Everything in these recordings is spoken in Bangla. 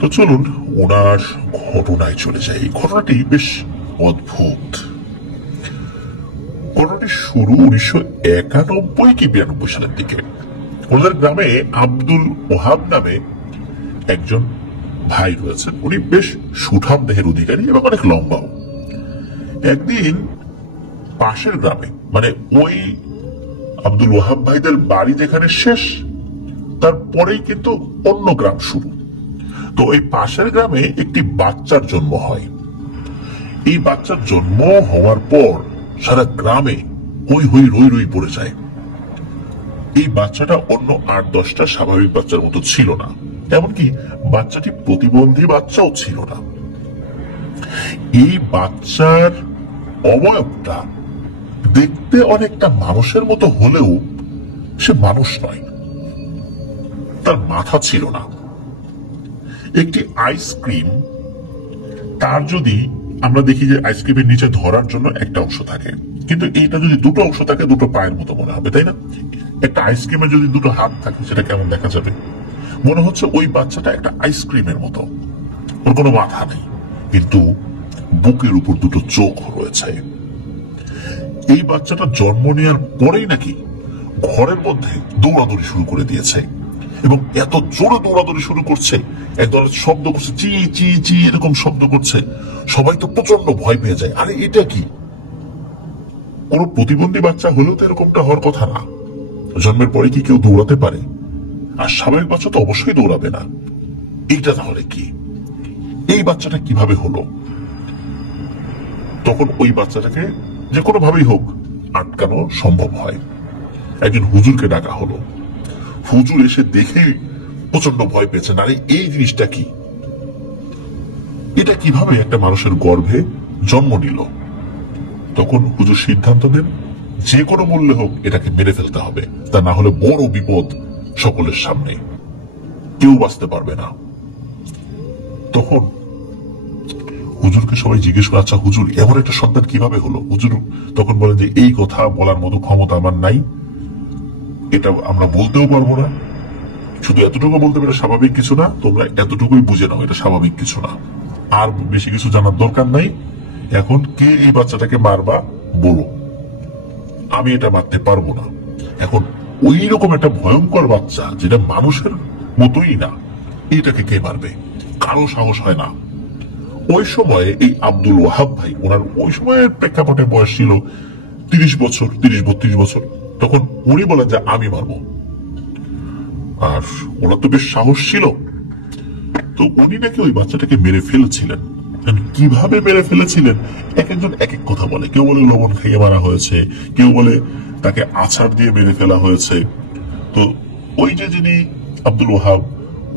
তো চলুন ওনার ঘটনায় চলে যাই। ঘটনাটি বেশ অদ্ভুত। ঘটনাটি শুরু 1991 কি 92 সালের দিকে। ওনাদের গ্রামে আব্দুল ওহাব নামে একজন ভাই রয়েছেন। উনি বেশ সুঠাম দেহের অধিকারী এবং অনেক লম্বাও। একদিন পাশের গ্রামে, মানে ওই আব্দুল ওহাব ভাইদের বাড়ি যেখানে শেষ, তারপরেই কিন্তু অন্য গ্রাম শুরু। তো এই পাশের গ্রামে একটি বাচ্চার জন্ম হয়। এই বাচ্চার জন্ম হওয়ার পর সারা গ্রামে হই হই রই রই পড়ে যায়। এই বাচ্চাটা অন্য 8-10টা স্বাভাবিক বাচ্চার মতো ছিল না, এমনকি বাচ্চাটি প্রতিবন্ধী বাচ্চাও ছিল না। এই বাচ্চার অবয়বটা দেখতে অনেকটা মানুষের মতো হলেও সে মানুষ নয়। তার মাথা ছিল না। একটি আইসক্রিম, তার যদি আমরা দেখি যে আইসক্রিমের নিচে ধরার জন্য একটা অংশ থাকে, কিন্তু এইটা যদি দুটো অংশ থাকে, দুটো পায়ের মতো মনে হবে, তাই না? একটা আইসক্রিমের যদি দুটো হাত থাকে সেটা কেমন দেখা যাবে? মনে হচ্ছে ওই বাচ্চাটা একটা আইসক্রিমের মতো। ওর কোনো মাথা নেই, কিন্তু বুকের উপর দুটো চোখ রয়েছে। এই বাচ্চাটা জন্ম নেওয়ার পরেই নাকি ঘরের মধ্যে দৌড়াদৌড়ি শুরু করে দিয়েছে, এবং এত জোরে দৌড়াদৌড়ি শুরু করছে, এক ধরনের শব্দ করছে, চি চি চি এরকম শব্দ করছে। সবাই তো প্রচন্ড ভয় পেয়ে যায়। আরে এটা কি? কোন প্রতিবন্ধী বাচ্চা হলেও তো এরকমটা হওয়ার কথা না। জন্মের পরে কি কেউ দৌড়াতে পারে? আর স্বাভাবিক বাচ্চা তো অবশ্যই দৌড়াবে না। এইটা তাহলে কি? এই বাচ্চাটা কিভাবে হলো? তখন ওই বাচ্চাটাকে যে কোনো ভাবেই হোক আটকানো সম্ভব হয়। একজন হুজুরকে ডাকা হলো। হুজুর এসে দেখে প্রচন্ড ভয় পেয়েছেন। আরে এই জিনিসটা কি? এটা কিভাবে একটা মানুষের গর্ভে জন্ম নিল? তখন হুজুর সিদ্ধান্ত দেন, যে কোনো মূল্যে হোক এটাকে মেরে ফেলতে হবে, তা না হলে বড় বিপদ সকলের সামনে, কেউ বাঁচতে পারবে না। তখন হুজুরকে সবাই জিজ্ঞেস করে, আচ্ছা হুজুর, এমন একটা সন্তান কিভাবে হলো? হুজুর তখন বলেন যে এই কথা বলার মতো ক্ষমতা আমার নাই, এটা আমরা বলতেও পারবো না। শুধু এতটুকু বলতে পারে স্বাভাবিক কিছু না, তোমরা এতটুকুই বুঝে নাও, এটা স্বাভাবিক কিছু না, আর বেশি কিছু জানার দরকার নাই। এখন কে এই বাচ্চাটাকে মারবা বলো, আমি এটা মারতে পারবো না। এখন ওই রকম একটা ভয়ঙ্কর বাচ্চা যেটা মানুষের মতোই না, এটাকে কে মারবে? কারো সাহস হয় না। ওই সময়ে এই আব্দুল ওয়াহাব ভাই, ওনার ওই সময়ের প্রেক্ষাপটে বয়স ছিল 30 বছর, 30-32 বছর। তখন উনি বলেন যে আমি মারবো। আর ওনার তো বেশ সাহস ছিল। তো উনি নাকি ওই বাচ্চাটাকে মেরে ফেলেছিলেন। কিভাবে মেরে ফেলেছিলেন এক একজন এক এক কথা বলে। কেউ বলে লবণ খাইয়ে মারা হয়েছে, কেউ বলে তাকে আছাড় দিয়ে মেরে ফেলা হয়েছে। তো ওই যে যিনি আব্দুল ওয়াহাব,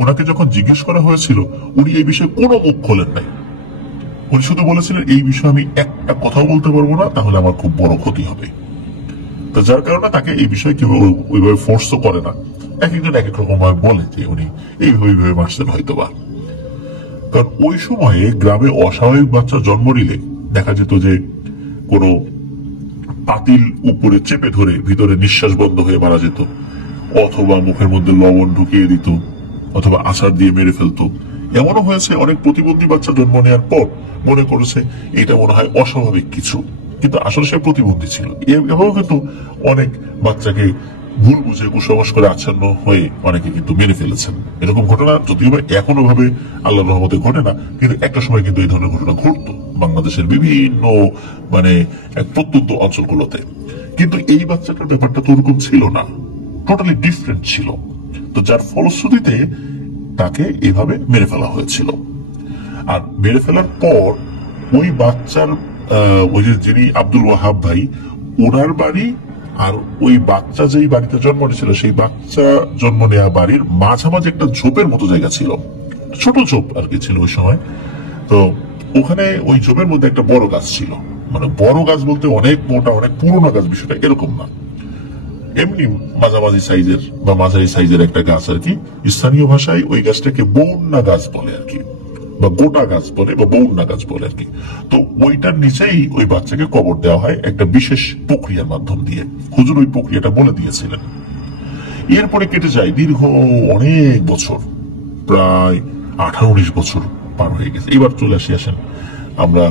ওনাকে যখন জিজ্ঞেস করা হয়েছিল, উনি এই বিষয়ে কোনো মুখ খোলেন নাই। উনি শুধু বলেছিলেন এই বিষয়ে আমি একটা কথাও বলতে পারবো না, তাহলে আমার খুব বড় ক্ষতি হবে। তো যার কারণে তাকে এই বিষয়ে কেউ ওইভাবে ফোর্সও করে না। এক একজন এক এক রকম ভাবে বলে যে উনি এইভাবে মারছেন হয়তোবা। কারণ ওই সময়ে গ্রামে অস্বাভাবিক বাচ্চা জন্ম নিলে দেখা যেত যে কোনো পাতিল উপরে চেপে ধরে ভিতরে নিঃশ্বাস বন্ধ হয়ে মারা যেত, অথবা মুখের মধ্যে লবণ ঢুকিয়ে দিত, অথবা আছাড় দিয়ে মেরে ফেলতো। এমনও হয়েছে অনেক প্রতিবন্ধী বাচ্চা জন্ম নেওয়ার পর মনে করেছে এটা মনে হয় অস্বাভাবিক কিছু, কিন্তু আসলে সে প্রতিবন্ধী ছিল। এভাবেও কিন্তু অনেক বাচ্চাকে ভুল বুঝে কুসংস্কার করে আচ্ছন্ন হয়ে অনেকে কিন্তু মেরে ফেলেছেন। এরকম ঘটনা যদিও এখনো ভাবে আল্লাহর রহমতে ঘটে না, কিন্তু একটা সময় কিন্তু এই ধরনের ঘটনা ঘটতো বাংলাদেশের বিভিন্ন প্রত্যন্ত অঞ্চলগুলোতে। কিন্তু এই বাচ্চাটার ব্যাপারটা তো ওরকম ছিল না, টোটালি ডিফারেন্ট ছিল। তো যার ফলশ্রুতিতে তাকে এভাবে মেরে ফেলা হয়েছিল। আর মেরে ফেলার পর ওই বাচ্চার ওই যে যিনি আব্দুল ওয়াহাব ভাই, ওনার বাড়ি আর ওই বাচ্চা যেই বাড়িতে জন্ম নিয়েছিল, সেই বাচ্চা জন্ম নেওয়া বাড়ির মাঝামাঝি একটা ঝোপের মতো জায়গা ছিল, ছোট ঝোপ আর কি ছিল ওই সময়। তো ওখানে ওই ঝোপের মধ্যে একটা বড় গাছ ছিল, মানে বড় গাছ বলতে অনেক মোটা, অনেক পুরোনো গাছ, বিষয়টা এরকম না, এমনি মাঝামাঝি সাইজের বা মাঝারি সাইজের একটা গাছ আর কি। স্থানীয় ভাষায় ওই গাছটাকে বন্যা গাছ বলে আর কি। বা গোটা গাছ বলে বা বৌন্না গাছ বলে আর কি। তো ওইটার নিচেই ওই বাচ্চাকে কবর দেওয়া হয় একটা বিশেষ প্রক্রিয়ার মাধ্যম দিয়ে। হুজুর ওই প্রক্রিয়াটা বলে দিয়েছিলেন। এরপরে কেটে যায় দীর্ঘ অনেক বছর, প্রায় 18-19 বছর পার হয়ে গেছে। এবার চলে আসেন আমরা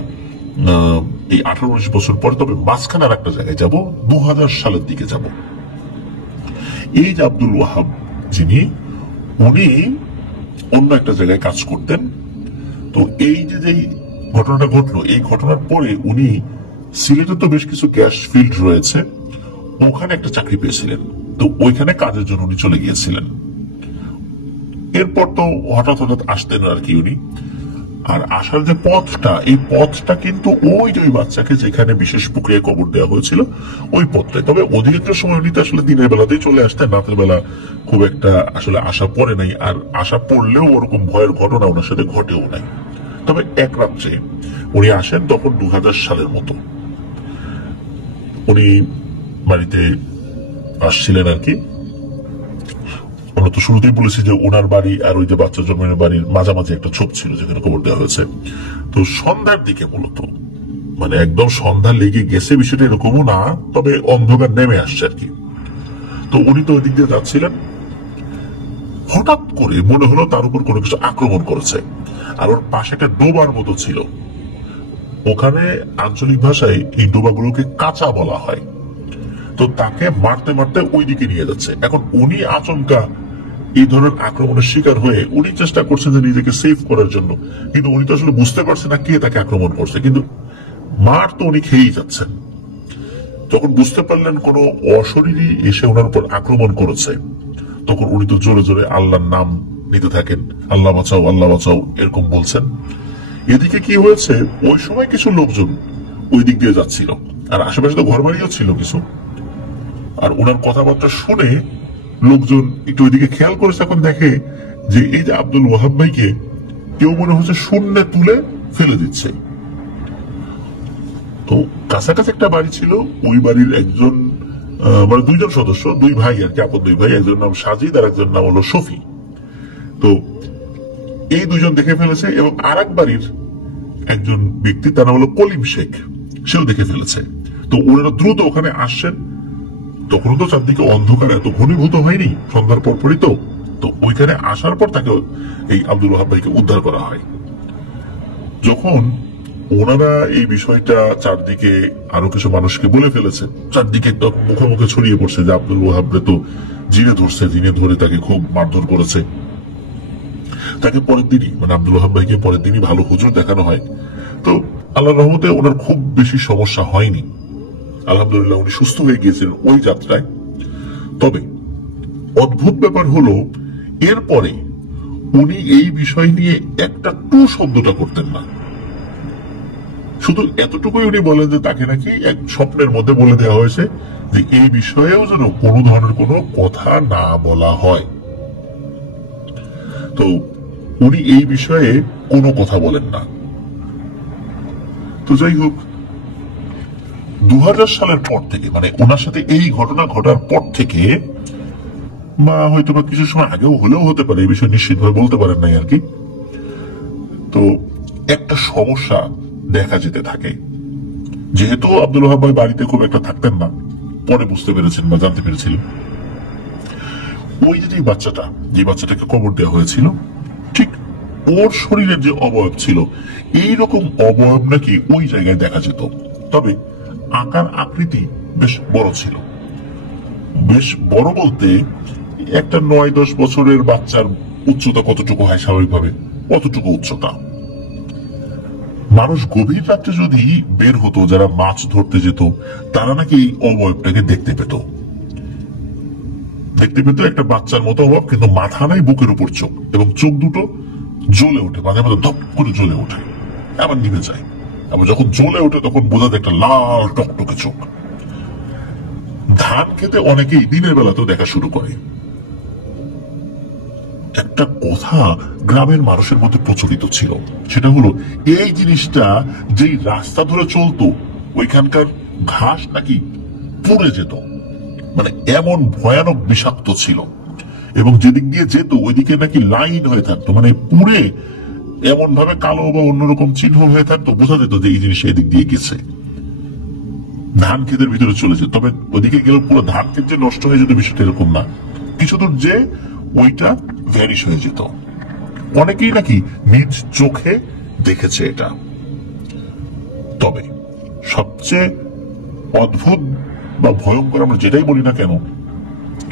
এই 18-19 বছর পরে, তবে মাঝখানে আর একটা জায়গায় যাব, 2000 সালের দিকে যাব। এই যে আব্দুল ওয়াহাব যিনি, উনি অন্য একটা জায়গায় কাজ করতেন। তো এই যে যেই ঘটনাটা ঘটলো, এই ঘটনার পরে উনি সিলেটে তো বেশ কিছু গ্যাস ফিল্ড রয়েছে, ওখানে একটা চাকরি পেয়েছিলেন। তো ওইখানে কাজের জন্য উনি চলে গিয়েছিলেন। এরপর তো হঠাৎ হঠাৎ আসতেন আর কি উনি। আর আসার যে পথটা, এই পথটা কিন্তু ওই যে ওই বাচ্চাকে যেখানে বিশেষ প্রক্রিয়ায় কবর দেওয়া হয়েছিল ওই পথটাই। তবে অধিকাংশ সময় উনি তো আসলে দিনের বেলাতেই চলে আসতেন, রাতের বেলা খুব একটা আসলে আশা পড়ে নাই। আর আশা পড়লেও ওরকম ভয়ের ঘটনা ওনার সাথে ঘটেও নাই। তবে এক রাত্রে উনি আসেন, তখন 2000 সালের মতো উনি বাড়িতে আসছিলেন আর কি। আমরা তো শুরুতেই বলেছি যে ওনার বাড়ি আর ওই যে বাচ্চা জন্মের বাড়ির মাঝামাঝি একটা ছোপ ছিল যেখানে কবর দেওয়া হয়েছে। তো সন্ধ্যার দিকে, মূলত মানে একদম সন্ধ্যা লেগে গেছে বিষয়টা এরকমও না, তবে অন্ধকার নেমে আসছে আর কি। তো উনি তো ওই দিক দিয়ে যাচ্ছিলেন, হঠাৎ করে মনে হলো তার উপর কোনো কিছু আক্রমণ করেছে। আর ওর পাশে একটা ডোবার মতো ছিল, ওখানে আঞ্চলিক ভাষায় এই ডোবাগুলোকে কাঁচা বলা হয়। তো তাকে মারতে মারতে ওই দিকে নিয়ে যাচ্ছে। এখন উনি আচমকা এই ধরনের আক্রমণের শিকার হয়ে উনি চেষ্টা করছেন যে নিজেকে সেভ করার জন্য, কিন্তু উনি তো আসলে বুঝতে পারছেন না কে তাকে আক্রমণ করছে, কিন্তু মার তো উনি খেয়েই যাচ্ছেন। যখন বুঝতে পারলেন কোন অশরীরী এসে ওনার উপর আক্রমণ করেছে, তখন উনি তো জোরে জোরে আল্লাহর নাম নিতে থাকেন, আল্লাহ বাঁচাও আল্লাহ বাঁচাও এরকম বলছেন। এদিকে কি হয়েছে, ওই সময় কিছু লোকজন ওই দিক দিয়ে যাচ্ছিল, আর আশেপাশে তো ঘর বাড়িও ছিল কিছু। আর ওনার কথাবার্তা শুনে লোকজন একটু ওইদিকে খেয়াল করেছে, এখন দেখে যে এই যে আব্দুল ওয়াহাব ভাইকে কেউ মনে হচ্ছে শূন্যে তুলে ফেলে দিচ্ছে। তো কাছাকাছি একটা বাড়ি ছিল, ওই বাড়ির একজন মানে দুইজন সদস্য, দুই ভাই আর কি, আপন দুই ভাই, একজন নাম সাজিদ আর একজন নাম হলো শফি। তো এই দুজন দেখে ফেলেছে, এবং আর এক বাড়ির একজন ব্যক্তি, তার নাম হলো কলিম শেখ, সেও দেখে ফেলেছে। তো ওনারা দ্রুত ওখানে আসছেন। তখন তো চারদিকে অন্ধকার এত ঘনীভূত হয়নি, সন্ধ্যার পরপরই তো। তো ওইখানে আসার পর তাকে এই আব্দুল ওয়াহাব ভাইকে উদ্ধার করা হয়। যখন ওনারা এই বিষয়টা চারদিকে আরো কিছু মানুষকে বলে ফেলেছে, চারদিকে একটা মুখে মুখে ছড়িয়ে পড়ছে যে আব্দুল ওয়াহাবরে তো জিনে ধরছে, জিনে ধরে তাকে খুব মারধর করেছে। তাকে পরের দিনই, মানে আব্দুল ওয়াহাব ভাইকে পরের দিনই ভালো হুজুর দেখানো হয়। তো আল্লাহর রহমতে ওনার খুব বেশি সমস্যা হয়নি, আলহামদুলিল্লাহ উনি সুস্থ হয়ে গিয়েছিলেন ওই যাত্রায়। তবে অদ্ভুত ব্যাপার হলো, এরপরে উনি এই বিষয় নিয়ে একটা টু শব্দটা করতেন না। শুধু এতটুকুই উনি বলেন যে তাকে নাকি এক স্বপ্নের মধ্যে বলে দেওয়া হয়েছে যে এই বিষয়েও যেন কোনো ধরনের কোনো কথা না বলা হয়। তো উনি এই বিষয়ে কোনো কথা বলেন না। তো যাই হোক, 2000 সালের পর থেকে, মানে ওনার সাথে এই ঘটনা ঘটার পর থেকে, বা হয়তো বা কিছু সময় আগেও হলেও হতে পারে, এই বিষয়ে নিশ্চিতভাবে বলতে পারেন নাই আর কি, তো একটা সমস্যা দেখা যেতে থাকে। যেহেতু আব্দুল ওয়াহাব ভাই বাড়িতে খুব একটা থাকতেন না, পরে বুঝতে পেরেছেন বা জানতে পেরেছিলেন, ওই যে বাচ্চাটাকে কবর দেওয়া হয়েছিল, ঠিক ওর শরীরের যে অবয়ব ছিল, এইরকম অবয়ব নাকি ওই জায়গায় দেখা যেত। তবে আকার আকৃতি বেশ বড় ছিল। বেশ বড় বলতে একটা 9-10 বছরের বাচ্চার উচ্চতা কতটুকু হয় স্বাভাবিকভাবে, অতটুকু উচ্চতা। মানুষ গভীর রাত্রে যদি বের হতো, যারা মাছ ধরতে যেত, তারা নাকি এই অবয়বটাকে দেখতে পেত। একটা বাচ্চার মতো অভাব, কিন্তু মাথা নাই, বুকের উপর চোখ, এবং চোখ দুটো জ্বলে ওঠে, মাঝে মাঝে ধপ করে জ্বলে ওঠে, আবার নিভে যায়। আবার যখন জ্বলে ওঠে তখন বোঝা যায় একটা লাল টকটকে চোখ। ধান খেতে অনেকেই দিনের বেলাতেও দেখা শুরু করে। একটা কথা গ্রামের মানুষের মধ্যে প্রচলিত ছিল, সেটা হলো এই জিনিসটা যেই রাস্তা ধরে চলতো, ওইখানকার ঘাস নাকি পুড়ে যেত, মানে এমন ভয়ানক বিষাক্ত ছিল। এবং যেদিক দিয়ে যেত ওইদিকে নাকি লাইন হয়ে থাকতো, মানে পুড়ে এমন ভাবে কালো বা অন্যরকম চিহ্ন হয়ে থাকতো, বোঝা যেত যে এই জিনিস এদিক দিয়ে গেছে, ধান ক্ষেতের ভিতরে চলে যেত। তবে ওদিকে গেলে পুরো ধান ক্ষেত যে নষ্ট হয়ে যেত বিষয়টা এরকম না, কিছু দূর যে ওইটা ভ্যানিশ হয়ে যেত। অনেকেই নাকি নিজ চোখে দেখেছে এটা। তবে সবচেয়ে অদ্ভুত বা ভয়ঙ্কর আমরা যেটাই বলি না কেন,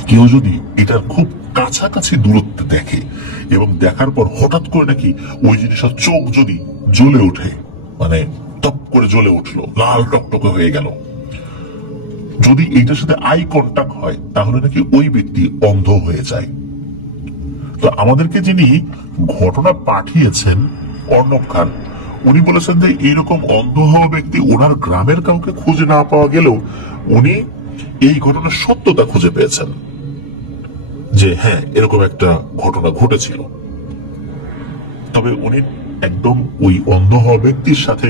কেউ যদি এটার খুব কাছাকাছি দূরত্বে দেখে এবং দেখার পর হঠাৎ করে নাকি ওই জিনিসটার চোখ যদি জ্বলে ওঠে, মানে টপ করে জ্বলে উঠলো, লাল টকটকে হয়ে গেল, যদি এইটার সাথে আই কন্টাক্ট হয়, তাহলে নাকি ওই ব্যক্তি অন্ধ হয়ে যায়। তো আমাদেরকে যিনি ঘটনা পাঠিয়েছেন অর্ণব খান, উনি বলেছেন যে এইরকম অন্ধ হওয়া ব্যক্তি ওনার গ্রামের কাউকে খুঁজে না পাওয়া গেলেও উনি এই ঘটনার সত্যতা খুঁজে পেয়েছেন, যে হ্যাঁ এরকম একটা ঘটনা ঘটেছিল। তবে উনি একদম ওই অন্ধ হওয়া ব্যক্তির সাথে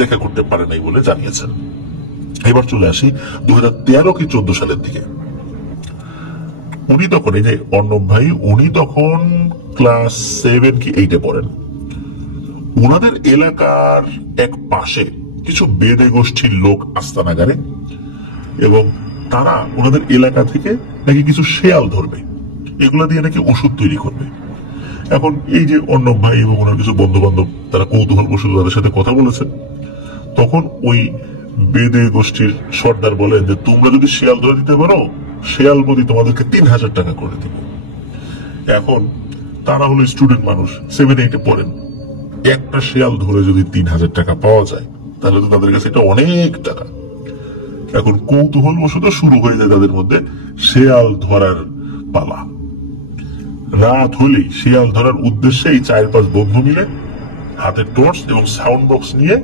দেখা করতে পারে নাই বলে জানিয়েছেন। এবার চলে আসি 2013 কি 14 সালের দিকে। উনি তখন, এই যে অর্ণব ভাই, উনি তখন ক্লাস 7 কি 8 পড়েন। ওনাদের এলাকার এক পাশে কিছু বেদে গোষ্ঠীর লোক আস্তানাগারে, এবং তারা ওনাদের এলাকা থেকে নাকি কিছু শেয়াল ধরবে, এগুলা দিয়ে নাকি ওষুধ তৈরি করবে। এখন এই যে অর্ণব ভাই এবং ওনার কিছু বন্ধু বান্ধব, তারা কৌতূহল বশত তাদের সাথে কথা বলেছেন। তখন ওই বেদে গোষ্ঠীর সর্দার বলেন যে তোমরা যদি শেয়াল ধরে দিতে পারো, শেয়াল প্রতি তোমাদেরকে 3000 টাকা করে দিব। এখন তারা হলো স্টুডেন্ট মানুষ, 7-8 পড়েন। একটা শেয়াল ধরে যদি 3000 টাকা পাওয়া যায়, তাহলে তো তাদের কাছে এটা অনেক টাকা। এখন কৌতূহল বশত শুরু হয়ে যায় তাদের মধ্যে শেয়াল ধরার পালা। রাত হলেই শেয়াল ধরার উদ্দেশ্যে এই 4-5 বন্ধু মিলে হাতে টর্চ এবং সাউন্ড বক্স নিয়ে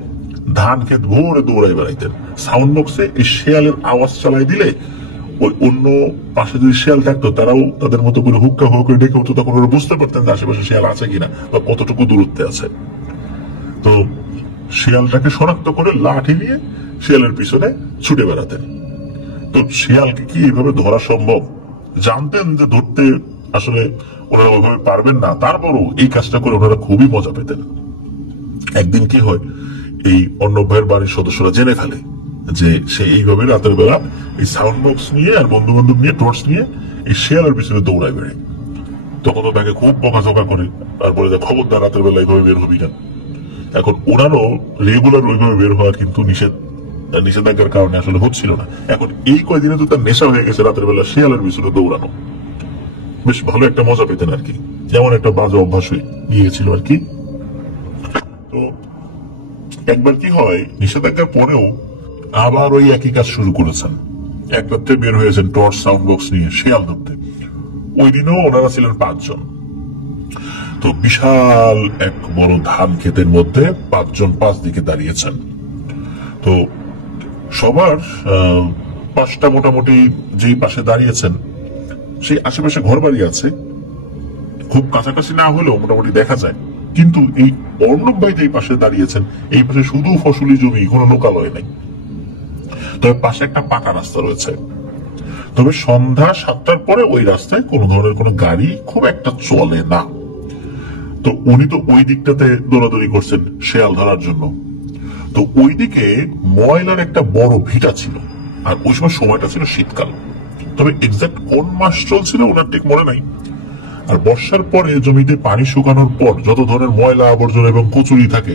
ধান ক্ষেত ভোরে দৌড়াই বেড়াইতেন। সাউন্ড বক্সে এই শেয়ালের আওয়াজ চালাই দিলে ওই অন্য পাশে যদি শেয়াল থাকতো, তারাও তাদের মতো করে হুক্কা হুক্কা করে ডেকে উঠতো। তখন ওরা বুঝতে পারতেন যে আশেপাশে শেয়াল আছে কিনা বা কতটুকু দূরত্বে আছে। তো শিয়ালটাকে শনাক্ত করে লাঠি নিয়ে শিয়ালের পিছনে ছুটে বেড়াতেন। তো শিয়ালকে কি এভাবে ধরা সম্ভব? জানতেন যে ধরতে আসলে ওনারা ওইভাবে পারবেন না, তারপরও এই কাজটা করে ওনারা খুবই মজা পেতেন। একদিন কি হয়, এই অর্ণব ভাইয়ের বাড়ির সদস্যরা জেনে ফেলে যে সে এইভাবে রাতের বেলা এই সাউন্ড বক্স নিয়ে আর বন্ধু বান্ধব নিয়ে টর্চ নিয়ে এই শিয়ালের পিছনে দৌড়ায় বেড়ে। তখন তো তাকে খুব বকাঝকা করে আর বলে যায় খবরদার রাতের বেলা এইভাবে বের হবি না। এখন ওনারও রেগুলার ওইভাবে বের হওয়া কিন্তু নিষেধাজ্ঞার কারণে আসলে হচ্ছিল না। এখন এই কয়দিনে তো তার নেশা হয়ে গেছে রাতের বেলা শিয়ালের পিছনে দৌড়ানো। বেশ ভালো একটা মজা পেতেন আর কি, যেমন একটা বাজে অভ্যাস হয়ে গিয়েছিল আর কি। তো একবার কি হয়, নিষেধাজ্ঞার পরেও আবার ওই একই কাজ শুরু করেছেন। এক রাত্রে বের হয়েছেন টর্চ সাউন্ড বক্স নিয়ে শিয়াল ধরতে। ওই দিনও ওনারা ছিলেন 5 জন। তো বিশাল এক বড় ধান ক্ষেতের মধ্যে 5 জন 5 দিকে দাঁড়িয়েছেন। তো সবার পাশটা মোটামুটি যেই পাশে দাঁড়িয়েছেন সেই আশেপাশে ঘর বাড়ি আছে, খুব কাছাকাছি না হলেও মোটামুটি দেখা যায়। কিন্তু এই অর্ণব ভাই যেই পাশে দাঁড়িয়েছেন, এই পাশে শুধু ফসলি জমি, কোনো লোকালয় নেই। তবে পাশে একটা পাকা রাস্তা রয়েছে। তবে সন্ধ্যা 7টার পরে ওই রাস্তায় কোনো ধরনের কোনো গাড়ি খুব একটা চলে না। তো উনি তো ওই দিকটাতে দৌড়াদৌড়ি করছেন শেয়াল ধরার জন্য। তো ওইদিকে ময়লার একটা বড় ভিটা ছিল, আর ওই সময়টা ছিল শীতকাল। তবে এক্সাক্ট কোন মাস চলছিল ওনার ঠিক মনে নাই। আর বর্ষার পরে জমিতে পানি শুকানোর পর যত ধরনের ময়লা আবর্জনা এবং কচুরি থাকে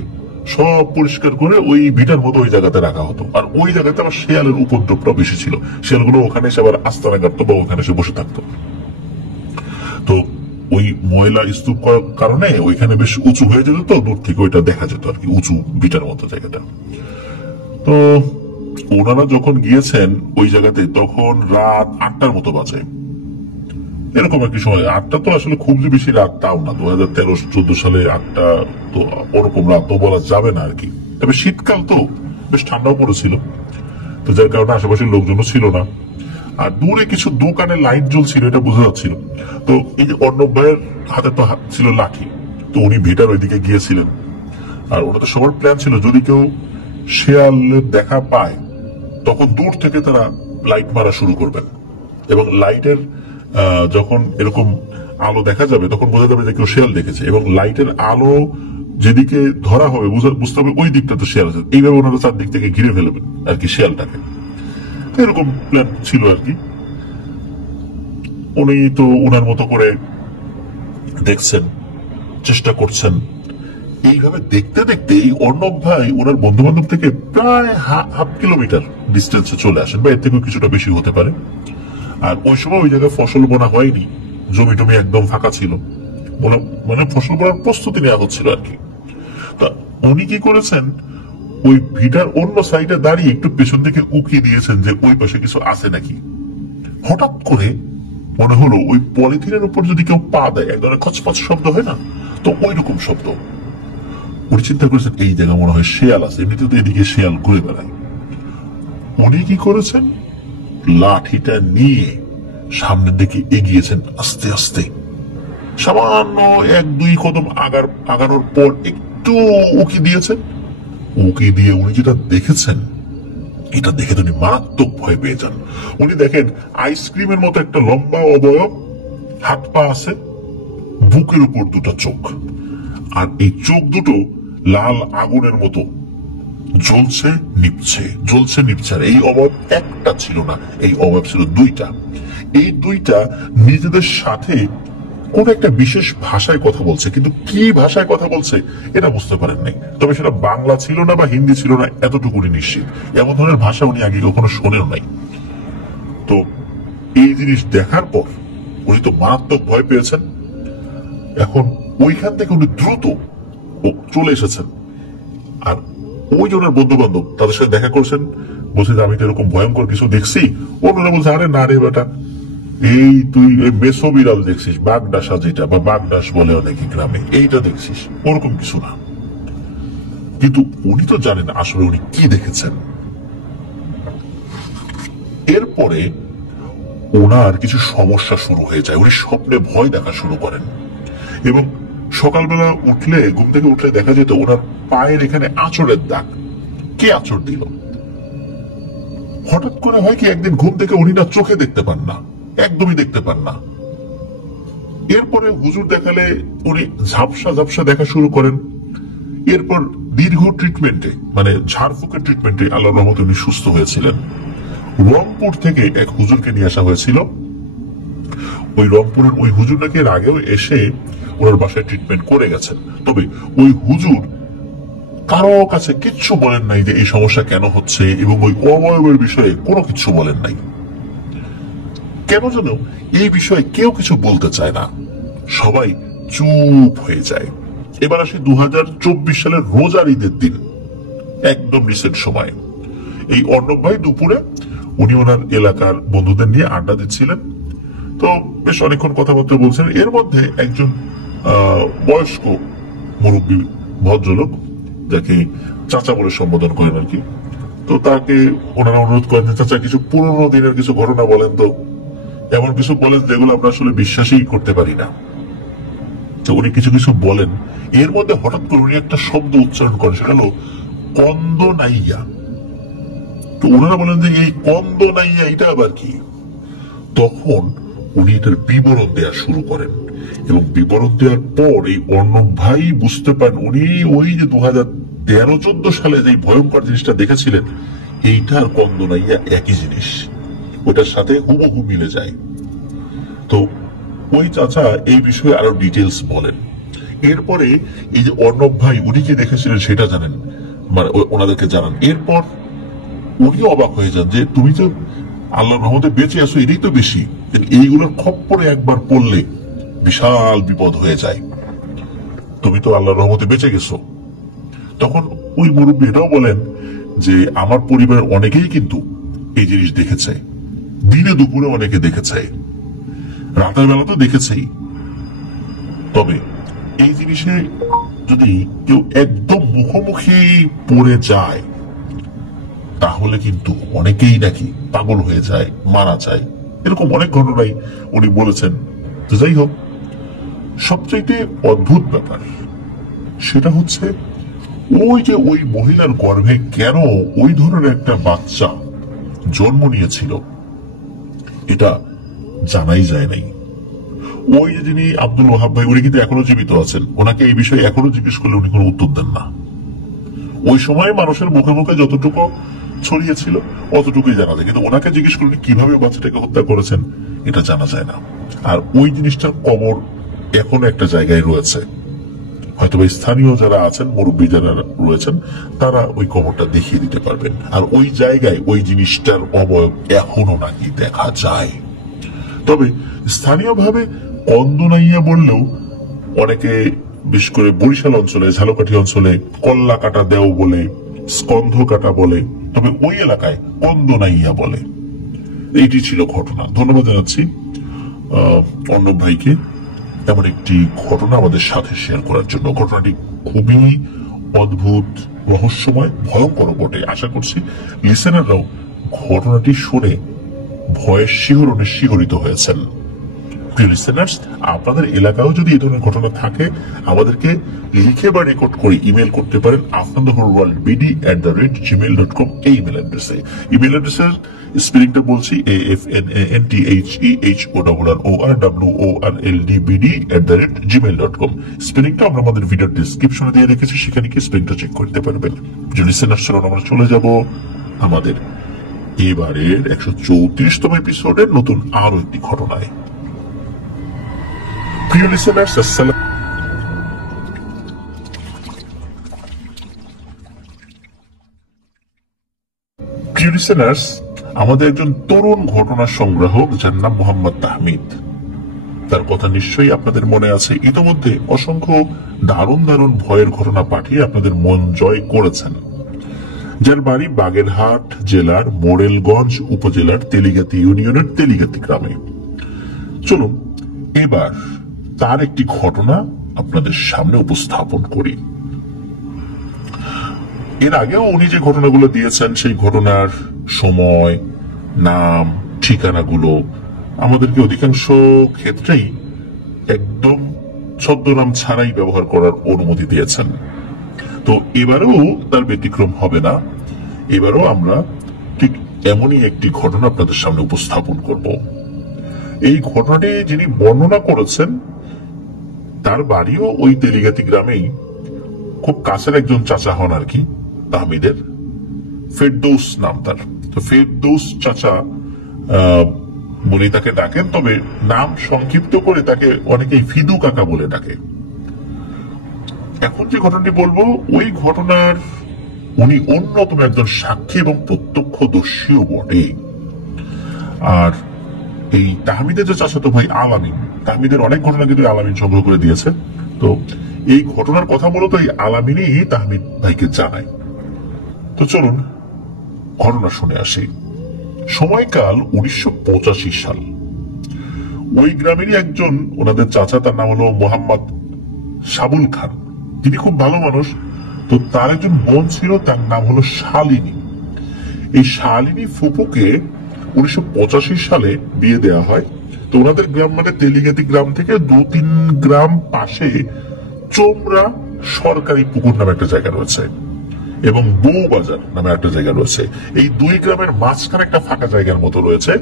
সব পরিষ্কার করে ওই ভিটার মতো ওই জায়গাতে রাখা হতো। আর ওই জায়গাতে আবার শেয়ালের উপদ্রবটা বেশি ছিল। শেয়ালগুলো ওখানে এসে আবার আস্তানা কাটতো বা ওখানে এসে বসে থাকতো। তো ওই ময়লা স্তূপ করার কারণে ওইখানে বেশ উঁচু হয়ে যেত, তো দূর থেকে ওইটা দেখা যেত আর কি, উঁচু ভিটার মতো জায়গাটা। তো ওনারা যখন গিয়েছেন ওই জায়গাতে, তখন রাত 8টার মতো বাজে, এরকম একটি সময়। 8টা তো আসলে খুব যে বেশি রাত তাও না, 2013-14 সালে 8টা তো ওরকম রাত তো বলা যাবে না আর কি। তবে শীতকাল তো বেশ ঠান্ডাও পড়েছিল, তো যার কারণে আশেপাশের লোকজনও ছিল না। আর দূরে কিছু দোকানে লাইট জ্বলছিল, এটা বোঝা যাচ্ছিল। তো এই যে অর্ণব ভাইয়ের হাতে তো ছিল লাঠি, তো উনি ভিটার ওইদিকে গিয়েছিলেন। আর ওনাদের সবার প্ল্যান ছিল যদি কেউ শেয়ালের দেখা পায় তখন দূর থেকে তারা লাইট মারা শুরু করবেন, এবং লাইটের যখন এরকম আলো দেখা যাবে তখন বোঝা যাবে যে কেউ শেয়াল দেখেছে, এবং লাইটের আলো যেদিকে ধরা হবে বুঝতে হবে ওই দিকটা তো শেয়াল আছে, এইভাবে ওনারা চারদিক থেকে ঘিরে ফেলবেন আর কি শেয়ালটাকে। এরকম প্ল্যান ছিল আর কি। উনি তো ওনার মতো করে দেখছেন, চেষ্টা করছেন। এইভাবে দেখতে দেখতে এই অর্ণব ভাই ওনার বন্ধু বান্ধব থেকে প্রায় হাফ কিলোমিটার ডিস্টেন্সে চলে আসেন, বা এর থেকেও কিছুটা বেশি হতে পারে। আর ওই সময় ওই জায়গায় ফসল বোনা হয়নি, জমি টমি একদম ফাঁকা ছিল, মানে ফসল বোনার প্রস্তুতি নেওয়া হচ্ছিল আর কি। তা উনি কি করেছেন, ওই ভিটার অন্য সাইডে দাঁড়িয়ে একটু পেছন থেকে উকি দিয়েছেন যে ওই পাশে কিছু আছে নাকি। হঠাৎ করে মনে হলো ওই পলিথিনের উপর যদি কেউ পা দেয় এক ধরনের খচপচ শব্দ হয় না, তো ওই রকম শব্দ। উনি চিন্তা করেছেন এই জায়গা মনে হয় শেয়াল আছে, এমনিতে তো এদিকে শেয়াল ঘুরে বেড়ায়। উনি কি করেছেন, লাঠিটা নিয়ে সামনের দিকে এগিয়েছেন আস্তে আস্তে। সামান্য 1-2 কদম আগানোর পর একটু উকি দিয়েছেন। উকি দিয়ে উনি যেটা দেখেছেন, এটা দেখে উনি মারাত্মক ভয় পেয়ে যান। উনি দেখেন আইসক্রিমের মতো একটা লম্বা অবয়ব, হাত পা আছে, বুকের উপর দুটো চোখ, আর এই চোখ দুটো লাল আগুনের মতো জ্বলছে নিপছে, জ্বলছে নিপছে। আর এই অবয়ব একটা ছিল না, এই অবয়ব ছিল দুইটা। এই দুইটা নিজেদের সাথে কোন একটা বিশেষ ভাষায় কথা বলছে, কিন্তু কি ভাষায় কথা বলছে এটা বুঝতে পারেন নাই। তবে সেটা বাংলা ছিল না বা হিন্দি ছিল না, এতটুকুনি নিশ্চিত। এমন ধরনের ভাষা উনি আগে কখনো শোনেও নাই। তো এই জিনিস দেখার পর উনি তো মারাত্মক ভয় পেয়েছেন। এখন ওইখান থেকে উনি দ্রুত চলে এসেছেন, আর ওই যে ওনার বন্ধু বান্ধব তাদের সাথে দেখা করছেন, বলছে যে আমি তো এরকম ভয়ঙ্কর কিছু দেখছি। ওনারা বলছে আরে না রে বেটা, এই তুই মেসো বিড়াল দেখছিস, বাগডাসা যেটা, বা বাগডাস বলে অনেকে গ্রামে, এইটা দেখছিস, ওরকম কিছু না। কিন্তু উনি তো জানেন আসলে উনি কি দেখেছেন। এরপরে ওনার কিছু সমস্যা শুরু হয়ে যায়, উনি স্বপ্নে ভয় দেখা শুরু করেন, এবং সকালবেলা উঠলে, ঘুম থেকে উঠলে দেখা যেত ওনার পায়ের এখানে আঁচড়ের দাগ। কে আঁচড় দিল? হঠাৎ করে হয় কি, একদিন ঘুম থেকে উনি না চোখে দেখতে পান না, একদমই দেখতে পান না। এরপরে হুজুর দেখালে উনি ঝাপসা ঝাপসা দেখা শুরু করেন। এরপর দীর্ঘ ট্রিটমেন্টে, মানে ঝাড়ফুঁকের ট্রিটমেন্টে আল্লাহর রহমতে উনি সুস্থ হয়েছিলেন। রংপুর থেকে এক হুজুরকে নিয়ে আসা হয়েছিল। ওই রংপুরের ওই হুজুর নাকি এর আগেও এসে ওনার বাসায় ট্রিটমেন্ট করে গেছেন। তবে ওই হুজুর কারো কাছে কিচ্ছু বলেন নাই যে এই সমস্যা কেন হচ্ছে, এবং ওই অবয়বের বিষয়ে কোনো কিছু বলেন নাই। কেন যেন এই বিষয়ে কেউ কিছু বলতে চায় না, সবাই চুপ হয়ে যায়। এবার আসি 2024 সালের রোজার ঈদের দিন, একদম রিসেন্ট সময়। এই অর্ণব ভাই দুপুরে উনি ওনার এলাকার বন্ধুদের নিয়ে আড্ডা দিচ্ছিলেন। তো বেশ অনেকক্ষণ কথাবার্তা বলছেন। এর মধ্যে একজন বয়স্ক মুরব্বী ভদ্রলোক, যাকে চাচা বলে সম্বোধন করেন আর কি, তো তাকে ওনারা অনুরোধ করেন, চাচা কিছু পুরোনো দিনের কিছু ঘটনা বলেন তো, এমন কিছু বলেন যেগুলো আমরা আসলে বিশ্বাসই করতে পারি না। তো উনি কিছু কিছু বলেন। এর মধ্যে হঠাৎ করে উনি একটা শব্দ উচ্চারণ করেন, সেটা হলো কন্দনাইয়া। তো ওনারা বলেন যে এই কন্দনাইয়া এটা আবার কি? তখন উনি এটার বিবরণ দেওয়া শুরু করেন, এবং বিবরণ দেওয়ার পর এই অর্ণব ভাই বুঝতে পারেন উনি ওই যে 2013-14 সালে যে ভয়ঙ্কর জিনিসটা দেখেছিলেন, এইটার কন্দনাইয়া একই জিনিস, ওটার সাথে হুবহু মিলে যায়। তো ওই চাচা এই বিষয়ে আরো ডিটেলস বলেন। এরপরে এই যে অর্ণব ভাই উনি কি দেখেছিলেন সেটা জানেন, মানে ওনাদেরকে জানান। এরপর উনি অবাক হয়ে যান যে তুমি তো আল্লাহর রহমতে বেঁচে আছো, এটাই তো বেশি, এইগুলোর খপ্পরে একবার পড়লে বিশাল বিপদ হয়ে যায়, তুমি তো আল্লাহর রহমতে বেঁচে গেছো। তখন ওই মুরব্বী এটাও বলেন যে আমার পরিবারের অনেকেই কিন্তু এই জিনিস দেখেছে, দিনে দুপুরে অনেকে দেখেছে, রাতের বেলা তো দেখেছেই। তবে এই জিনিসে যদি কেউ একদম মুখোমুখি পড়ে যায়, তাহলে কিন্তু অনেকেই নাকি পাগল হয়ে যায়, মারা যায়। এরকম অনেক ঘটনাই উনি বলেছেন। তো যাই হোক, সবচাইতে অদ্ভুত ব্যাপার সেটা হচ্ছে ওই যে ওই মহিলার গর্ভে কেন ওই ধরনের একটা বাচ্চা জন্ম নিয়েছিল, এটা জানাই যায় নাই। ওই যে যিনি আব্দুল ওয়াহাব ভাই, উনি কিন্তু এখনো জীবিত আছেন। ওনাকে এই বিষয়ে এখনো জিজ্ঞেস করলে উনি কোনো উত্তর দেন না। ওই সময় মানুষের মুখে মুখে যতটুকু ছড়িয়েছিল অতটুকুই জানা যায়, কিন্তু ওনাকে জিজ্ঞেস করলে কিভাবে বাচ্চাটাকে হত্যা করেছেন এটা জানা যায় না। আর ওই জিনিসটার কবর এখনো একটা জায়গায় রয়েছে। হয়তো স্থানীয় যারা আছেন, মুরব্বী যারা রয়েছেন, তারা ওই কবরটা দেখিয়ে দিতে পারবেন। আর ওই জায়গায় ওই জিনিসটার অবয়ব এখনো নাকি দেখা যায়। তবে স্থানীয়ভাবে কন্দনাইয়া বললেও অনেকে, বিশেষ করে বরিশাল অঞ্চলে, ঝালকাঠি অঞ্চলে কল্লা কাটা দেও বলে, স্কন্ধ কাটা বলে, তবে ওই এলাকায় কন্দনাইয়া বলে। এইটি ছিল ঘটনা। ধন্যবাদ জানাচ্ছি অর্ণব ভাইকে এমন একটি ঘটনা আমাদের সাথে শেয়ার করার জন্য। ঘটনাটি খুবই অদ্ভুত, রহস্যময়, ভয়ঙ্কর বটে। আশা করছি লিসেনাররাও ঘটনাটি শুনে ভয়ের শিহরণে শিহরিত হয়েছেন। প্রিয় লিসেনার্স, আপনাদের এলাকাও যদি এই ধরনের ঘটনা থাকে আমাদেরকে লিখে বা রেকর্ড করে ইমেল করতে পারেন afntheholeworldbd@gmail.com এই ইমেল অ্যাড্রেসে। ইমেল অ্যাড্রেসের স্পেলিংটা বলছি, afnanthehoorwordbd@gmail.com। স্পেলিংটা আমরা আমাদের ভিডিও ডেসক্রিপশনে দিয়ে রেখেছি, সেখানে কি স্পেলিংটা চেক করতে পারবেন। প্রিয় লিসেনার্স, আমরা চলে যাব আমাদের এবারের 134তম এপিসোডের নতুন আরো একটি ঘটনায়। প্রিয় লিসেনার্স, আমাদের একজন তরুণ ঘটনা সংগ্রাহক যার নাম মোহাম্মদ তাহমিদ। তার কথা নিশ্চয়ই আপনাদের মনে আছে। ইতোমধ্যে অসংখ্য দারুণ দারুণ ভয়ের ঘটনা পাঠিয়ে আপনাদের মন জয় করেছেন। যার বাড়ি বাগেরহাট জেলার মোরেলগঞ্জ উপজেলার তেলিগাতি ইউনিয়নের তেলিগাতি গ্রামে। চলুন এবার তার একটি ঘটনা আপনাদের সামনে উপস্থাপন করি। এর আগেও উনি যে ঘটনাগুলো দিয়েছেন সেই ঘটনার সময়, নাম, ঠিকানাগুলো আমাদেরকে অধিকাংশ ক্ষেত্রেই একদম ছদ্মনাম ছাড়াই ব্যবহার করার অনুমতি দিয়েছেন। তো এবারেও তার ব্যতিক্রম হবে না। এবারও আমরা ঠিক এমনই একটি ঘটনা আপনাদের সামনে উপস্থাপন করব। এই ঘটনাটি যিনি বর্ণনা করেছেন তার বাড়িও ওই তেলিগাতি গ্রামেই, খুব কাছের একজন চাচা হন আর কি তাহমিদের। ফেরদৌস নাম তার। তো ফেরদৌস চাচা বলে তাকে ডাকেন, তবে নাম সংক্ষিপ্ত করে তাকে অনেকেই ফিদু কাকা বলে ডাকে। এখন যে ঘটনাটি বলবো ওই ঘটনার উনি অন্যতম একজন সাক্ষী এবং প্রত্যক্ষদর্শীও বটে। আর এই তাহমিদের যে চাচাতো ভাই আলামিন, তাহমিদের অনেক ঘটনা কিন্তু আলামিন সংগ্রহ করে দিয়েছে। তো এই ঘটনার কথা মূলত এই আলামিনই তাহমিদ ভাইকে জানায়। তো চলুন ঘটনা শুনে আসি। সময়কাল 1985 সাল। ওই গ্রামেরই একজন ওনাদের চাচা, তার নাম হলো মোহাম্মদ সাবুল খান। তিনি খুব ভালো মানুষ। তো তার একজন বোন ছিল, তার নাম হলো শালিনী। এই শালিনী ফুপুকে 1985 সালে বিয়ে দেওয়া হয়। তো ওনাদের গ্রাম মানে তেলিগাতি গ্রাম থেকে 2-3 গ্রাম পাশে চোমরা সরকারি পুকুর নামে একটা জায়গা রয়েছে এবং বউবাজার নামে একটা জায়গা রয়েছে। এই দুই গ্রামের মাঝখানে একটা ফাঁকা জায়গার মতো রয়েছে,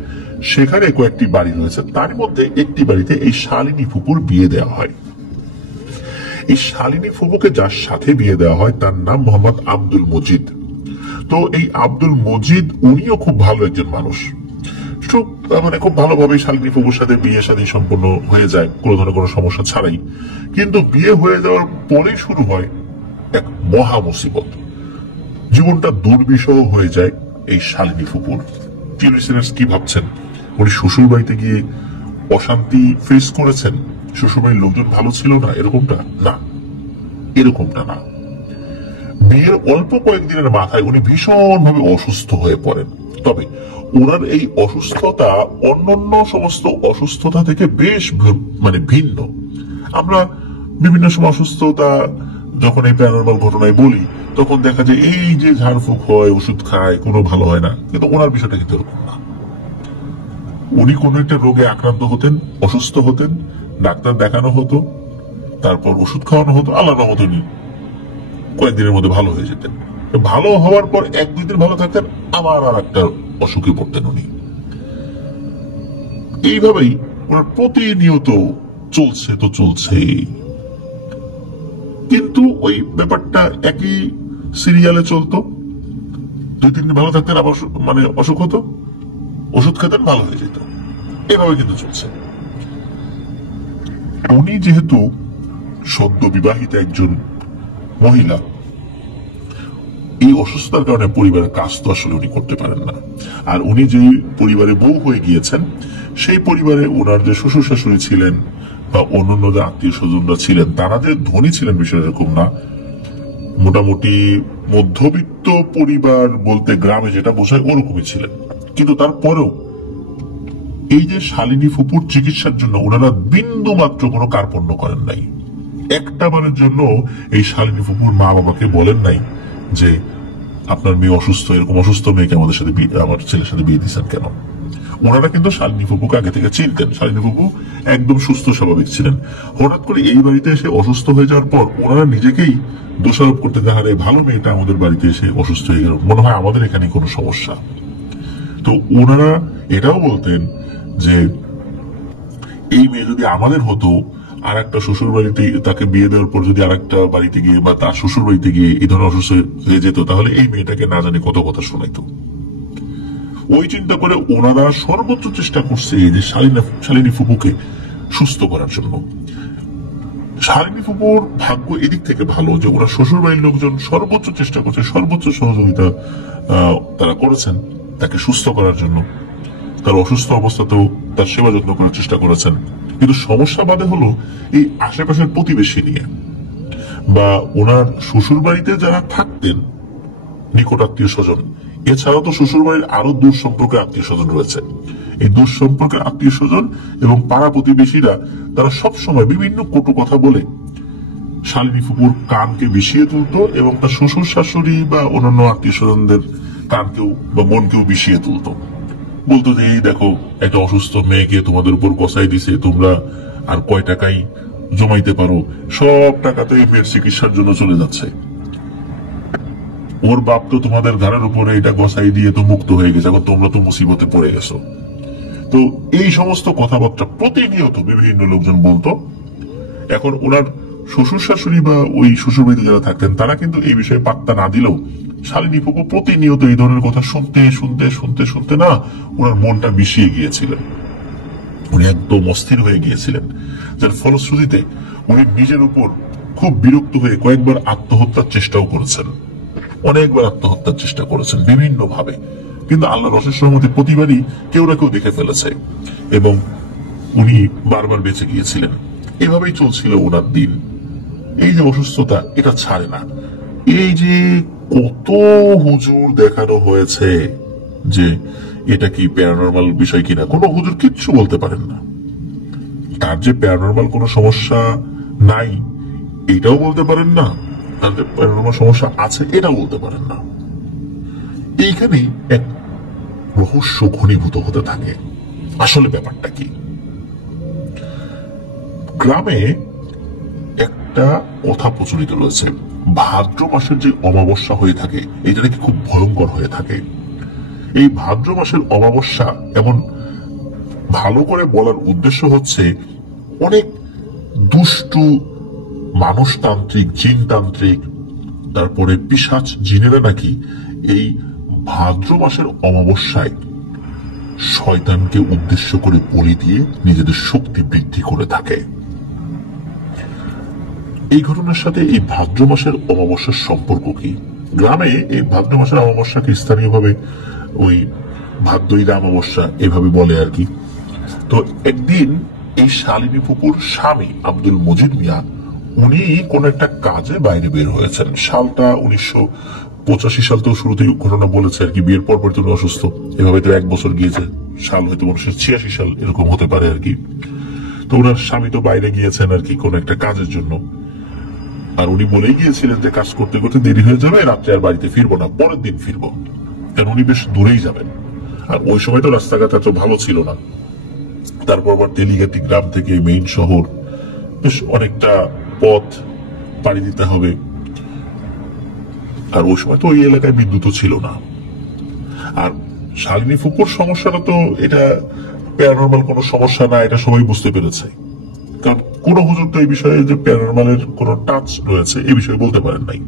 সেখানে কয়েকটি বাড়ি রয়েছে। তার মধ্যে একটি বাড়িতে এই শালিনী ফুপুর বিয়ে দেওয়া হয়। এই শালিনী ফুপুকে যার সাথে বিয়ে দেওয়া হয় তার নাম মোহাম্মদ আব্দুল মজিদ। তো এই আব্দুল মজিদ উনিও খুব ভালো একজন মানুষ। মানে খুব ভালোভাবে শালিনী ফুপুর সাথে বিয়ে শাদী সম্পন্ন হয়ে যায় কোনো ধরনের কোনো সমস্যা ছাড়াই। কিন্তু বিয়ে হয়ে যাওয়ার পরেই শুরু হয় এক মহা মুসিবত। জীবনটা দুর্বিষহ হয়ে যায় এই শালিনী ফুপুর। কি ভাবছেন উনি শ্বশুর বাড়িতে গিয়ে অশান্তি ফেস করেছেন, শ্বশুর বাড়ির লোকজন ভালো ছিল না, এরকমটা না। এরকমটা না। বিয়ের অল্প কয়েকদিনের মাথায় উনি ভীষণভাবে অসুস্থ হয়ে পড়েন। তবে ওনার এই অসুস্থতা অন্যান্য সমস্ত অসুস্থতা থেকে বেশ মানে ভিন্ন। আমরা বিভিন্ন সময় অসুস্থতা যখন এই প্যারানরমাল ঘটনায় বলি তখন দেখা যায় এই যে ঝাড়ফুঁক হয়, ওষুধ খায়, কোনো ভালো হয় না। কিন্তু ওনার বিষয়টা কিন্তু এরকম না। উনি কোন একটা রোগে আক্রান্ত হতেন, অসুস্থ হতেন, ডাক্তার দেখানো হতো, তারপর ওষুধ খাওয়ানো হতো, আল্লাহর মতনই কয়েকদিনের মধ্যে ভালো হয়ে যেতেন। ভালো হওয়ার পর 1-2 দিন ভালো থাকতেন, আবার আর একটা অসুখে পড়তেন উনি। এইভাবেই ওনার প্রতিনিয়ত চলছে তো চলছে, কিন্তু ওই ব্যাপারটা একই সিরিয়ালে চলতো। 2-3 দিন ভালো থাকতেন, আবার মানে অসুখ হতো, ওষুধ খেতেন, ভালো হয়ে যেত, এভাবে কিন্তু চলছে। উনি যেহেতু সদ্য বিবাহিত একজন মহিলা, এই অসুস্থতার কারণে পরিবারের কাজ তো আসলে উনি করতে পারেন না। আর উনি যে পরিবারে বউ হয়ে গিয়েছেন, সেই পরিবারে ওনার যে শ্বশুর শাশুড়ি ছিলেন বা অন্যান্য যে আত্মীয় স্বজনরা ছিলেন, তারা যে ধনী ছিলেন বিষয় এরকম না। মোটামুটি মধ্যবিত্ত পরিবার বলতে গ্রামে যেটা বোঝায় ওরকমই ছিলেন। কিন্তু তারপরেও এই যে শালিনী ফুপুর চিকিৎসার জন্য ওনারা বিন্দু মাত্র কোনো কার্পণ্য করেন নাই। একটা বারের জন্য এই শালিনী ফুপুর মা বাবাকে বলেন নাই যে আপনার মেয়ে অসুস্থ, এরকম অসুস্থ মেয়েকে আমার ছেলের সাথে বিয়ে দিচ্ছেন কেন। ওনারা কিন্তু শালিনী ফুপুকে আগে থেকে চিনতেন। শালিনী ফুপু একদম সুস্থ স্বাভাবিক ছিলেন। হঠাৎ করে এই বাড়িতে এসে অসুস্থ হয়ে যাওয়ার পর ওনারা নিজেকেই দোষারোপ করতে দেখারে, ভালো মেয়েটা আমাদের বাড়িতে এসে অসুস্থ হয়ে গেল, মনে হয় আমাদের এখানে কোনো সমস্যা। তো ওনারা এটাও বলতেন যে এই মেয়ে যদি আমাদের হতো, আর একটা শ্বশুর বাড়িতে তাকে বিয়ে দেওয়ার পর যদি আর একটা বাড়িতে গিয়ে বা তার শ্বশুর বাড়িতে গিয়ে এই ধরনের অসুস্থ হয়ে যেত, তাহলে এই মেয়েটাকে না জানি কত কথা শোনাইতো। ওই চিন্তা করে ওনারা সর্বোচ্চ চেষ্টা করছে যে শালিনী ফুপুকে সুস্থ করার জন্য। শালিনী ফুপুর ভাগ্য এদিক থেকে ভালো যে ওরা শ্বশুর বাড়ির লোকজন সর্বোচ্চ চেষ্টা করছে, সর্বোচ্চ সহযোগিতা তারা করেছেন তাকে সুস্থ করার জন্য। তার অসুস্থ অবস্থাতেও তার সেবা যত্ন করার চেষ্টা করেছেন। কিন্তু সমস্যা বাদে হলো এই আশেপাশের প্রতিবেশী নিয়ে, বা ওনার শ্বশুর বাড়িতে যারা থাকতেন নিকট আত্মীয় স্বজন, এছাড়াও তো শ্বশুর বাড়ির আরো দূর সম্পর্কের আত্মীয় স্বজন রয়েছে। এই দূর সম্পর্কের আত্মীয় স্বজন এবং পাড়া প্রতিবেশীরা তারা সবসময় বিভিন্ন কটু কথা বলে শালিনী ফুপুর কানকে বিষিয়ে তুলতো এবং তার শ্বশুর শাশুড়ি বা অন্যান্য আত্মীয় স্বজনদের কানকেও বা মনকেও বিষিয়ে তুলতো। বলতো যে এই দেখো একটা অসুস্থ মেয়েকে তোমাদের উপর কষাই দিছে, তোমরা আর কয় টাকাই জমাইতে পারো, সব টাকা তো এই মেয়ের চিকিৎসার জন্য চলে যাচ্ছে। ওর বাপ তো তোমাদের ঘরের উপরে এটা গসাই দিয়ে তো মুক্ত হয়ে গেছে, এখন তোমরা তো মুসিবতে পড়ে গেছো। তো এই সমস্ত কথাবার্তা প্রতিনিয়ত বিভিন্ন লোকজন বলতো। এখন ওনার শ্বশুর শাশুড়ি বা ওই শ্বশুর বাড়িতে যারা থাকতেন তারা কিন্তু এই বিষয়ে পাত্তা না দিলেও শালিনী ফুপু প্রতিনিয়ত এই ধরনের কথা শুনতে শুনতে শুনতে শুনতে না ওনার মনটা বিষিয়ে গিয়েছিলেন। উনি একদম অস্থির হয়ে গিয়েছিলেন, যার ফলশ্রুতিতে উনি নিজের উপর খুব বিরক্ত হয়ে কয়েকবার আত্মহত্যার চেষ্টাও করেছেন। অনেকবার আত্মহত্যার চেষ্টা করেছেন বিভিন্ন ভাবে, কিন্তু আল্লাহর অশেষ রহমতে প্রতিবারই কেউ না কেউ দেখে ফেলেছে এবং উনি বারবার বেঁচে গিয়েছিলেন। এভাবেই চলছিল ওনার দিন। এই যে অসুস্থতা এটা ছাড়ে না। এই যে কত হুজুর দেখানো হয়েছে যে এটা কি প্যারানরমাল বিষয় কিনা, কোনো হুজুর কিচ্ছু বলতে পারেন না। তার যে প্যারানরমাল কোনো সমস্যা নাই এটাও বলতে পারেন না, তার যে প্যারানরমাল সমস্যা আছে এটাও বলতে পারেন না। এইখানেই এক রহস্য ঘনীভূত হতে থাকে। আসলে ব্যাপারটা কি? গ্রামে একটা কথা প্রচলিত রয়েছে, ভাদ্র মাসের যে অমাবস্যা হয়ে থাকে এটা নাকি খুব ভয়ঙ্কর হয়ে থাকে। এই ভাদ্র মাসের অমাবস্যা এমন ভালো করে বলার উদ্দেশ্য হচ্ছে অনেক দুষ্টু মানুষতান্ত্রিক, জিনতান্ত্রিক, তারপরে পিশাচ জিনেরা নাকি এই ভাদ্র মাসের অমাবস্যায় শয়তানকে উদ্দেশ্য করে বলি দিয়ে নিজেদের শক্তি বৃদ্ধি করে থাকে। এই ঘটনার সাথে এই ভাদ্র মাসের অমাবস্যার সম্পর্ক কি? গ্রামে এই ভাদ্র মাসের অমাবস্যাকে স্থানীয়ভাবে ওই ভাদ্রইরা অমাবস্যা এভাবে বলে আর কি। তো একদিন এই শালিনী ফুপুর স্বামী আব্দুল মজিদ মিয়া উনি কোন একটা কাজে বাইরে বের হয়েছেন। সালটা 1985 সাল, তো শুরুতেই ঘটনা বলেছে আর কি, বিয়ের পর তিনি অসুস্থ, এভাবে তো 1 বছর গিয়েছে, সাল হয়তো 1986 সাল এরকম হতে পারে আর কি। তো ওনার স্বামী তো বাইরে গিয়েছেন আর কি কোন একটা কাজের জন্য, আর উনি বলেই গিয়েছিলেন যে কাজ করতে করতে দেরি হয়ে যাবে, রাত্রে আর বাড়িতে ফিরবো না, পরের দিন ফিরবো, কারণ উনি বেশ দূরেই যাবেন। আর ওই সময় তো রাস্তাঘাট এত ভালো ছিল না। তারপর আবার তেলিগাতি গ্রাম থেকে মেইন শহর বেশ অনেকটা পথ পাড়ি দিতে হবে, আর ওই সময় তো ওই এলাকায় বিদ্যুৎ ছিল না। আর শালিনী ফুপুর সমস্যাটা তো এটা প্যারানরমাল কোনো সমস্যা না, এটা সবাই বুঝতে পেরেছে, কারণ কোন হুজুর তো এই বিষয়ে যে প্যারানরমালের কোন টাচ রয়েছে এই বিষয়ে বলতে পারেন নাই।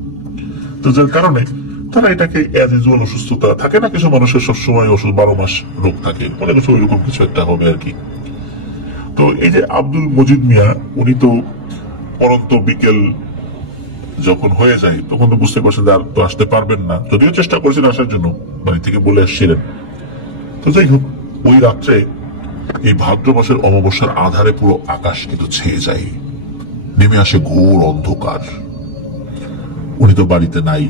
তো যার কারণে তারা এটাকে অ্যাজ ইউজুয়াল অসুস্থতা থাকে না, কিছু মানুষের সবসময় 12 মাস রোগ থাকে, মনে করছে ওইরকম কিছু একটা হবে আর কি। তো এই যে আব্দুল মজিদ মিয়া, উনি তো পরন্ত বিকেল যখন হয়ে যায় তখন তো বুঝতে পারছেন আর তো আসতে পারবেন না, যদিও চেষ্টা করেছেন আসার জন্য, বাড়ি থেকে বলে আসছিলেন। তো যাই হোক, ওই রাত্রে এই ভাদ্র মাসের অমাবস্যার আধারে পুরো আকাশ কিন্তু ছেয়ে যায়, নেমে আসে ঘোর অন্ধকার। উনি তো বাড়িতে নাই।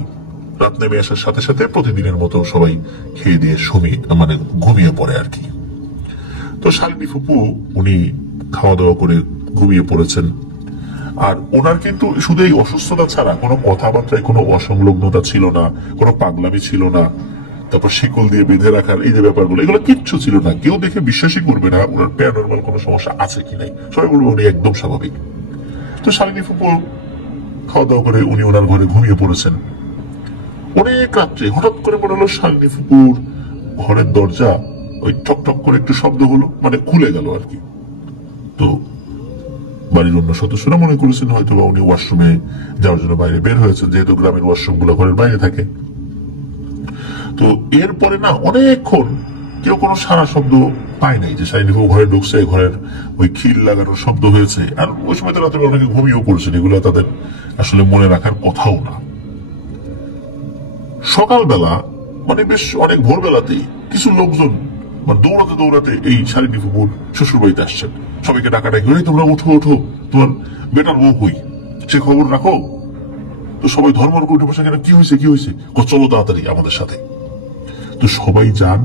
রাত নেমে আসার সাথে সাথে প্রতিদিনের মতো সবাই খেয়ে দিয়ে ঘুমিয়ে পড়ে আর কি। তো শালিনী ফুপু উনি খাওয়া দাওয়া করে ঘুমিয়ে পড়েছেন। আর ওনার কিন্তু শুধু এই অসুস্থতা ছাড়া কোনো কথাবার্তায় কোনো অসংলগ্নতা ছিল না, কোনো পাগলামি ছিল না, তারপর শিকল দিয়ে বেঁধে রাখার এই যে ব্যাপারগুলো, এগুলো কিচ্ছু ছিল না। কেউ দেখে বিশ্বাসই করবে না ওনার প্যারানরমাল কোনো সমস্যা আছে কি নাই, সবাই বলবে উনি একদম স্বাভাবিক। তো শালিনী ফুপু খাওয়া দাওয়া করে উনি ওনার ঘরে ঘুমিয়ে পড়েছেন। অনেক রাত্রে হঠাৎ করে মনে হলো শালিনী ফুপুর ঘরের দরজা ওই ঠক ঠক করে একটু শব্দ হলো, খুলে গেল আর কি। তো বাড়ির অন্য সদস্যরা মনে করেছেন হয়তো বা উনি ওয়াশরুমে যাওয়ার জন্য বাইরে বের হয়েছেন, যেহেতু গ্রামের ওয়াশরুম গুলো ঘরের বাইরে থাকে। তো এরপরে না অনেকক্ষণ কেউ কোনো সারা শব্দ পায় নাই যে শালিনী ফুপু ঘরে ঢুকছে, ঘরের ওই খিল লাগানোর শব্দ হয়েছে। আর ওই সময় তো রাতে অনেকে ঘুমিয়েও পড়েছেন, এগুলো তাদের আসলে মনে রাখার কথাও না। সকালবেলা বেশ অনেক ভোরবেলাতেই কিছু লোকজন দৌড়াতে দৌড়াতে এই শালিনী ফুপুর শ্বশুর বাড়িতে আসছেন। সবাইকে ডাকাডাকি, তোমরা উঠো উঠো, তোমার বেটার বউ কই, সে খবর রাখো। তো সবাই ধর্মর করে উঠে বসে, কেন কি হয়েছে কি হয়েছে, চলো তাড়াতাড়ি আমাদের সাথে। তো সবাই যান,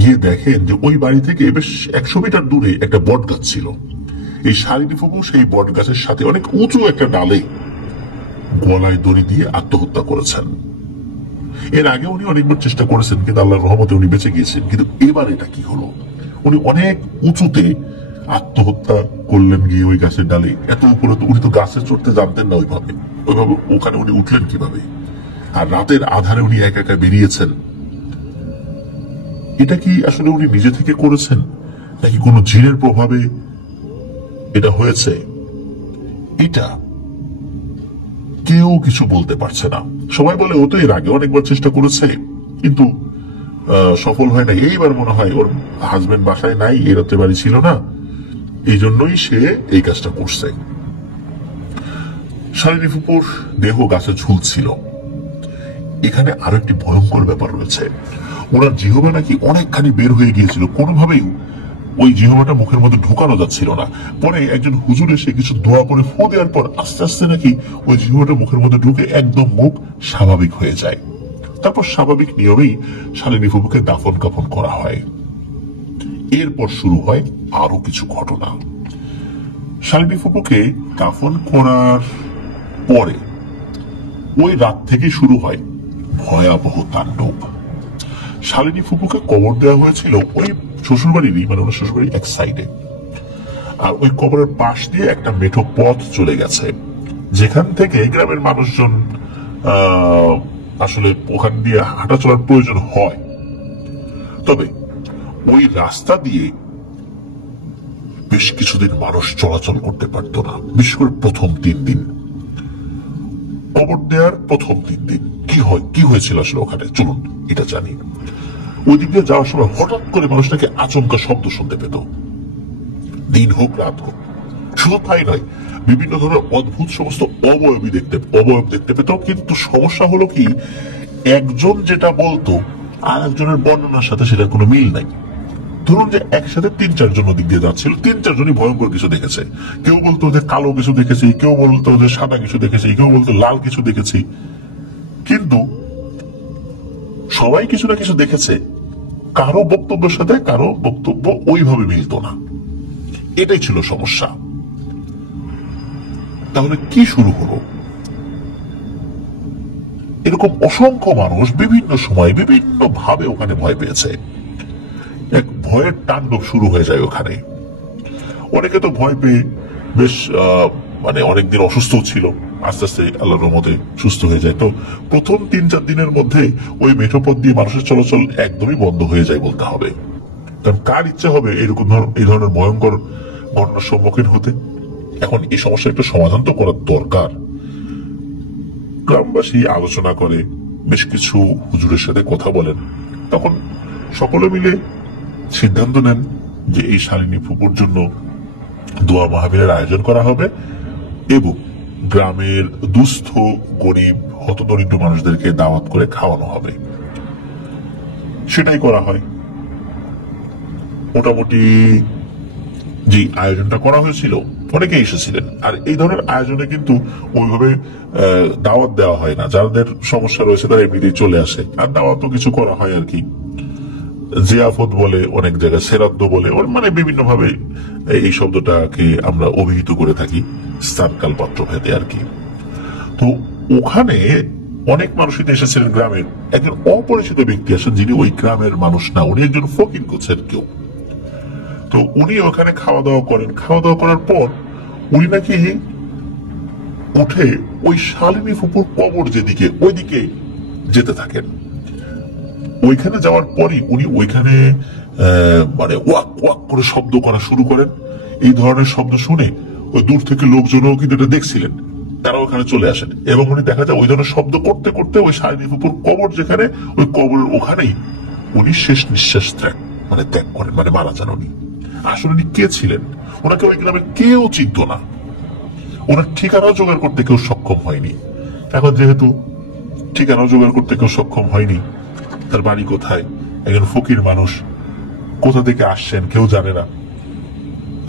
গিয়ে দেখেন যে ওই বাড়ি থেকে বেশ 100 মিটার দূরে একটা বট গাছ ছিল। এই শালিনী ফুপু সেই বট গাছের সাথে অনেক উঁচু একটা ডালে গলায় দড়ি দিয়ে আত্মহত্যা করেছেন। এর আগে উনি অনেকবার চেষ্টা করেছেন, কিন্তু আল্লাহর রহমতে উনি বেঁচে গিয়েছেন। কিন্তু এবার এটা কি হলো, উনি অনেক উঁচুতে আত্মহত্যা করলেন গিয়ে ওই গাছের ডালে। এত উপরে তো উনি তো গাছে চড়তে জানতেন না ওইভাবে ওখানে উনি উঠলেন কিভাবে? আর রাতের আধারে উনি একা একা বেরিয়েছেন। এটা কি আসলে উনি নিজে থেকে করেছেন নাকি কোনো জিনের প্রভাবে এটা হয়েছে? এটা কেউ কিছু বলতে পারছে না। সবাই বলে ও তো এর আগে অনেকবার চেষ্টা করেছে, কিন্তু সফল হয় না। এইবার মনে হয় ওর হাজবেন্ড বাসায় নাই, এই রাতে বাড়ি ছিল না, এই জন্যই সে এই কাজটা করছে। শালিনী ফুপুর দেহ গাছে ঝুলছিল। এখানে আরো একটি ভয়ঙ্কর ব্যাপার রয়েছে, ওনার জিহবা নাকি অনেকখানি বের হয়ে গিয়েছিল, কোনোভাবেই ওই জিহবাটা মুখের মধ্যে ঢোকানো যাচ্ছিল না। পরে একজন হুজুর এসে কিছু দোয়া করে ফু দেওয়ার পর আস্তে আস্তে নাকি ওই জিহবাটা মুখের মধ্যে ঢুকে একদম মুখ স্বাভাবিক হয়ে যায়। তারপর স্বাভাবিক নিয়মেই শালিনী ফুপুকে দাফন কাফন করা হয়। এরপর শুরু হয় আরো কিছু ঘটনা। শালিনী ফুপুকে দাফন করার পরে ওই রাত থেকে শুরু হয় ভয়াবহ তাণ্ডব। শালিনী ফুপুকে কবর দেওয়া হয়েছিল ওই শ্বশুরবাড়িরই, ওনার শ্বশুরবাড়ির এক সাইডে। আর ওই কবরের পাশ দিয়ে একটা মেঠো পথ চলে গেছে, যেখান থেকে গ্রামের মানুষজন আসলে ওখান দিয়ে হাঁটা চলার প্রয়োজন হয়। তবে ওই রাস্তা দিয়ে বেশ কিছুদিন মানুষ চলাচল করতে পারত না, বিশেষ করে প্রথম 3 দিন, কবর দেওয়ার প্রথম 3 দিন। কি হয়েছিল আসলে ওখানে, চলুন এটা জানি। ওই দিক দিয়ে যাওয়ার সময় হঠাৎ করে মানুষটাকে আচমকা শব্দ শুনতে পেত, দিন হোক রাত হোক। শুধু তাই নয়, বিভিন্ন ধরনের অদ্ভুত সমস্ত অবয়ব দেখতে পেত। কিন্তু সমস্যা হলো কি, একজন যেটা বলতো আর একজনের বর্ণনার সাথে সেটার কোনো মিল নাই। ধরুন যে একসাথে 3-4 জন দিক দিয়ে যাচ্ছিল, 3-4 জনই ভয়ঙ্কর কিছু দেখেছে। কেউ বলতো যে কালো কিছু দেখেছি, কেউ বলতো যে সাদা কিছু দেখেছি, কেউ বলতো লাল কিছু দেখেছি। কিন্তু সবাই কিছু না কিছু দেখেছে, কারো বক্তব্যের সাথে কারো বক্তব্য ওইভাবে মিলত না। এটাই ছিল সমস্যা। তাহলে কি শুরু হলো? এরকম অসংখ্য মানুষ বিভিন্ন সময় বিভিন্ন ভাবে ওখানে ভয় পেয়েছে। এক ভয়ের তাণ্ডব শুরু হয়ে যায় ওখানে। অনেকে তো ভয় পেয়ে বেশ অনেকদিন অসুস্থ ছিল, আস্তে আস্তে আল্লাহর রহমতে সুস্থ হয়ে যায়। তো প্রথম 3-4 দিনের মধ্যে ওই মেঠোপথ দিয়ে মানুষের চলাচল একদমই বন্ধ হয়ে যায় বলতে হবে। কারণ কার ইচ্ছা হবে এই ধরনের ভয়ঙ্কর ঘটনার সম্মুখীন হতে? এখন এই সমস্যার একটা সমাধান তো করার দরকার। গ্রামবাসী আলোচনা করে, বেশ কিছু হুজুরের সাথে কথা বলেন, তখন সকলে মিলে সিদ্ধান্ত নেন যে এই শালিনী ফুপুর জন্য দোয়া মাহফিলের আয়োজন করা হবে এবং গ্রামের দুস্থ গরিব হতদরিদ্র মানুষদেরকে দাওয়াত করে খাওয়ানো হবে। সেটাই করা হয়। মোটামুটি যে আয়োজনটা করা হয়েছিল অনেকে এসেছিলেন। আর এই ধরনের আয়োজনে কিন্তু ওইভাবে দাওয়াত দেওয়া হয় না, যাদের সমস্যা রয়েছে তারা এমনিতেই চলে আসে। আর দাওয়াতও কিছু করা হয় আর কি, জিয়াফত বলে, অনেক জায়গায় সেরাদ্দ বলে, মানে বিভিন্ন ভাবে এই শব্দটাকে আমরা অভিহিত করে থাকি স্থানকাল পাত্র ভেদে আর কি। তো ওখানে অনেক মানুষই এসেছিলেন গ্রামের। একজন অপরিচিত ব্যক্তি আসেন, যিনি ওই গ্রামের মানুষ না, উনি একজন ফকির গোছের কেউ। তো উনি ওখানে খাওয়া দাওয়া করেন। খাওয়া দাওয়া করার পর উনি নাকি উঠে ওই শালিনী ফুপুর কবর যেদিকে, ওইদিকে যেতে থাকেন। ওইখানে যাওয়ার পরই উনি ওইখানে মানে ওয়াক ওয়াক করে শব্দ করা শুরু করেন। এই ধরনের শব্দ শুনে ওই দূর থেকে লোকজনও কিন্তু এটা দেখছিলেন, তারা ওখানে চলে আসেন এবং উনি দেখা যায় ওই ধরনের শব্দ করতে করতে ওই শালিনী ফুপুর কবর যেখানে, ওই কবরের ওখানেই উনি শেষ নিঃশ্বাস ত্যাগ করেন, মানে মারা যান উনি। আসলে উনি কে ছিলেন? ওনাকে ওই গ্রামের কেউ চিনত না, ওনার ঠিকানা জোগাড় করতে কেউ সক্ষম হয়নি। এখন যেহেতু ঠিকানা জোগাড় করতে কেউ সক্ষম হয়নি, তার বাড়ি কোথায়, একজন ফকির মানুষ, কোথা থেকে আসছেন কেউ জানে না।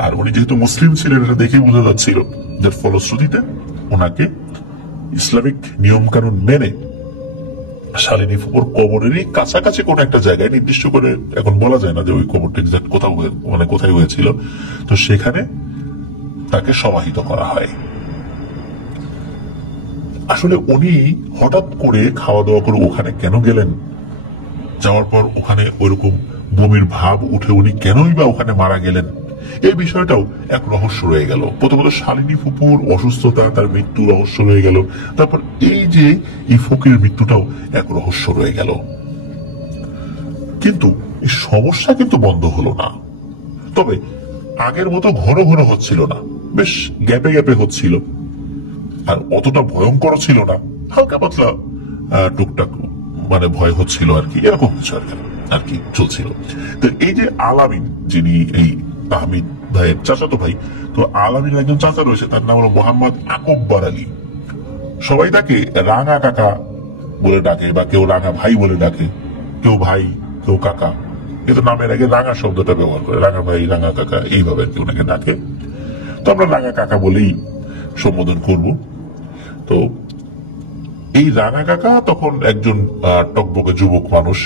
আর উনি যেহেতু মুসলিম ছিলেন এটা দেখেই বোঝা যাচ্ছিল, যার ফলশ্রুতিতে ওনাকে ইসলামিক নিয়ম কানুন মেনে শালিনী ফুপুর কবরেরই কাছাকাছি কোন একটা জায়গায়, নির্দিষ্ট করে এখন বলা যায় না যে ওই কবরটা এক্সাক্ট কোথাও মানে কোথায় হয়েছিল, তো সেখানে তাকে সমাহিত করা হয়। আসলে উনি হঠাৎ করে খাওয়া দাওয়া করে ওখানে কেন গেলেন, যাওয়ার পর ওখানে ওইরকম বমির ভাব উঠে উনি কেনই বা ওখানে মারা গেলেন, এই বিষয়টাও এক রহস্য রয়ে গেল। প্রথমত শালিনী ফুপুর অসুস্থতা, তার মৃত্যু রহস্য রয়ে গেল। তারপর এই যে এই ফকির মৃত্যুটাও এক রহস্য রয়ে গেল। কিন্তু এই সমস্যা কিন্তু বন্ধ হলো না। তবে আগের মতো ঘন ঘন হচ্ছিল না, বেশ গ্যাপে গ্যাপে হচ্ছিল। আর অতটা ভয়ঙ্কর ছিল না, হালকা পাতলা টুকটাক মানে ভয় হচ্ছিল আর কি, এরকম কিছু আর কি চলছিল। তো এই যে আলামিন, যিনি এই তাহমিদ ভাইয়ের চাচাতো ভাই, তো আলামিন একজন চাচা রয়েছে, তার নাম হলো মোহাম্মদ আকবর আলী। সবাই তাকে রাঙা কাকা বলে ডাকে, বা কেউ রাঙা ভাই বলে ডাকে, কেউ ভাই, কেউ কাকা, কিন্তু নামের আগে রাঙা শব্দটা ব্যবহার করে, রাঙা ভাই, রাঙা কাকা, এইভাবে কেউ ওনাকে ডাকে। তো আমরা রাঙা কাকা বলেই সম্বোধন করব। তো এই রাঙা কাকা তখন একজন টকবকে যুবক মানুষ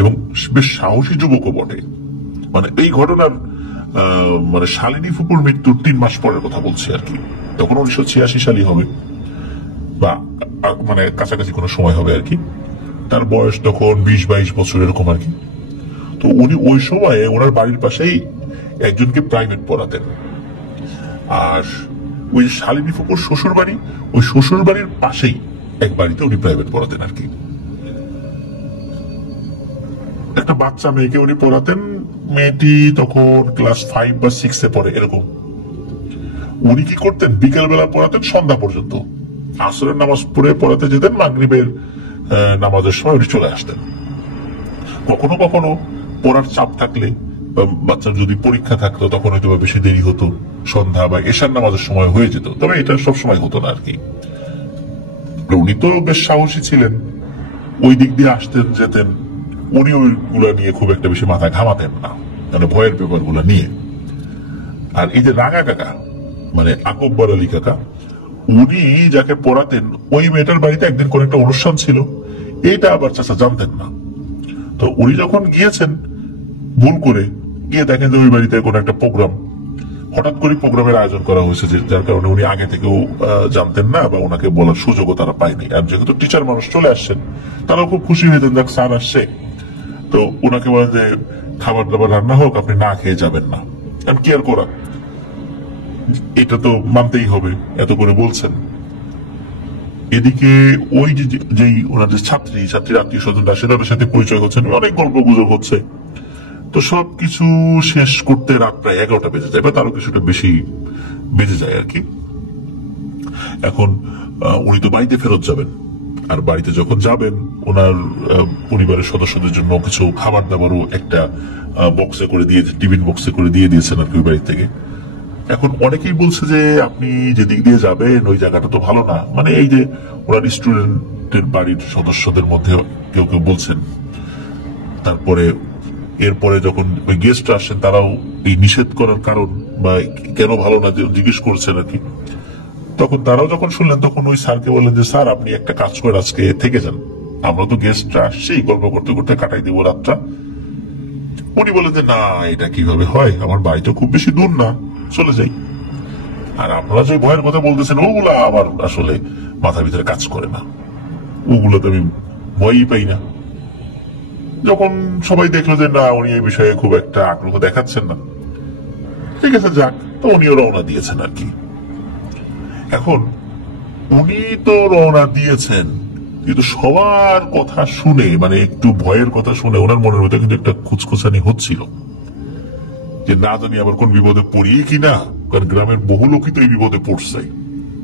এবং বেশ সাহসী যুবকও বটে। মানে এই ঘটনার মানে শালিনী ফুপুর মৃত্যুর 3 মাস পরের কথা বলছি আর কি, তখন 1986 সালই হবে, বা মানে কাছাকাছি কোনো সময় হবে আর কি। তার বয়স তখন 20-22 বছর এরকম আর কি। তো উনি ওই সময়ে ওনার বাড়ির পাশেই একজনকে প্রাইভেট পড়াতেন। আর ওই শালিনী ফুপুর শ্বশুর বাড়ি, ওই শ্বশুর বাড়ির পাশেই এক বাড়িতে উনি প্রাইভেট পড়াতেন আর কি। একটা বাচ্চা মেয়েকে উনি পড়াতেন, মেয়েটি তখন ক্লাস 5 বা 6 পড়ে এরকম। উনি কি করতেন, বিকেল বেলা পড়াতেন সন্ধ্যা পর্যন্ত, আসরের নামাজ পড়ে পড়াতে যেতেন, মাগরিবের নামাজের সময় উনি চলে আসতেন। কখনো কখনো পড়ার চাপ থাকলে, বাচ্চার যদি পরীক্ষা থাকতো, তখন হয়তো বেশি দেরি হতো, সন্ধ্যা বা এশার নামাজের সময় হয়ে যেত, তবে এটা সবসময় হতো না আর কি। উনি তো বেশ সাহসী ছিলেন, ওই দিক দিয়ে আসতেন যেতেন। উনি ওইগুলা নিয়ে খুব একটা বেশি মাথা ঘামাতেন না, মানে ভয়ের ব্যাপারগুলা নিয়ে। আর এই যে রাঙা কাকা, মানে আকবর আলী কাকা, উনি যাকে পড়াতেন, ওই মেয়েটার বাড়িতে একদিন কোন একটা অনুষ্ঠান ছিল, এটা আবার চাচা জানতেন না। তো উনি যখন গিয়েছেন ভুল করে, গিয়ে দেখেন যে ওই বাড়িতে কোন একটা প্রোগ্রাম, হঠাৎ করে প্রোগ্রামের আয়োজন করা হয়েছে, যার কারণে উনি আগে থেকেও জানতেন না, বা ওনাকে বলার সুযোগও তারা পায়নি। আর যেহেতু টিচার মানুষ চলে আসছেন, তারাও খুব খুশি হয়েছেন, দেখ স্যার আসছে। তো ওনাকে বলে যে খাবার দাবার রান্না হোক, আপনি না খেয়ে যাবেন না। কারণ কি আর করা, এটা তো মানতেই হবে, এত করে বলছেন। এদিকে ওই যেই ওনাদের ছাত্রীর আত্মীয় স্বজনরা আসে, তাদের সাথে পরিচয় হচ্ছেন, অনেক গল্প গুজব হচ্ছে। তো সবকিছু শেষ করতে রাত প্রায় 11টা বেজে যায় বা তারও কিছুটা বেশি বেজে যায় আর কি। এখন উনি তো বাড়িতে ফেরত যাবেন, আর বাড়িতে যখন যাবেন ওনার পরিবারের সদস্যদের জন্য কিছু খাবার দাবারও একটা বক্সে করে দিয়ে, টিফিন বক্সে করে দিয়ে দিয়েছেন আর কি বাড়ি থেকে। এখন অনেকেই বলছে যে আপনি যেদিক দিয়ে যাবেন ওই জায়গাটা তো ভালো না, মানে এই যে ওনার স্টুডেন্টের বাড়ির সদস্যদের মধ্যে কেউ কেউ বলছেন। তারপরে এরপরে যখন ওই গেস্ট আসেন তারাও এই নিষেধ করার কারণ বা কেন ভালো না জিজ্ঞেস করছেন আর কি। তখন তারাও যখন শুনলেন তখন ওই স্যারকে বললেন যে স্যার আপনি একটা কাজ করে আজকে থেকে যান, আমরা তো গেস্টরা আসছি, গল্প করতে করতে কাটাই দেবো রাতটা। উনি বলেন যে না, এটা কিভাবে হয়, আমার বাড়িটা খুব বেশি দূর না, চলে যাই। আর আপনারা যে ভয়ের কথা বলতেছেন ওগুলা আমার আসলে মাথার ভিতরে কাজ করে না, ওগুলো তো আমি ভয়ই পাই না। যখন সবাই দেখলো যে না উনি এই বিষয়ে খুব একটা আগ্রহ দেখাচ্ছেন না, ঠিক আছে যাক, তো উনিও রওনা দিয়েছেন আর কি। এখন উনি তো রওনা দিয়েছেন, কিন্তু সবার কথা শুনে, মানে একটু ভয়ের কথা শুনে ওনার মনের মধ্যে কিন্তু একটা খুচখুচানি হচ্ছিল যে না জানি আবার কোন বিপদে পড়ি কিনা, কারণ গ্রামের বহু লোকই তো এই বিপদে পড়ছে।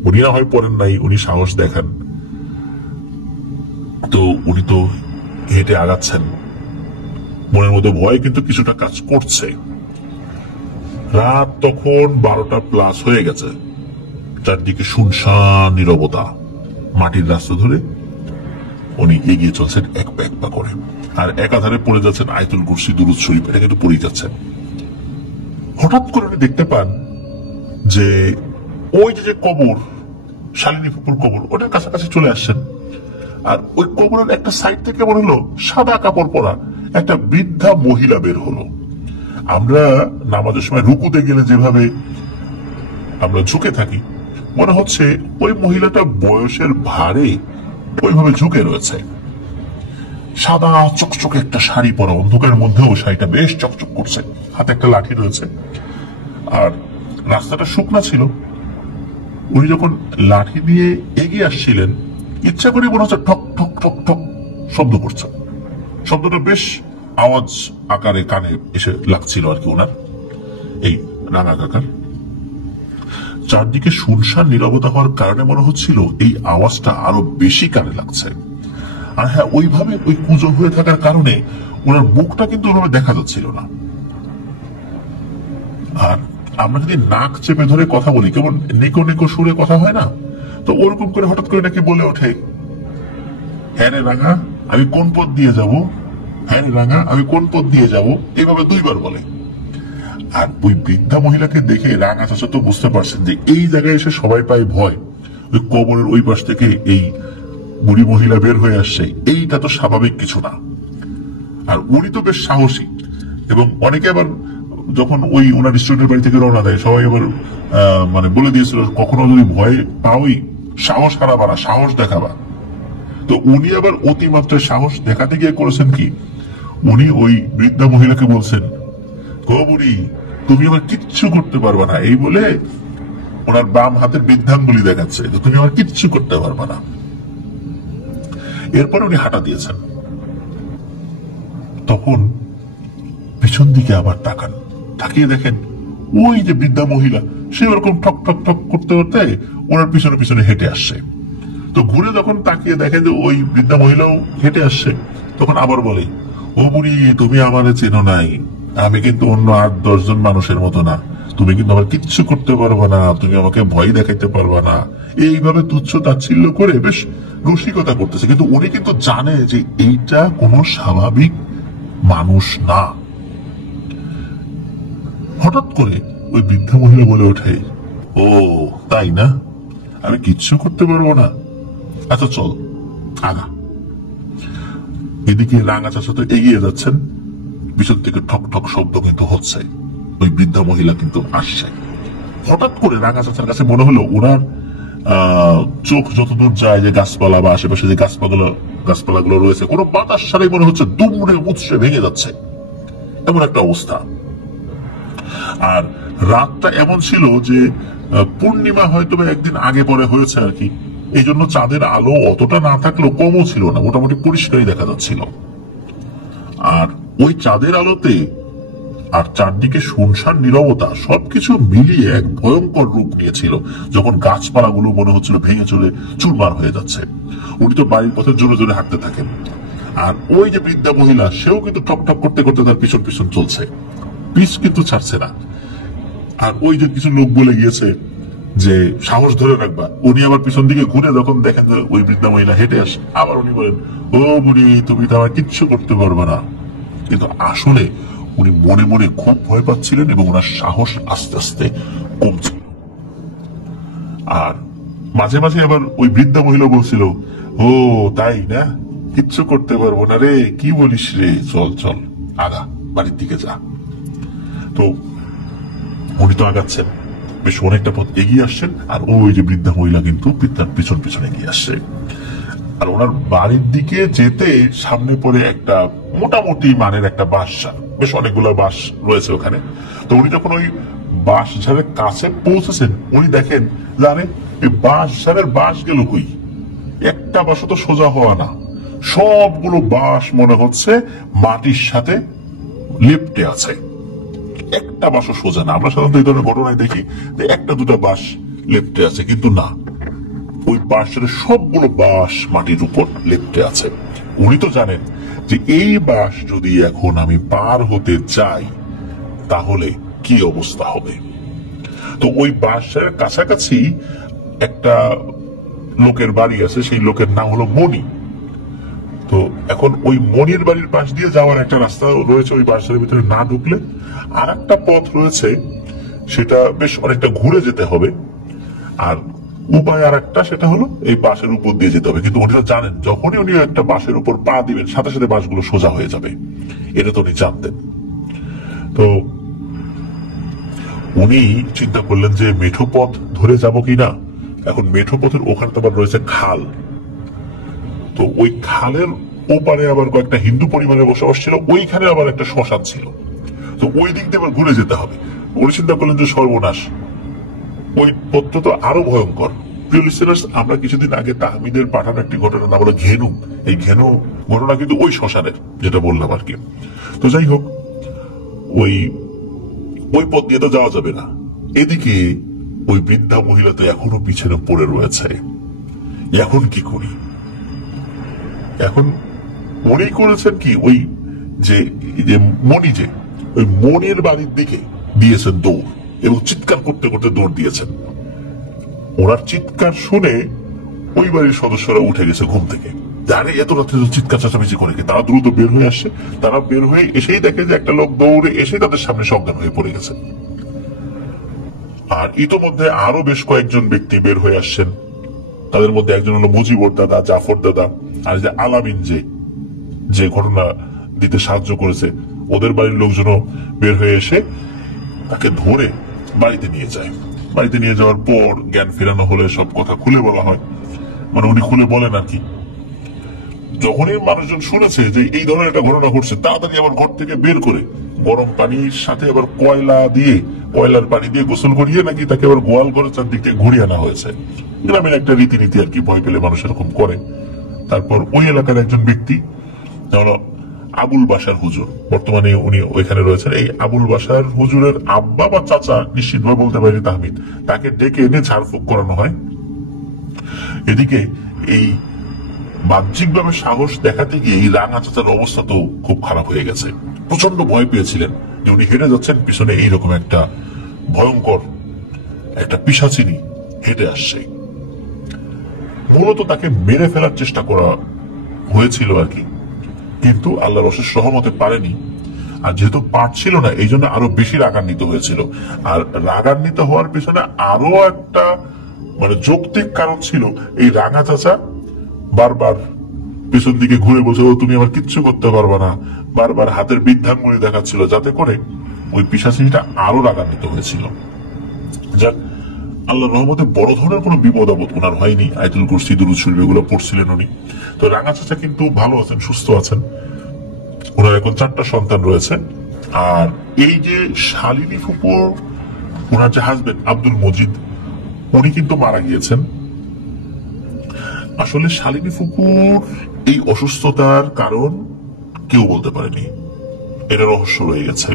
উনি না হয় পড়েন নাই, উনি সাহস দেখান, তো উনি তো হেঁটে আগাচ্ছেন, মনের মধ্যে ভয় কিন্তু কিছুটা কাজ করছে। রাত তখন 12টা প্লাস হয়ে গেছে, চারদিকে শুনশান নীরবতা। মাটির রাস্তা ধরে উনি এগিয়ে চলছেন এক পা এক পা করে, আর একাধারে পড়ে যাচ্ছেন আয়াতুল কুরসি, দুরূদ শরীফ, এটা কিন্তু পড়েই যাচ্ছেন। হঠাৎ করে উনি দেখতে পান যে ওই যে কবর, শালিনী ফুপুর কবর, ওটার কাছাকাছি চলে আসছেন। আর ওই কবরের একটা সাইড থেকে মনে হলো সাদা কাপড় পরা একটা বৃদ্ধা মহিলা বের হলো। আমরা নামাজের সময় রুকুতে গেলে যেভাবে আমরা ঝুঁকে থাকি, মনে হচ্ছে ওই মহিলাটা বয়সের ভারে ওইভাবে ঝুঁকে রয়েছে। সাদা চকচকে একটা শাড়ি পরা, অন্ধকারের মধ্যেও শাড়িটা বেশ চকচক করছে, হাতে একটা লাঠি রয়েছে, আর রাস্তাটা শুকনা ছিল। উনি যখন লাঠি নিয়ে এগিয়ে আসছিলেন, ইচ্ছা করে মনে হচ্ছে ঠক ঠক ঠক ঠক শব্দ করছে। শব্দটা বেশ আওয়াজ আকারে কানে এসে লাগছিল আর কি ওনার, এই রাঙা কাকার। চারদিকে শুনশান নীরবতা হওয়ার কারণে মনে হচ্ছিল এই আওয়াজটা আরো বেশি কানে লাগছে। আর হ্যাঁ, ওইভাবে ওই কুঁজো হয়ে থাকার কারণে ওনার মুখটা কিন্তু ওইভাবে দেখা যাচ্ছিল না। আর আমরা যদি নাক চেপে ধরে কথা বলি, কেমন নেকো নেকো সুরে কথা হয় না, তো ওরকম করে হঠাৎ করে নাকি বলে ওঠে, হ্যাঁ রে রাঙা আমি কোন পথ দিয়ে যাব, হ্যাঁ রে রাঙা আমি কোন পথ দিয়ে যাব, এইভাবে 2বার বলে। আর ওই বৃদ্ধা মহিলাকে দেখে রাঙা চাচা তো বুঝতে পারছেন যে এই জায়গায় এসে সবাই পায় ভয়, ওই কবরের ওই পাশ থেকে এই বুড়ি মহিলা বের হয়ে আসছে, এইটা তো স্বাভাবিক কিছু না। আর উনি তো বেশ সাহসী, এবং অনেকে আবার যখন ওই ওনার স্টুডেন্টের বাড়ি থেকে রওনা দেয় সবাই আবার মানে বলে দিয়েছিল কখনো যদি ভয় পাওই সাহস হারাবা না, সাহস দেখাবা। তো উনি আবার অতিমাত্রায় সাহস দেখাতে গিয়ে করেছেন কি, উনি ওই বৃদ্ধা মহিলাকে বলছেন, গো বুড়ি তুমি আমার কিচ্ছু করতে পারবা না, এই বলে ওনার বাম হাতের বৃদ্ধাঙ্গুলি দেখাচ্ছে, তুমি আমার কিচ্ছু করতে পারবা না। এরপরে উনি হাঁটা দিয়েছেন। তখন পিছন দিকে আবার তাকান, তাকিয়ে দেখেন ওই যে বৃদ্ধা মহিলা, সে ওরকম ঠক ঠক ঠক করতে করতে ওনার পিছনে পিছনে হেঁটে আসছে। তো ঘুরে যখন তাকিয়ে দেখেন যে ওই বৃদ্ধা মহিলাও হেঁটে আসছে, তখন আবার বলে, ও বুড়ি তুমি আমারে চেনো নাই, আমি কিন্তু অন্য 8-10 জন মানুষের মতো না, তুমি কিন্তু আমার কিচ্ছু করতে পারবা না, তুমি আমাকে ভয় দেখাইতে পারবা না। এইভাবে তুচ্ছ তাচ্ছিল্য করে বেশ রসিকতা করতেছে, কিন্তু উনি কিন্তু জানে যে এইটা কোনো স্বাভাবিক মানুষ না। হঠাৎ করে ওই বৃদ্ধা মহিলা বলে ওঠে, ও তাই না, আমি কিচ্ছু করতে পারবো না, আচ্ছা চল আগা। এদিকে রাঙা চাচা তো এগিয়ে যাচ্ছেন, পিছন থেকে ঠক ঠক শব্দ কিন্তু হচ্ছে, ওই বৃদ্ধা মহিলা কিন্তু আসছে। হঠাৎ করে রাঙা চাচার কাছে মনে হলো ওনার চোখ যতদূর যায় যে গাছপালা বা আশেপাশে যে গাছপালাগুলো রয়েছে, কোনো বাতাস ছাড়াই মনে হচ্ছে দুমড়ে মুচড়ে ভেঙে যাচ্ছে, এমন একটা অবস্থা। আর রাতটা এমন ছিল যে পূর্ণিমা হয়তো একদিন আগে পরে হয়েছে আর কি, এই জন্য চাঁদের আলো অতটা না থাকলেও কমও ছিল না, মোটামুটি পরিষ্কারই দেখা যাচ্ছিল। আর ওই চাঁদের আলোতে আর চারদিকে শুনশান নীরবতা, সবকিছু মিলিয়ে এক ভয়ঙ্কর রূপ নিয়েছিল। যখন গাছপালাগুলো মনে হচ্ছিল ভেঙে চলে চুরমার হয়ে যাচ্ছে। উনি তো বাড়ির পথে জোরে জোরে হাঁটতে থাকেন, আর ওই যে বৃদ্ধা মহিলা, সেও কিন্তু ঠক ঠক করতে করতে তার পিছন পিছন চলছে, পিছ কিন্তু ছাড়ছে না। আর ওই যে কিছু লোক বলে গিয়েছে যে সাহস ধরে রাখবা, উনি আবার পিছন দিকে ঘুরে যখন দেখেন যে ওই বৃদ্ধা মহিলা হেঁটে আসে, আবার উনি বলেন, ও বুড়ি, তুমি তো আমার কিচ্ছু করতে পারবে না। কিন্তু আসলে উনি মনে মনে খুব ভয় পাচ্ছিলেন এবং ওনার সাহস আস্তে আস্তে কমছিল। আর মাঝে মাঝে আবার ওই বৃদ্ধা মহিলা বলছিল, ও তাই না, কিচ্ছু করতে পারবো না রে, কি বলিস রে, চল চল আগা, বাড়ির দিকে যা। তো উনি তো আগাচ্ছেন, বেশ অনেকটা পথ এগিয়ে আসছেন, আর ওই যে বৃদ্ধা মহিলা কিন্তু তার পিছন পিছন এগিয়ে আসছে। আর ওনার বাড়ির দিকে যেতে সামনে পড়ে একটা মোটামুটি মানের একটা বাঁশঝাড়, বেশ অনেকগুলো বাঁশ রয়েছে ওখানে। তো উনি যখন ওই বাঁশঝাড়ের কাছে পৌঁছেছেন, উনি দেখেন জানেন এই বাঁশঝাড়ের বাঁশ গেল কই, একটা বাঁশও তো সোজা হওয়া না, সবগুলো বাঁশ মনে হচ্ছে মাটির সাথে লেপ্টে আছে, একটা বাঁশও সোজা না। আমরা সাধারণত এই ধরনের ঘটনায় দেখি যে একটা দুটা বাঁশ লেপ্টে আছে, কিন্তু না, ওই বাঁশের সবগুলো বাঁশ মাটির উপর লেপ্টে আছে। উনি তো জানেন যে এই বাঁশ যদি এখন আমি পার হতে চাই তাহলে কি অবস্থা হবে। তো ওই বাঁশের কাছাকাছি একটা লোকের বাড়ি আছে, সেই লোকের নাম হলো মণি। তো এখন ওই মনির বাড়ির পাশ দিয়ে যাওয়ার একটা রাস্তা রয়েছে, ওই বাঁশের ভিতরে না ঢুকলে আর একটা পথ রয়েছে, সেটা বেশ অনেকটা ঘুরে যেতে হবে। আর উপায় আর একটা, সেটা হলো এই বাঁশের উপর দিয়ে যেতে হবে। কিন্তু উনি তো জানেন যখনই উনি একটা বাঁশের উপর পা দিবেন সাথে সাথে বাঁশগুলো সোজা হয়ে যাবে, এটা তো উনি জানতেন। তো উনি চিন্তা করলেন যে মেঠো পথ ধরে যাব কিনা। এখন মেঠো পথের ওখানে তো আবার রয়েছে খাল, তো ওই খালের ওপারে আবার কয়েকটা হিন্দু পরিবারের বসবাস ছিল, ওইখানে আবার একটা শ্মশান ছিল, তো ওই দিক দিয়ে আবার ঘুরে যেতে হবে। উনি চিন্তা করলেন যে সর্বনাশ, ওই পথটা তো আরো ভয়ঙ্কর। প্রিয় লিসেনার্স, আমরা কিছুদিন আগে তাহমিদের পাঠানো একটি ঘটনা নাম হলো ঘেনু, এই ঘেনু ঘটনা কিন্তু ওই শ্মশানের, যেটা বললাম আর কি। তো যাই হোক, ওই ওই পথ দিয়ে তো যাওয়া যাবে না। এদিকে ওই বৃদ্ধা মহিলা তো এখনো পিছনে পড়ে রয়েছে, এখন কি করি। এখন উনি করেছেন কি, ওই যে মণি, যে ওই মণির বাড়ির দিকে দিয়েছেন দৌড়, এবং চিৎকার করতে করতে দৌড় দিয়েছেন। ওনার চিৎকার শুনে ওই বাড়ির সদস্যরা উঠে গেছে ঘুম থেকে, জানে এত রাত্রে চিৎকার চাচামেচি করে, তারা দ্রুত বের হয়ে আসছে। তারা বের হয়ে এসেই দেখে যে একটা লোক দৌড়ে এসে তাদের সামনে সজ্ঞান হয়ে পড়ে গেছে। আর ইতোমধ্যে আরো বেশ কয়েকজন ব্যক্তি বের হয়ে আসছেন। তাদের মধ্যে একজন হলো মুজিবর দাদা, জাফর দাদা, আর যে আলামিন যে ঘটনা দিতে সাহায্য করেছে, ওদের বাড়ির লোকজনও বের হয়ে এসে তাকে ধরে বাড়িতে নিয়ে যায়। বাড়িতে নিয়ে যাওয়ার পর জ্ঞান ফেরানো হলে সব কথা খুলে বলা হয়, মানে উনি খুলে বলেন আর কি। যখনই মানুষজন শুনেছে যে এই ধরনের একটা ঘটনা ঘটছে, তাড়াতাড়ি আবার ঘর থেকে বের করে গরম পানির সাথে আবার কয়লার পানি দিয়ে গোসল করিয়ে নাকি তাকে আবার গোয়াল ঘরে চারদিকে ঘুরিয়ে আনা হয়েছে। গ্রামের একটা রীতিনীতি আর কি, ভয় পেলে মানুষ এরকম করে। তারপর ওই এলাকার একজন ব্যক্তি, আবুল বাশার হুজুর, বর্তমানে উনি ওইখানে রয়েছেন, এই আবুল বাশার হুজুরের আব্বা বা চাচা, নিশ্চিতভাবে বলতে পারি তাহমিদ, তাকে ডেকে এনে ঝাড়ফুঁক করানো হয়। এদিকে এই বাহ্যিকভাবে সাহস দেখাতে গিয়ে এই রাঙা চাচার অবস্থা তো খুব খারাপ হয়ে গেছে। প্রচন্ড ভয় পেয়েছিলেন যে উনি হেঁটে যাচ্ছেন, পিছনে এইরকম একটা ভয়ঙ্কর একটা পিশাচিনী হেঁটে আসছে। মূলত তাকে মেরে ফেলার চেষ্টা করা হয়েছিল আর কি, কিন্তু আল্লাহর অশেষ রহমতে পারেনি। আর যেহেতু পারছিল না, এই জন্য আরো বেশি রাগান্বিত হয়েছিল। আর রাগান্বিত হওয়ার পিছনে আরো একটা মানে যৌক্তিক কারণ ছিল, এই রাঙা চাচা বারবার পেছন দিকে ঘুরে বলছে, ও তুমি আমার কিচ্ছু করতে পারবা না, বারবার হাতের বৃদ্ধাঙ্গুলি দেখাচ্ছিল, যাতে করে ওই পিশাচিটা আরো রাগান্বিত হয়েছিল। যাক, আল্লাহর রহমতে বড় ধরনের কোনো বিপদ আপদ ওনার হয়নি। আয়াতুল কুরসি, দুরূদ শরীফ এগুলো পড়ছিলেন উনি। তো রাঙা চাচা কিন্তু ভালো আছেন, সুস্থ আছেন। ওনার এখন 4টা সন্তান রয়েছে। আর এই যে শালিনী ফুপুর, ওনার যে হাজবেন্ড আব্দুল মজিদ, উনি কিন্তু মারা গিয়েছেন। আসলে শালিনী ফুপুর এই অসুস্থতার কারণ কেউ বলতে পারেনি, এটা রহস্য রয়ে গেছে,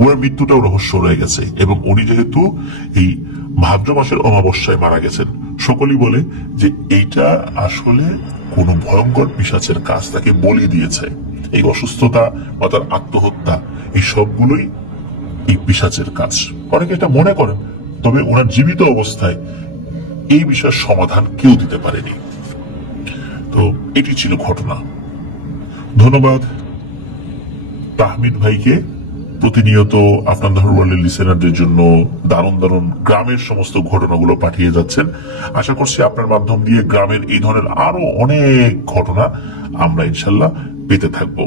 ওনার মৃত্যুটাও রহস্য রয়ে গেছে। এবং উনি যেহেতু এই ভাদ্র মাসের অমাবস্যায় মারা গেছেন, সকলেই বলে যে এইটা আসলে কোন ভয়ঙ্কর পিশাচের কাজ তাকে বলি দিয়েছে। এই অসুস্থতা বা তার আত্মহত্যা, এই সবগুলোই এই পিশাচের কাজ, অনেকে এটা মনে করেন। তবে ওনার জীবিত অবস্থায় এই বিষয়ের সমাধান কেউ দিতে পারেনি। তো এটি ছিল ঘটনা। ধন্যবাদ তাহমিদ ভাইকে, প্রতিনিয়ত আপনাদের ওয়ার্ল্ডের লিসেনারদের জন্য দারুণ দারুণ গ্রামের সমস্ত ঘটনাগুলো পাঠিয়ে যাচ্ছেন। আশা করছি আপনার মাধ্যম দিয়ে গ্রামের এই ধরনের আরো অনেক ঘটনা আমরা ইনশাল্লাহ পেতে থাকবো।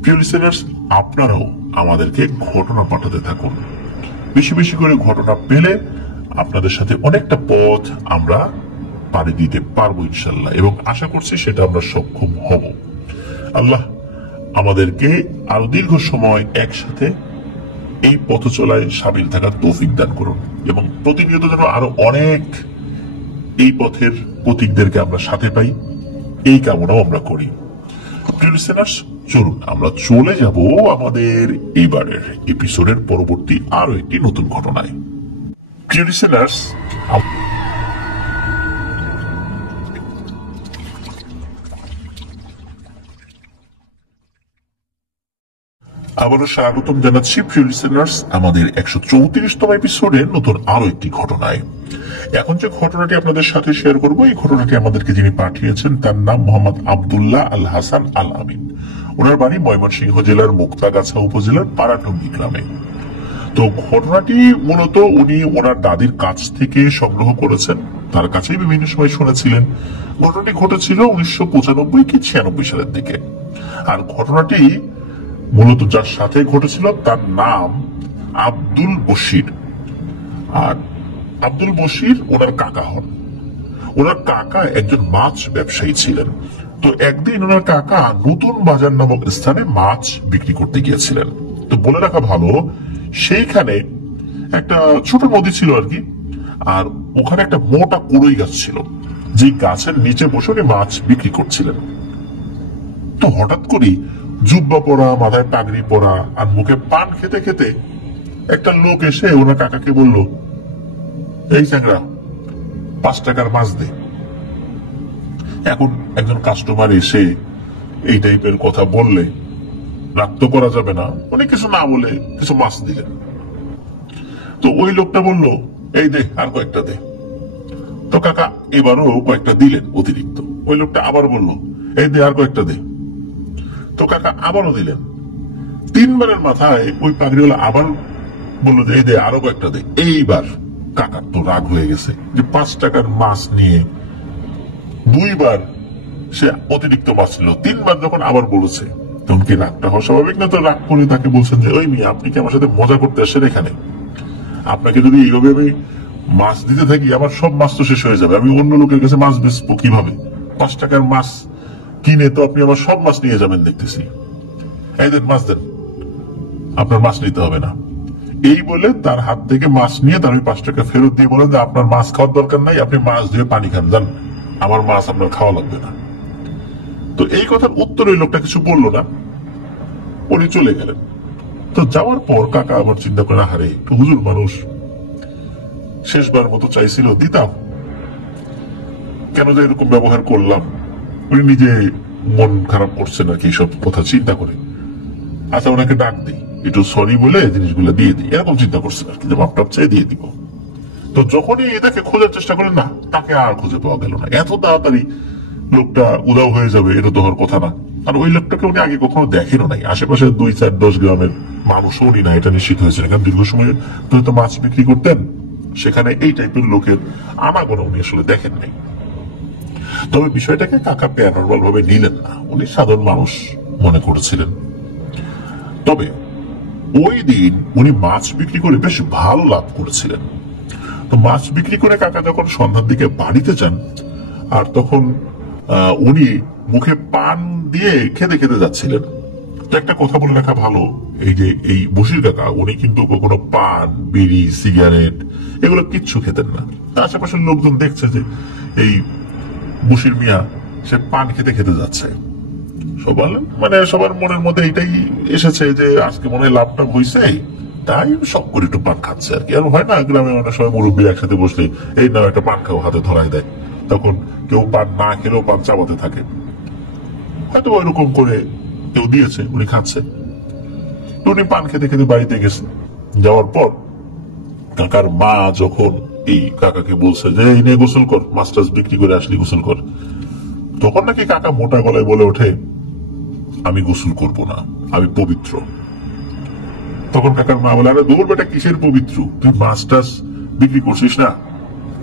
প্রিয় লিসেনার্স, আপনারাও আমাদেরকে ঘটনা পাঠাতে থাকুন। বেশি বেশি করে ঘটনা পেলে আপনাদের সাথে অনেকটা পথ আমরা পাড়ি দিতে পারবো ইনশাল্লাহ, এবং আশা করছি সেটা আমরা সক্ষম হব। আল্লাহ আমাদেরকে আরো দীর্ঘ সময় একসাথে এই পথ চলায় সামিল থাকার তৌফিক দান করুন, এবং প্রতিনিয়ত যেন আরো অনেক এই পথের প্রতীকদেরকে আমরা সাথে পাই, এই কামনাও আমরা করি। প্রিয় লিসেনার্স, চলুন আমরা চলে যাব আমাদের এবারের এপিসোডের পরবর্তী আরো একটি নতুন ঘটনায়। প্রিয় লিসেনার্স, আবারও স্বাগতম জানাচ্ছি প্রিয় লিসেনার্স আমাদের 134তম এপিসোডের নতুন আরো একটি ঘটনায়। এখন যে ঘটনাটি আপনাদের সাথে শেয়ার করব, এই ঘটনাটি আমাদেরকে যিনি পাঠিয়েছেন তার নাম মোহাম্মদ আব্দুল্লাহ আল হাসান আল আমিন। ওনার বাড়ি ময়মনসিংহ জেলার মুক্তাগাছা উপজেলার পাড়াটঙ্গী গ্রামে। তো ঘটনাটি মূলত উনি ওনার দাদির কাছ থেকে সংগ্রহ করেছেন, তার কাছেই বিভিন্ন সময় শুনেছিলেন। ঘটনাটি ঘটেছিল 1995 কি 96 সালের দিকে। আর ঘটনাটি মূলত যার সাথে ঘটেছিল তার নাম আব্দুল বশির। আর আব্দুল বশির ওনার কাকা হন। ওনার কাকা একজন মাছ ব্যবসায়ী ছিলেন। তো একদিন ওনার কাকা নতুন বাজার নামক স্থানে মাছ বিক্রি করতে গিয়েছিলেন। তো বলে রাখা ভালো, সেইখানে একটা ছোট নদী ছিল আর কি, আর ওখানে একটা মোটা কুড়ই গাছ ছিল, যে গাছের নিচে বসে উনি মাছ বিক্রি করছিলেন। তো হঠাৎ করেই জুব্বা পরা, মাথায় পাগড়ি পরা আর মুখে পান খেতে খেতে একটা লোক এসে ওনার কাকাকে বলল, এই চ্যাংরা, 5 টাকার মাছ দে। এখন একজন কাস্টমার এসে এই টাইপের কথা বললে রাগ তো করা যাবে না, উনি কিছু না বলে কিছু মাছ দিলেন। তো ওই লোকটা বলল, এই দে, আর কয়েকটা দে। তো কাকা এবারও কয়েকটা দিলেন অতিরিক্ত। ওই লোকটা আবার বলল, এই দে, আর কয়েকটা দে। তো কাকা আবারও দিলেন। 3 বারের মাথায় ওই পাগড়িওয়ালা আবার বললো যে এই দে, আরো কয়েকটা দে। এইবার কাকার তো রাগ হয়ে গেছে যে 5 টাকার মাছ নিয়ে 2 বার সে অতিরিক্ত মাছ নিল, 3 বার যখন আবার বলেছে, তখন কি রাগটা হওয়া স্বাভাবিক না? তো রাগ করে তাকে বলছেন যে, ওই মিয়া, আপনি কি আমার সাথে মজা করতে আসছেন এখানে? আপনাকে যদি এইভাবে আমি মাছ দিতে থাকি, আমার সব মাছ তো শেষ হয়ে যাবে। আমি অন্য লোকের কাছে মাছ বেচবো কিভাবে? 5 টাকার মাছ কিনে তো আপনি আমার সব মাছ নিয়ে যাবেন দেখতেছি। এই দেন, মাছ দেন, আপনার মাছ নিতে হবে না। এই বলে তার হাত থেকে মাছ নিয়ে তার ওই 5 টাকা ফেরত দিয়ে বলেন যে, আপনার মাছ খাওয়ার দরকার নাই, আপনি মাছ দিয়ে পানি খান, যান, আমার মাছ আপনার খাওয়া লাগবে না। তো এই কথার উত্তরে ওই লোকটা কিছু বললো না, উনি চলে গেলেন। তো যাওয়ার পর কাকা আবার চিন্তা করে, হারে, একটু হুজুর মানুষ, শেষবার মতো চাইছিল, দিতাম, কেন যে এরকম ব্যবহার করলাম। উনি নিজে মন খারাপ করছেন আর কি, সব কথা চিন্তা করে। আচ্ছা, ওনাকে ডাক দিই, একটু সরি বলে জিনিসগুলো দিয়ে দিই, এরকম চিন্তা করছেন আর কি, যে মাপটাপ চাই দিয়ে দিব। তো যখনই এটাকে খোঁজার চেষ্টা করেন, না, তাকে আর খুঁজে পাওয়া গেল না। এত তাড়াতাড়ি লোকটা উদাও হয়ে যাবে এটা তো হওয়ার কথা না। আর ওই লোকটাকে উনি আগে কখনো দেখেনও নাই। আশেপাশে 2-4-10 গ্রামের মানুষও উনি না, এটা নিশ্চিত হয়েছিল, কারণ দীর্ঘ সময় ধরে তো মাছ বিক্রি করতেন, সেখানে এই টাইপের লোকের আনাগোনা উনি আসলে দেখেন নাই। তবে বিষয়টাকে কাকা প্যারানর্মাল ভাবে নিলেন না, উনি সাধারণ মানুষ মনে করেছিলেন। তবে ওই দিন উনি মাছ বিক্রি করে বেশ ভালো লাভ করেছিলেন। তো মাছ বিক্রি করে কাকা যখন সন্ধ্যার দিকে বাড়িতে যান, আর তখন উনি মুখে পান দিয়ে খেতে খেতে যাচ্ছিলেন। তো একটা কথা বলে রাখা ভালো, এই যে এই বশির কাকা, উনি কিন্তু কখনো পান, বিড়ি, সিগারেট এগুলো কিচ্ছু খেতেন না। আশেপাশের লোকজন দেখছে যে এই বশির মিয়া সে পান খেতে খেতে যাচ্ছে, মানে সবার মনের মধ্যে এটাই এসেছে যে আজকে মনে হয় লাভটা হয়েছে, তাই সব করে একটু পান খাচ্ছে আর কি। আর হয় না গ্রামে অনেক সময় মুরব্বী একসাথে বসলে এই নাও একটা পান খাও, হাতে ধরাই দেয়, তখন কেউ পান না খেলেও পান চাবাতে থাকে, হয়তো ওইরকম করে কেউ দিয়েছে, উনি খাচ্ছে। উনি পান খেতে খেতে বাড়িতে গেছে, যাওয়ার পর কাকার মা যখন এই কাকাকে বলছে যে এই নিয়ে গোসল কর, মাছ টাছ বিক্রি করে আসলি গোসল কর, তখন নাকি কাকা মোটা গলায় বলে ওঠে আমি গোসল করব না, আমি পবিত্র। তখন কাকার মা বলে আরে দূর বেটা, কিসের পবিত্র, তুই মাছ টাছ বিক্রি করছিস না,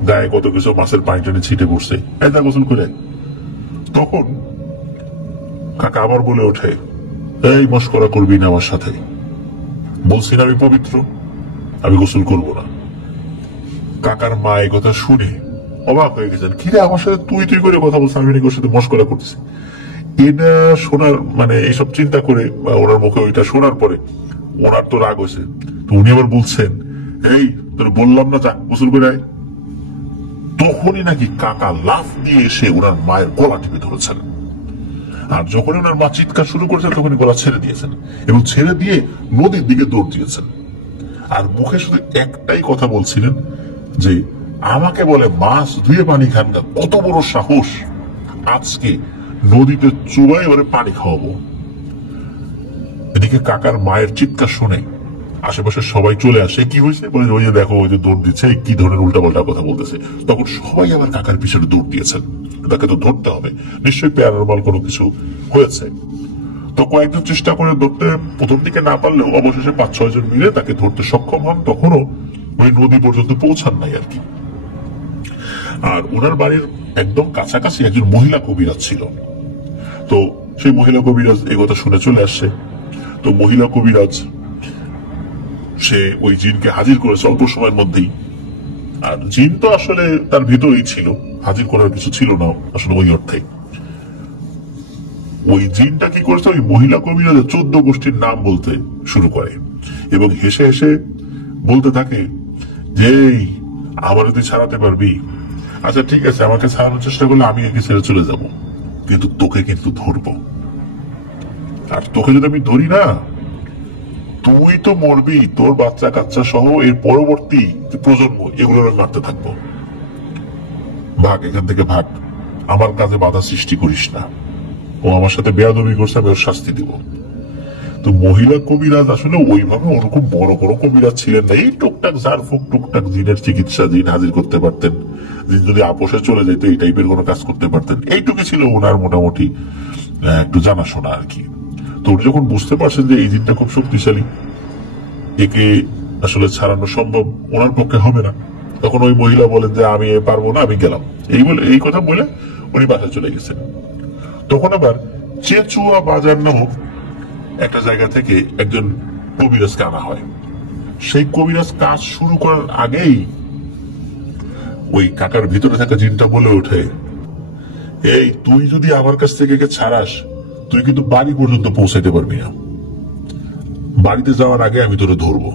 গায়ে কত কিছু মাছের পানি টানি ছিটে পড়ছে, এটা গোসল করে। তখন কাকা আবার বলে ওঠে এই মস্করা করবি না আমার সাথে, বলছি না আমি পবিত্র, আমি গোসল করব না। কাকার মা এই কথা শুনে অবাক হয়ে গেছেন, কিরে আমার সাথে তুই তুই করে কথা বলছিস, আমি নাকি ওর সাথে মস্করা করতেছি। এটা শোনার মানে এইসব চিন্তা করে ওনার মুখে ওইটা শোনার পরে ওনার তো রাগ হয়েছে, তো উনি আবার বলছেন এই তোর বললাম না যা গোসল করে আয়। তখনই নাকি কাকা লাফ দিয়ে এসে ওনার মায়ের গলা টিপে ধরেছেন, আর যখন ওনার মা চিৎকার শুরু করেছেন তখনই গলা ছেড়ে দিয়েছেন এবং ছেড়ে দিয়ে নদীর দিকে দৌড় দিয়েছেন। আর মুখে শুধু একটাই কথা বলছিলেন যে আমাকে বলে মাছ ধুয়ে পানি খান না, কত বড় সাহস, আজকে নদীতে চুবাই ওরে পানি খাওয়াবো। এদিকে কাকার মায়ের চিৎকার শুনে আশেপাশে সবাই চলে আসে, কি হয়েছে বলে ওই যে দেখো ওই যে দৌড় দিচ্ছে, কি ধরনের উল্টাপাল্টা কথা বলতেছে। তখন সবাই আবার কাকার পিছনে দৌড় দিয়েছেন, তাকে তো ধরতে হবে, নিশ্চয়ই প্যারানরমাল কোনো কিছু হয়েছে। তো কয়েকজন চেষ্টা করে ধরতে প্রথম দিকে না পারলেও অবশেষে 5-6 জন মিলে তাকে ধরতে সক্ষম হন, তখনও ওই নদী পর্যন্ত পৌঁছান নাই আর কি। আর ওনার বাড়ির একদম কাছাকাছি একজন মহিলা কবিরাজ ছিল, তো সেই মহিলা কবিরাজ এই কথা শুনে চলে আসছে। তো মহিলা কবিরাজ সে ওই জিনকে হাজির করেছে অল্প সময়ের মধ্যেই। আর জিন তো আসলে তার ভিতরেই ছিল, হাজির করার কিছু ছিল না আসলে ওই অর্থে। ওই জিনটা কি করেছে, ওই মহিলা কবিরাজের 14 গোষ্ঠীর নাম বলতে শুরু করে এবং হেসে হেসে বলতে থাকে যে আমার তুই ছাড়াতে পারবি, আচ্ছা ঠিক আছে আমাকে ছাড়ানোর চেষ্টা করলে আমি একে ছেড়ে চলে যাব, কিন্তু তোকে কিন্তু ধরবো, আর তোকে যদি আমি ধরি না তুই তো মরবি, তোর বাচ্চা কাচ্চা সহ এর পরবর্তী প্রজন্ম এগুলোর মারতে থাকবো, ভাগ এখান থেকে ভাগ, আমার কাজে বাধা সৃষ্টি করিস না, ও আমার সাথে বেয়াদবি করছে, আমি ওর শাস্তি দিব। তো মহিলা কবিরাজ আসলে ওইভাবে ওরকম বড় বড় কবিরাজ ছিলেন না, এই টুকটাক ঝাড়ফুঁক টুকটাক জিনের চিকিৎসা জিন হাজির করতে পারতেন, জিন যদি আপোষে চলে যেত এই টাইপের কোনো কাজ করতে পারতেন, এইটুকু ছিল ওনার মোটামুটি একটু জানাশোনা আর কি। তো উনি যখন বুঝতে পারছেন যে এই জিনটা খুব শক্তিশালী, একে আসলে ছাড়ানো সম্ভব ওনার পক্ষে হবে না, তখন ওই মহিলা বলেন যে আমি পারবো না, আমি গেলাম, এই কথা বলে উনি বাসায় চলে গেছেন। তখন আবার চেচুয়া বাজার নামক একটা জায়গা থেকে একজন কবিরাজকে আনা হয়। সেই কবিরাজ কাজ শুরু করার আগেই ওই কাকার ভিতরে থাকা জিনটা বলে ওঠে এই তুই যদি আমার কাছ থেকে ছাড়াস তুই কিন্তু বাড়ি পর্যন্ত পৌঁছাইতে পারবি না, বাড়িতে যাওয়ার আগে আমি তোরে ধরবো,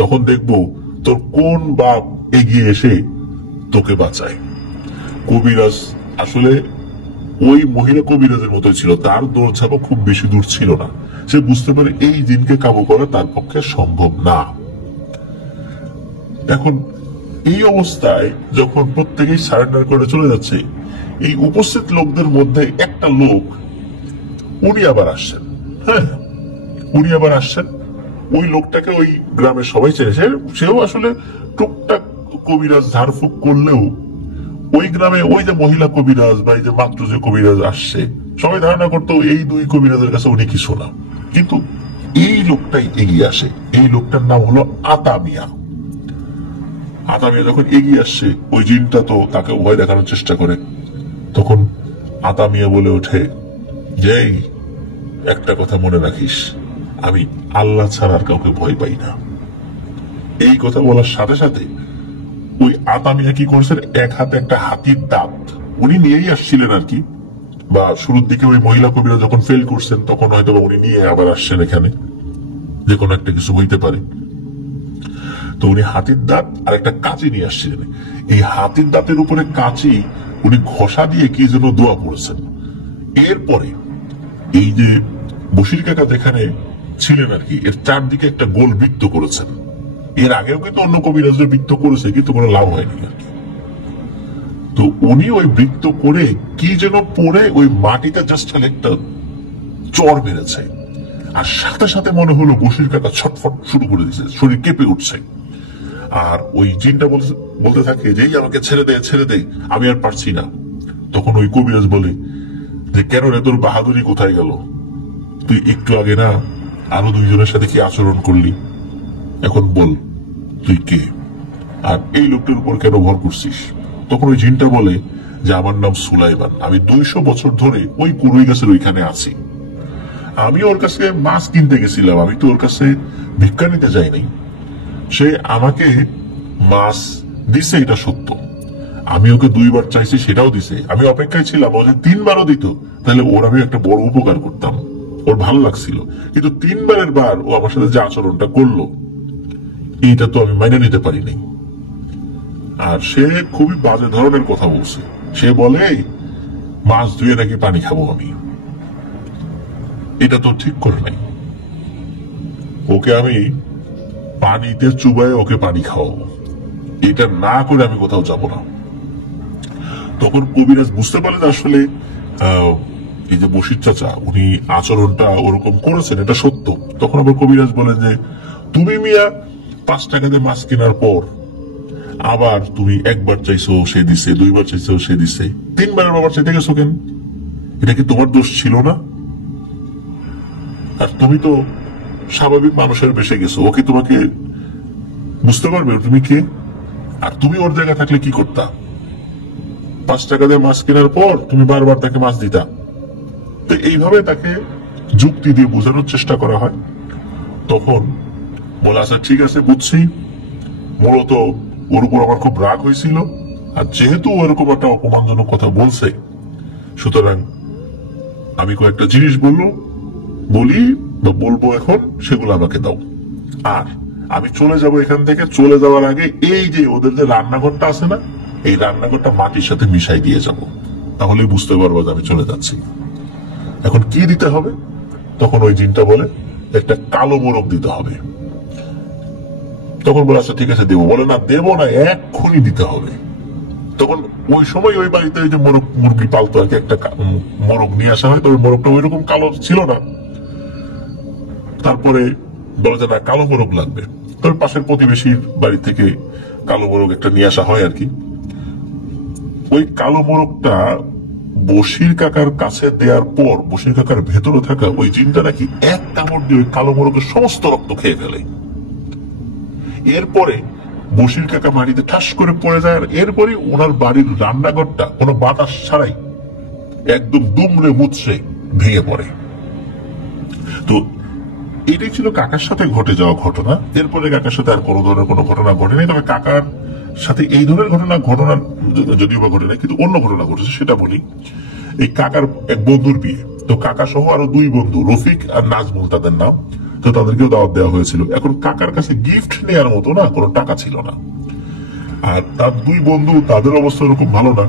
তখন দেখবো তোর কোন বাপ এগিয়ে এসে তোকে বাঁচায়। কবিরাজ আসলে ওই মহিলা কবিরাজের মতোই ছিল, তার দৌড়ঝাঁপও খুব বেশি দূর ছিল না, সে বুঝতে পারে এই জিনকে কাবু করা তার পক্ষে সম্ভব না। এখন এই অবস্থায় যখন প্রত্যেকেই সারেন্ডার করে চলে যাচ্ছে, এই উপস্থিত লোকদের মধ্যে একটা লোক উনি আবার আসছেন, হ্যাঁ উনি আবার আসছেন, ওই লোকটাকে ওই গ্রামের সবাই চেনেছে, সেও আসলে টুকটাক কবিরাজ ঝাড়ফুঁক করলেও ওই গ্রামে ওই যে মহিলা কবিরাজ বা এই যে মাত্র যে কবিরাজ আসছে সবাই ধারণা করতো এই দুই কবিরাজের কাছে উনি কিছু না, কিন্তু এই লোকটাই এগিয়ে আসে, এই লোকটার নাম হলো আতামিয়া। আতামিয়া যখন এগিয়ে আসছে ওই জিনটা তো তাকে ভয় দেখানোর চেষ্টা করে, তখন আতামিয়া বলে ওঠে যে একটা কথা মনে রাখিস, আমি আল্লাহ ছাড়ার কাউকে ভয় পাই না। এই কথা বলার সাথে সাথে ওই আতামিয়া কি করছেন, এক হাতে একটা হাতির দাঁত উনি নিয়েই আসছিলেন আর কি, বা শুরুর দিকে ওই মহিলা কবিরা যখন ফেল করছেন তখন হয়তো উনি নিয়ে আবার আসছেন এখানে, যে কোনো একটা কিছু হইতে পারে। তো উনি হাতির দাঁত আর একটা কাঁচি নিয়ে আসছিলেন, এই হাতির দাঁতের উপরে কাঁচি উনি ঘষা দিয়ে কি যেন দোয়া পড়েছেন। এরপরে এই যে বশির কাকা যেখানে ছিলেন আর কি, এর চারদিকে একটা গোল বৃত্ত করেছেন। এর আগেও কিন্তু অন্য কবিরাজদের বৃত্ত করেছে, কিন্তু কোনো লাভ হয়নি আর কি। তো উনি ওই বৃত্ত করে কি যেন পড়ে ওই মাটিতে জাস্ট একটা চর মেরেছে, আর সাথে সাথে মনে হলো বশির কাকা ছটফট শুরু করে দিয়েছে, শরীর কেঁপে উঠছে। আর ওই জিনটা বলতে থাকে যে আমাকে ছেড়ে দে, ছেড়ে দে, আমি আর পারছি না। তখন ওই কবিরাজ বলে যে কেন রে, তোর বাহাদুরি কোথায় গেল? তুই একটু আগে না আরো দুইজনের সাথে কি আচরণ করলি, এখন বল তুই কে, আর এই লোকটার উপর কেন ভর করছিস? তখন ওই জিনটা বলে যে আমার নাম সুলাইমান, আমি 200 বছর ধরে ওই কুড়ুই গাছের ওইখানে আছি। আমি ওর কাছে মাছ কিনতে গেছিলাম, আমি তো ওর কাছে ভিক্ষা নিতে যাইনি। সে আমাকে মাছ দিছে, এটা সত্য। আমি ওকে 2 বার চাইছি, সেটাও দিছে। আমি অপেক্ষায় ছিলাম ও যদি 3 বারও দিত, তাহলে ওর আমি একটা বড় উপকার করতাম, ওর ভালো লাগছিল। কিন্তু 3 বারের বার ও আমার সাথে যে আচরণটা করলো, এইটা তো আমি মাইনে নিতে পারিনি। আর সে খুবই বাজে ধরনের কথা বলছে। সে বলে মাছ ধুয়ে নাকি পানি খাবো আমি, এটা তো ঠিক করে নাই। ওকে আমি পানিতে চুবাই ওকে পানি খাওয়াবো, এটা না করে আমি কোথাও যাব না। তখন কবিরাজ বুঝতে পারে যে আসলে এই যে বশির চাচা উনি আচরণটা ওরকম করেছেন, এটা সত্য। তখন আবার কবিরাজ বলেন যে তুমি মিয়া 5 টাকা দিয়ে মাছ কেনার পর আবার তুমি 1 বার চাইছো সে দিছে, 2 বার চাইছো সে দিছে, 3 বারের বাবার চাইতে গেছো কেন? এটা কি তোমার দোষ ছিল না? আর তুমি তো স্বাভাবিক মানুষের বেশে গেছো, ওকে তোমাকে বুঝতে পারবে তুমি কে? আর তুমি ওর জায়গায় থাকলে কি করতা? 5 টাকা দিয়ে মাছ কেনার পর তুমি বারবার তাকে মাছ দিতা। তো এইভাবে তাকে যুক্তি দিয়ে বোঝানোর চেষ্টা করা হয়। তখন বলে আচ্ছা ঠিক আছে, বুঝছি, মূলত ওর উপর আমার খুব রাগ হয়েছিল, আর যেহেতু এরকম একটা অপমানজনক কথা বলছে, সুতরাং আমি কয়েকটা জিনিস বলি বা বলবো এখন, সেগুলো আমাকে দাও। আর আমি চলে যাব এখান থেকে। চলে যাওয়ার আগে এই যে ওদের যে রান্নাঘরটা আছে না, এই রান্নাঘরটা মাটির সাথে মিশাই দিয়ে যাব, তাহলে বুঝতে পারবো যে আমি চলে যাচ্ছি। এখন কি দিতে হবে? তখন ওই জিনটা বলে একটা কালো মোরগ দিতে হবে। তখন বলে আচ্ছা ঠিক আছে দেবো। বলে না, দেবো না, এক্ষুনি দিতে হবে। তখন ওই সময় ওই বাড়িতে ওই যে মুরগি পালতো আর কি, একটা মোরগ নিয়ে আসা হয়। তো ওই মোরগটা ওই রকম কালো ছিল না। তারপরে বলা যায় না, কালো মোরগ লাগবে। তবে পাশের প্রতিবেশীর বাড়ি থেকে কালো মোরগ একটা নিয়ে আসা হয় আর কি। ওই কালো মোরগটা বশির কাকার কাছে দেওয়ার পর বশির কাকার ভেতরে থাকা ওই জিনটা নাকি এক কামড় দিয়ে ওই কালো মোরগের সমস্ত রক্ত খেয়ে ফেলে। এরপরে বশির কাকা মাটিতে ঠাস করে পড়ে যায়। আর এরপরে ওনার বাড়ির রান্নাঘরটা কোনো বাতাস ছাড়াই একদম দুমড়ে মুচড়ে ভেঙে পড়ে। তো এটাই ছিল কাকার সাথে ঘটে যাওয়া ঘটনা। এরপরে কাকার সাথে আর কোনো ধরনের কোনো ঘটনা ঘটেনি। তবে কাকার সাথে এই ধরনের ঘটনা যদিও বা ঘটে নাই, কিন্তু অন্য ঘটনা ঘটেছে, সেটা বলি। এই কাকার এক বন্ধুর বিয়ে, তো কাকা সহ আরো 2 বন্ধু, রফিক আর নাজমুল তাদের নাম, তো তাদেরকেও দাওয়াত দেওয়া হয়েছিল। এখন কাকার কাছে গিফট নেওয়ার মতো না কোনো টাকা ছিল না। আর তার 2 বন্ধু, তাদের অবস্থা ওরকম ভালো না।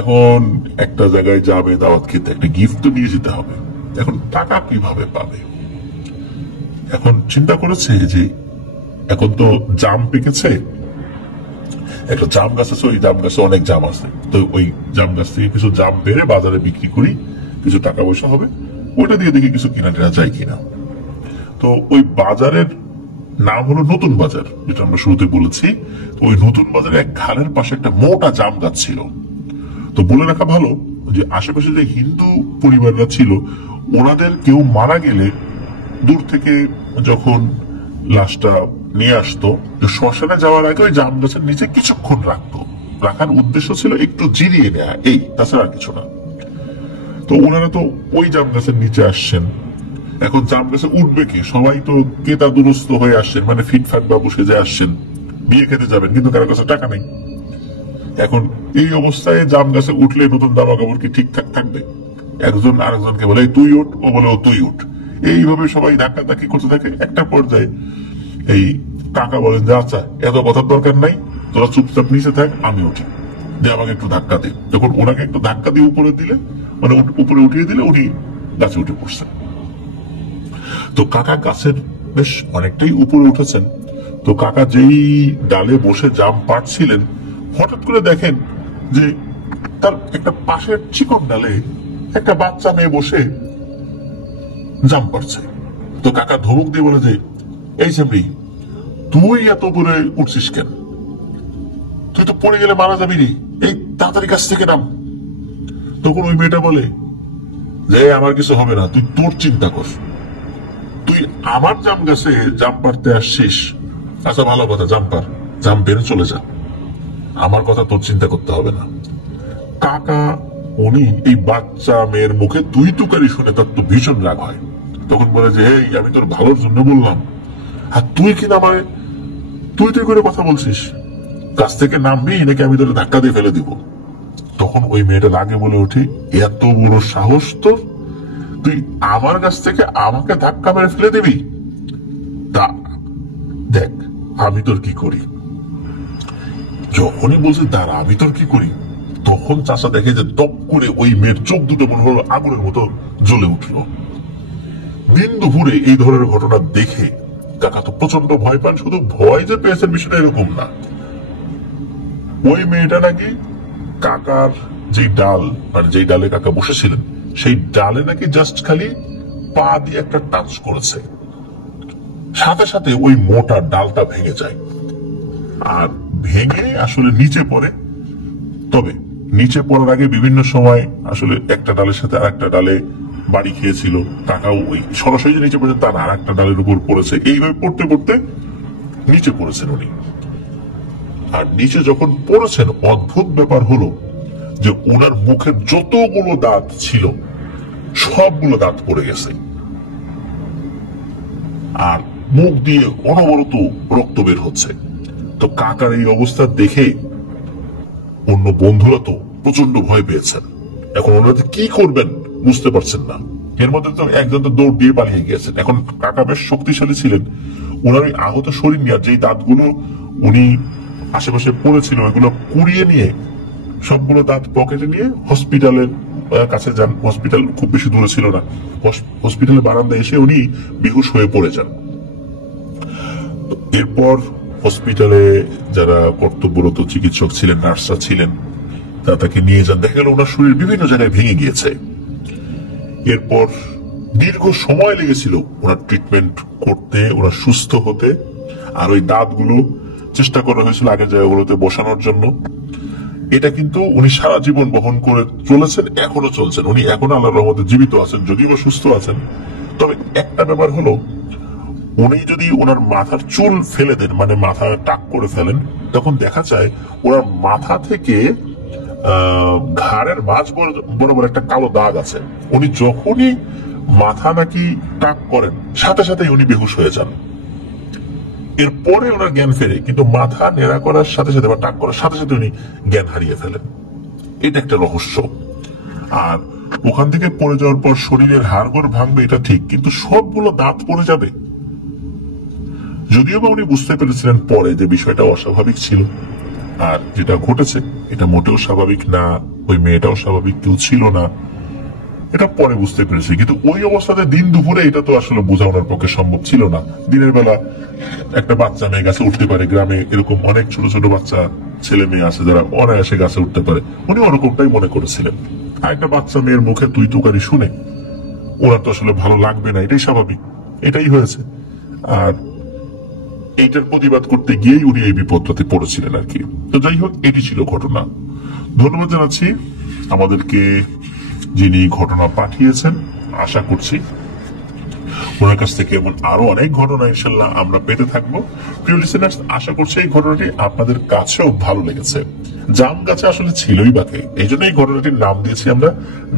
এখন একটা জায়গায় যাবে দাওয়াত খেতে, একটা গিফট তো নিয়ে যেতে হবে। এখন টাকা কিভাবে পাবে? এখন চিন্তা করেছে যে এখন তো জাম পেকেছে, একটা জাম গাছ আছে, ওই জাম গাছে অনেক জাম আছে, তো ওই জাম গাছ থেকে কিছু জাম পেরে বাজারে বিক্রি করি, কিছু টাকা পয়সা হবে, ওইটা দিয়ে দেখি কিছু কিনা টেনা যায় কিনা। তো ওই বাজারের নাম হলো নতুন বাজার, যেটা আমরা শুরুতে বলেছি। ওই নতুন বাজারে এক খালের পাশে একটা মোটা জাম গাছ ছিল। তো বলে রাখা ভালো যে আশেপাশে যে হিন্দু পরিবাররা ছিল, ওনাদের কেউ মারা গেলে দূর থেকে যখন লাশটা নিয়ে আসতো, শ্মশানে যাওয়ার আগে ওই জাম গাছের নিচে কিছুক্ষণ রাখার উদ্দেশ্য ছিল একটু জিরিয়ে নেয়া, এই, তাছাড়া আর কিছু না। তো ওনারা তো ওই জাম গাছের নিচে আসছেন। এখন জাম গাছে উঠবে কি? সবাই তো কেতা দুরস্ত হয়ে আসছেন, মানে ফিটফাট বাবু সেজে আসছেন, বিয়ে খেতে যাবেন, কিন্তু কারোর কাছে টাকা নেই। এখন এই অবস্থায় জাম গাছে উঠলে নতুন জামা কাপড় কি ঠিকঠাক থাকবে? একজন আরেকজনকে বলে তুই উঠ, ও বলে ও তুই উঠ। এইভাবে সবাই ধাক্কাধাক্কি করতে থাকে। একটা পর্যায়ে এই কাকা বলেন যে আচ্ছা, এত কথার দরকার নাই, তোরা চুপচাপ নিচে থাক, আমি উঠি, যে আমাকে একটু ধাক্কা দে। যখন ওনাকে একটু ধাক্কা দিয়ে উপরে দিলে, মানে উপরে উঠিয়ে দিলে, উনি গাছে উঠে পড়ছেন। তো কাকা গাছের বেশ অনেকটাই উপরে উঠেছেন। তো কাকা যেই ডালে বসে জাম পাড়ছিলেন, হঠাৎ করে দেখেন যে তার একটা পাশের চিকন ডালে একটা বাচ্চা মেয়ে বসে জাম পাড়ছে। তো কাকা ধমক দিয়ে বলে যে, এই সেমরি, তুই এত উপরে উঠছিস কেন? তুই তো পড়ে গেলে মারা যাবি রে, এই তাড়াতাড়ি গাছ থেকে নাম। তখন ওই মেয়েটা বলে যে, আমার কিছু হবে না, তুই তোর চিন্তা কর, তুই আমার জাম গাছে জাম পাড়তে আসছিস, আচ্ছা ভালো কথা, জাম পার, জাম পেরে চলে যা, আমার কথা তোর চিন্তা করতে হবে না। কাকা উনি এই বাচ্চা মেয়ের মুখে তুই তুকারি শুনে তার তো ভীষণ রাগ হয়। তখন বলে যে, এই আমি তোর ভালোর জন্য বললাম, আর তুই কিনা আমায় তুই তুই করে কথা বলছিস, গাছ থেকে নামবি নাকি আমি তোর ধাক্কা দিয়ে ফেলে দিব। তখন ওই মেয়েটা রাগে বলে ওঠে, এত বড় সাহস তোর, তুই আমার কাছ থেকে আমাকে ধাক্কা মেরে ফেলে দিবি? তা দেখ আমি তোর কি করি। যখনই বলছে দাঁড়া আমি তোর কি করি, তখন চাষা দেখে যে টপ করে ওই মেয়ের চোখ দুটো মনে হলো আগুনের মতো জ্বলে উঠলো। দিন দুপুরে এই ধরনের ঘটনা দেখে কাকা তো প্রচন্ড ভয় পান। শুধু ভয় যে পেয়েছেন বিষয়টা এরকম না, ওই মেয়েটা নাকি কাকার যে ডাল, মানে যেই ডালে কাকা বসেছিলেন সেই ডালে নাকি জাস্ট খালি পা দিয়ে একটা টাচ করেছে, সাথে সাথে ওই মোটা ডালটা ভেঙে যায় আর ভেঙে আসলে নিচে পড়ে। তবে নিচে পড়ার আগে বিভিন্ন সময় আসলে একটা ডালের সাথে আর একটা ডালে বাড়ি খেয়েছিল, কাকাও ওই সরাসরি নিচে পড়েছেন তার আর একটা ডালের উপর পড়েছে, এইভাবে পড়তে পড়তে নিচে পড়েছেন উনি। আর নিচে যখন পড়েছেন, অদ্ভুত ব্যাপার হলো যে ওনার মুখের যতগুলো দাঁত ছিল সবগুলো দাঁত পড়ে গেছে, আর মুখ দিয়ে অনবরত রক্ত বের হচ্ছে। তো কাকার এই অবস্থা দেখে অন্য বন্ধুরা তো প্রচন্ড ভয় পেয়েছেন। এখন ওনারা কি করবেন বুঝতে পারছেন না। এর মধ্যে তো একজন তো দৌড় দিয়ে পালিয়ে গিয়েছেন। এখন কাকা বেশ শক্তিশালী ছিলেন, ওনার ওই আহত শরীর নিয়ে যেই দাঁতগুলো উনি আশেপাশে পড়েছিল ওইগুলো কুড়িয়ে নিয়ে সবগুলো দাঁত পকেটে নিয়ে হসপিটালের কাছে যান। হসপিটাল খুব বেশি দূরে ছিল না, হসপিটালের বারান্দায় এসে উনি বেহুশ হয়ে পড়ে যান। এরপর হসপিটালে যারা কর্তব্যরত চিকিৎসক ছিলেন, নার্সরা ছিলেন, তারা তাকে নিয়ে যান। দেখা গেল ওনার শরীর বিভিন্ন জায়গায় ভেঙে গিয়েছে। এরপর দীর্ঘ সময় লেগেছিল ওনার ট্রিটমেন্ট করতে, ওনার সুস্থ হতে। আর ওই দাঁতগুলো চেষ্টা করা হয়েছিল আগের জায়গাগুলোতে বসানোর জন্য। এটা কিন্তু উনি সারা জীবন বহন করে চলেছেন, এখনো চলছেন। উনি এখনো আল্লাহর রহমতে জীবিত আছেন, যদিও বা সুস্থ আছেন। তবে একটা ব্যাপার হলো, উনি যদি ওনার মাথার চুল ফেলে দেন, মানে মাথা টাক করে ফেলেন, তখন দেখা যায় ওনার মাথা থেকে ঘাড়ের মাঝ বরাবর একটা কালো দাগ আছে। উনি যখনই মাথা নাকি টাক করেন সাথে সাথে উনি বেহুশ হয়ে যান। এরপরে ওনার জ্ঞান ফেরে, কিন্তু মাথা নেড়া করার সাথে সাথে বা টাক করার সাথে সাথে উনি জ্ঞান হারিয়ে ফেলেন। এটা একটা রহস্য। আর ওখান থেকে পড়ে যাওয়ার পর শরীরের হাড়গোড় ভাঙবে এটা ঠিক, কিন্তু সবগুলো দাঁত পড়ে যাবে। যদিও বা উনি বুঝতে পেরেছিলেন পরে যে বিষয়টা অস্বাভাবিক ছিল, আর যেটা ঘটেছে এটা মোটেও স্বাভাবিক না, ওই মেয়েটাও স্বাভাবিক কেউ ছিল না, এটা পরে বুঝতে পেরেছি। কিন্তু ওই অবস্থাতে দিন দুপুরে এটা তো আসলে বোঝা ওনার পক্ষে সম্ভব ছিল না। দিনের বেলা একটা বাচ্চা মেয়ে গাছে উঠতে পারে, গ্রামে এরকম অনেক ছোট ছোট বাচ্চা ছেলে মেয়ে আছে যারা অনায়াসে গাছে উঠতে পারে, উনি ওরকমটাই মনে করেছিলেন। আর একটা বাচ্চা মেয়ের মুখে তুই তুকারি শুনে ওনার তো আসলে ভালো লাগবে না, এটাই স্বাভাবিক, এটাই হয়েছে। আর এইটার প্রতিবাদ করতে গিয়েই উনি এই বিপদটাতে পড়েছিলেন আর কি। তো যাই হোক, এটি ছিল ঘটনা। ধন্যবাদ জানাচ্ছি আমাদেরকে যিনি ঘটনা পাঠিয়েছেন। আশা করছি ওনার কাছ থেকে এমন আরো অনেক ঘটনা ইনশাল্লাহ আমরা পেতে থাকবো। প্রিয় লিসেনার্স, আশা করছি এই ঘটনাটি আপনাদের কাছেও ভালো লেগেছে। জাম গাছে আসলে ছিলই বাকি, এই জন্য এই ঘটনাটির নাম দিয়েছি আমরা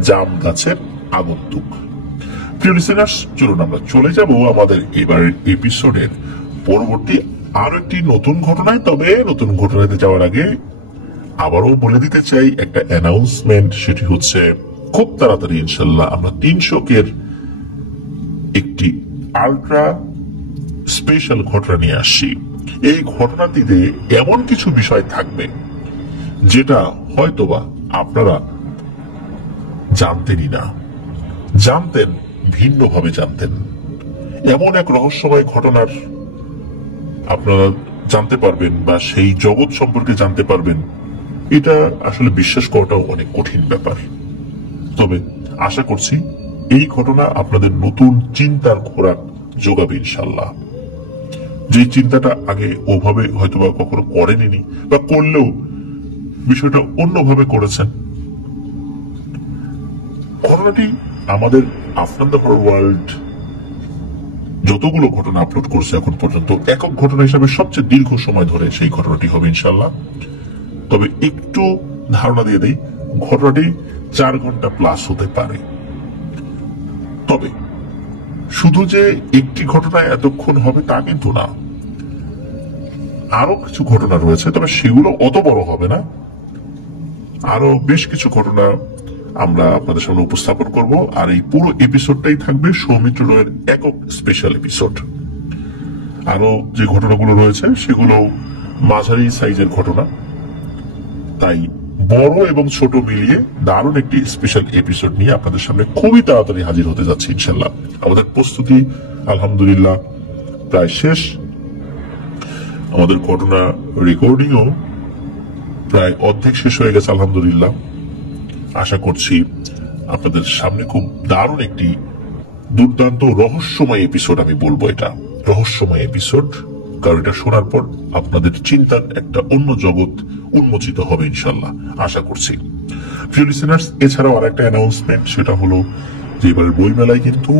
জাম গাছের আগন্তুক। প্রিয় লিসেনার্স, চলুন আমরা চলে যাব আমাদের এবারের এপিসোডের পরবর্তী আরো একটি নতুন ঘটনায়। তবে নতুন ঘটনাতে যাওয়ার আগে আবারও বলে দিতে চাই একটা অ্যানাউন্সমেন্ট, সেটি হচ্ছে খুব তাড়াতাড়ি ইনশাল্লাহ আমরা 300 একটি আলট্রা স্পেশাল ঘটনা নিয়ে আসছি। এই ঘটনাটিতে এমন কিছু বিষয় থাকবে যেটা হয়তোবা আপনারা জানতেনই না। জানতেন ভিন্নভাবে জানতেন। এমন এক রহস্যময় ঘটনার আপনারা জানতে পারবেন বা সেই জগৎ সম্পর্কে জানতে পারবেন, এটা আসলে বিশ্বাস করাটাও অনেক কঠিন ব্যাপার। তবে আশা করছি এই ঘটনা আপনাদের নতুন চিন্তার খোরাক যোগাবে ইনশাল্লাহ। যে চিন্তাটা আগে ওভাবে হয়তোবা কখনো করেনি বা করলেও বিষয়টা অন্যভাবে করেছেন। ঘটনাটি আমাদের আফটার দ্য ওয়ার্ল্ড যতগুলো ঘটনা আপলোড করছে এখন পর্যন্ত একক ঘটনা হিসাবে সবচেয়ে দীর্ঘ সময় ধরে সেই ঘটনাটি হবে ইনশাল্লাহ। তবে একটু ধারণা দিয়ে দেই, ঘটনাটি 4 ঘন্টা প্লাস হতে পারে। তবে শুধু যে একটি ঘটনায় এতক্ষণ হবে তা কিন্তু না, আরো কিছু ঘটনা রয়েছে, তবে সেগুলো অত বড় হবে না। আরো বেশ কিছু ঘটনা আমরা আপনাদের সামনে উপস্থাপন করব, আর এই পুরো এপিসোডটাই থাকবে সৌমিত্র রয়ের একক স্পেশাল এপিসোড। আরো যে ঘটনাগুলো রয়েছে সেগুলো মাঝারি সাইজের ঘটনা, তাই বড় এবং ছোট মিলিয়ে দারুণ একটি স্পেশাল এপিসোড নিয়ে আপনাদের সামনে খুবই তাড়াতাড়ি হাজির হতে যাচ্ছে ইনশাল্লাহ। আমাদের প্রস্তুতি আলহামদুলিল্লাহ প্রায় শেষ। আমাদের ঘটনা রেকর্ডিংও প্রায় অর্ধেক শেষ হয়ে গেছে আলহামদুলিল্লাহ। আশা করছি আপনাদের সামনে খুব দারুণ একটি দুর্দান্ত রহস্যময় এপিসোড, আমি বলবো এটা রহস্যময় এপিসোড, কারণ এটা শোনার পর আপনাদের চিন্তার একটা অন্য জগৎ উন্মোচিত হবে ইনশাল্লাহ, আশা করছি। প্রিয় লিসেনার্স, এছাড়াও আর একটা অ্যানাউন্সমেন্ট, সেটা হলো যে এবারের বই মেলায় কিন্তু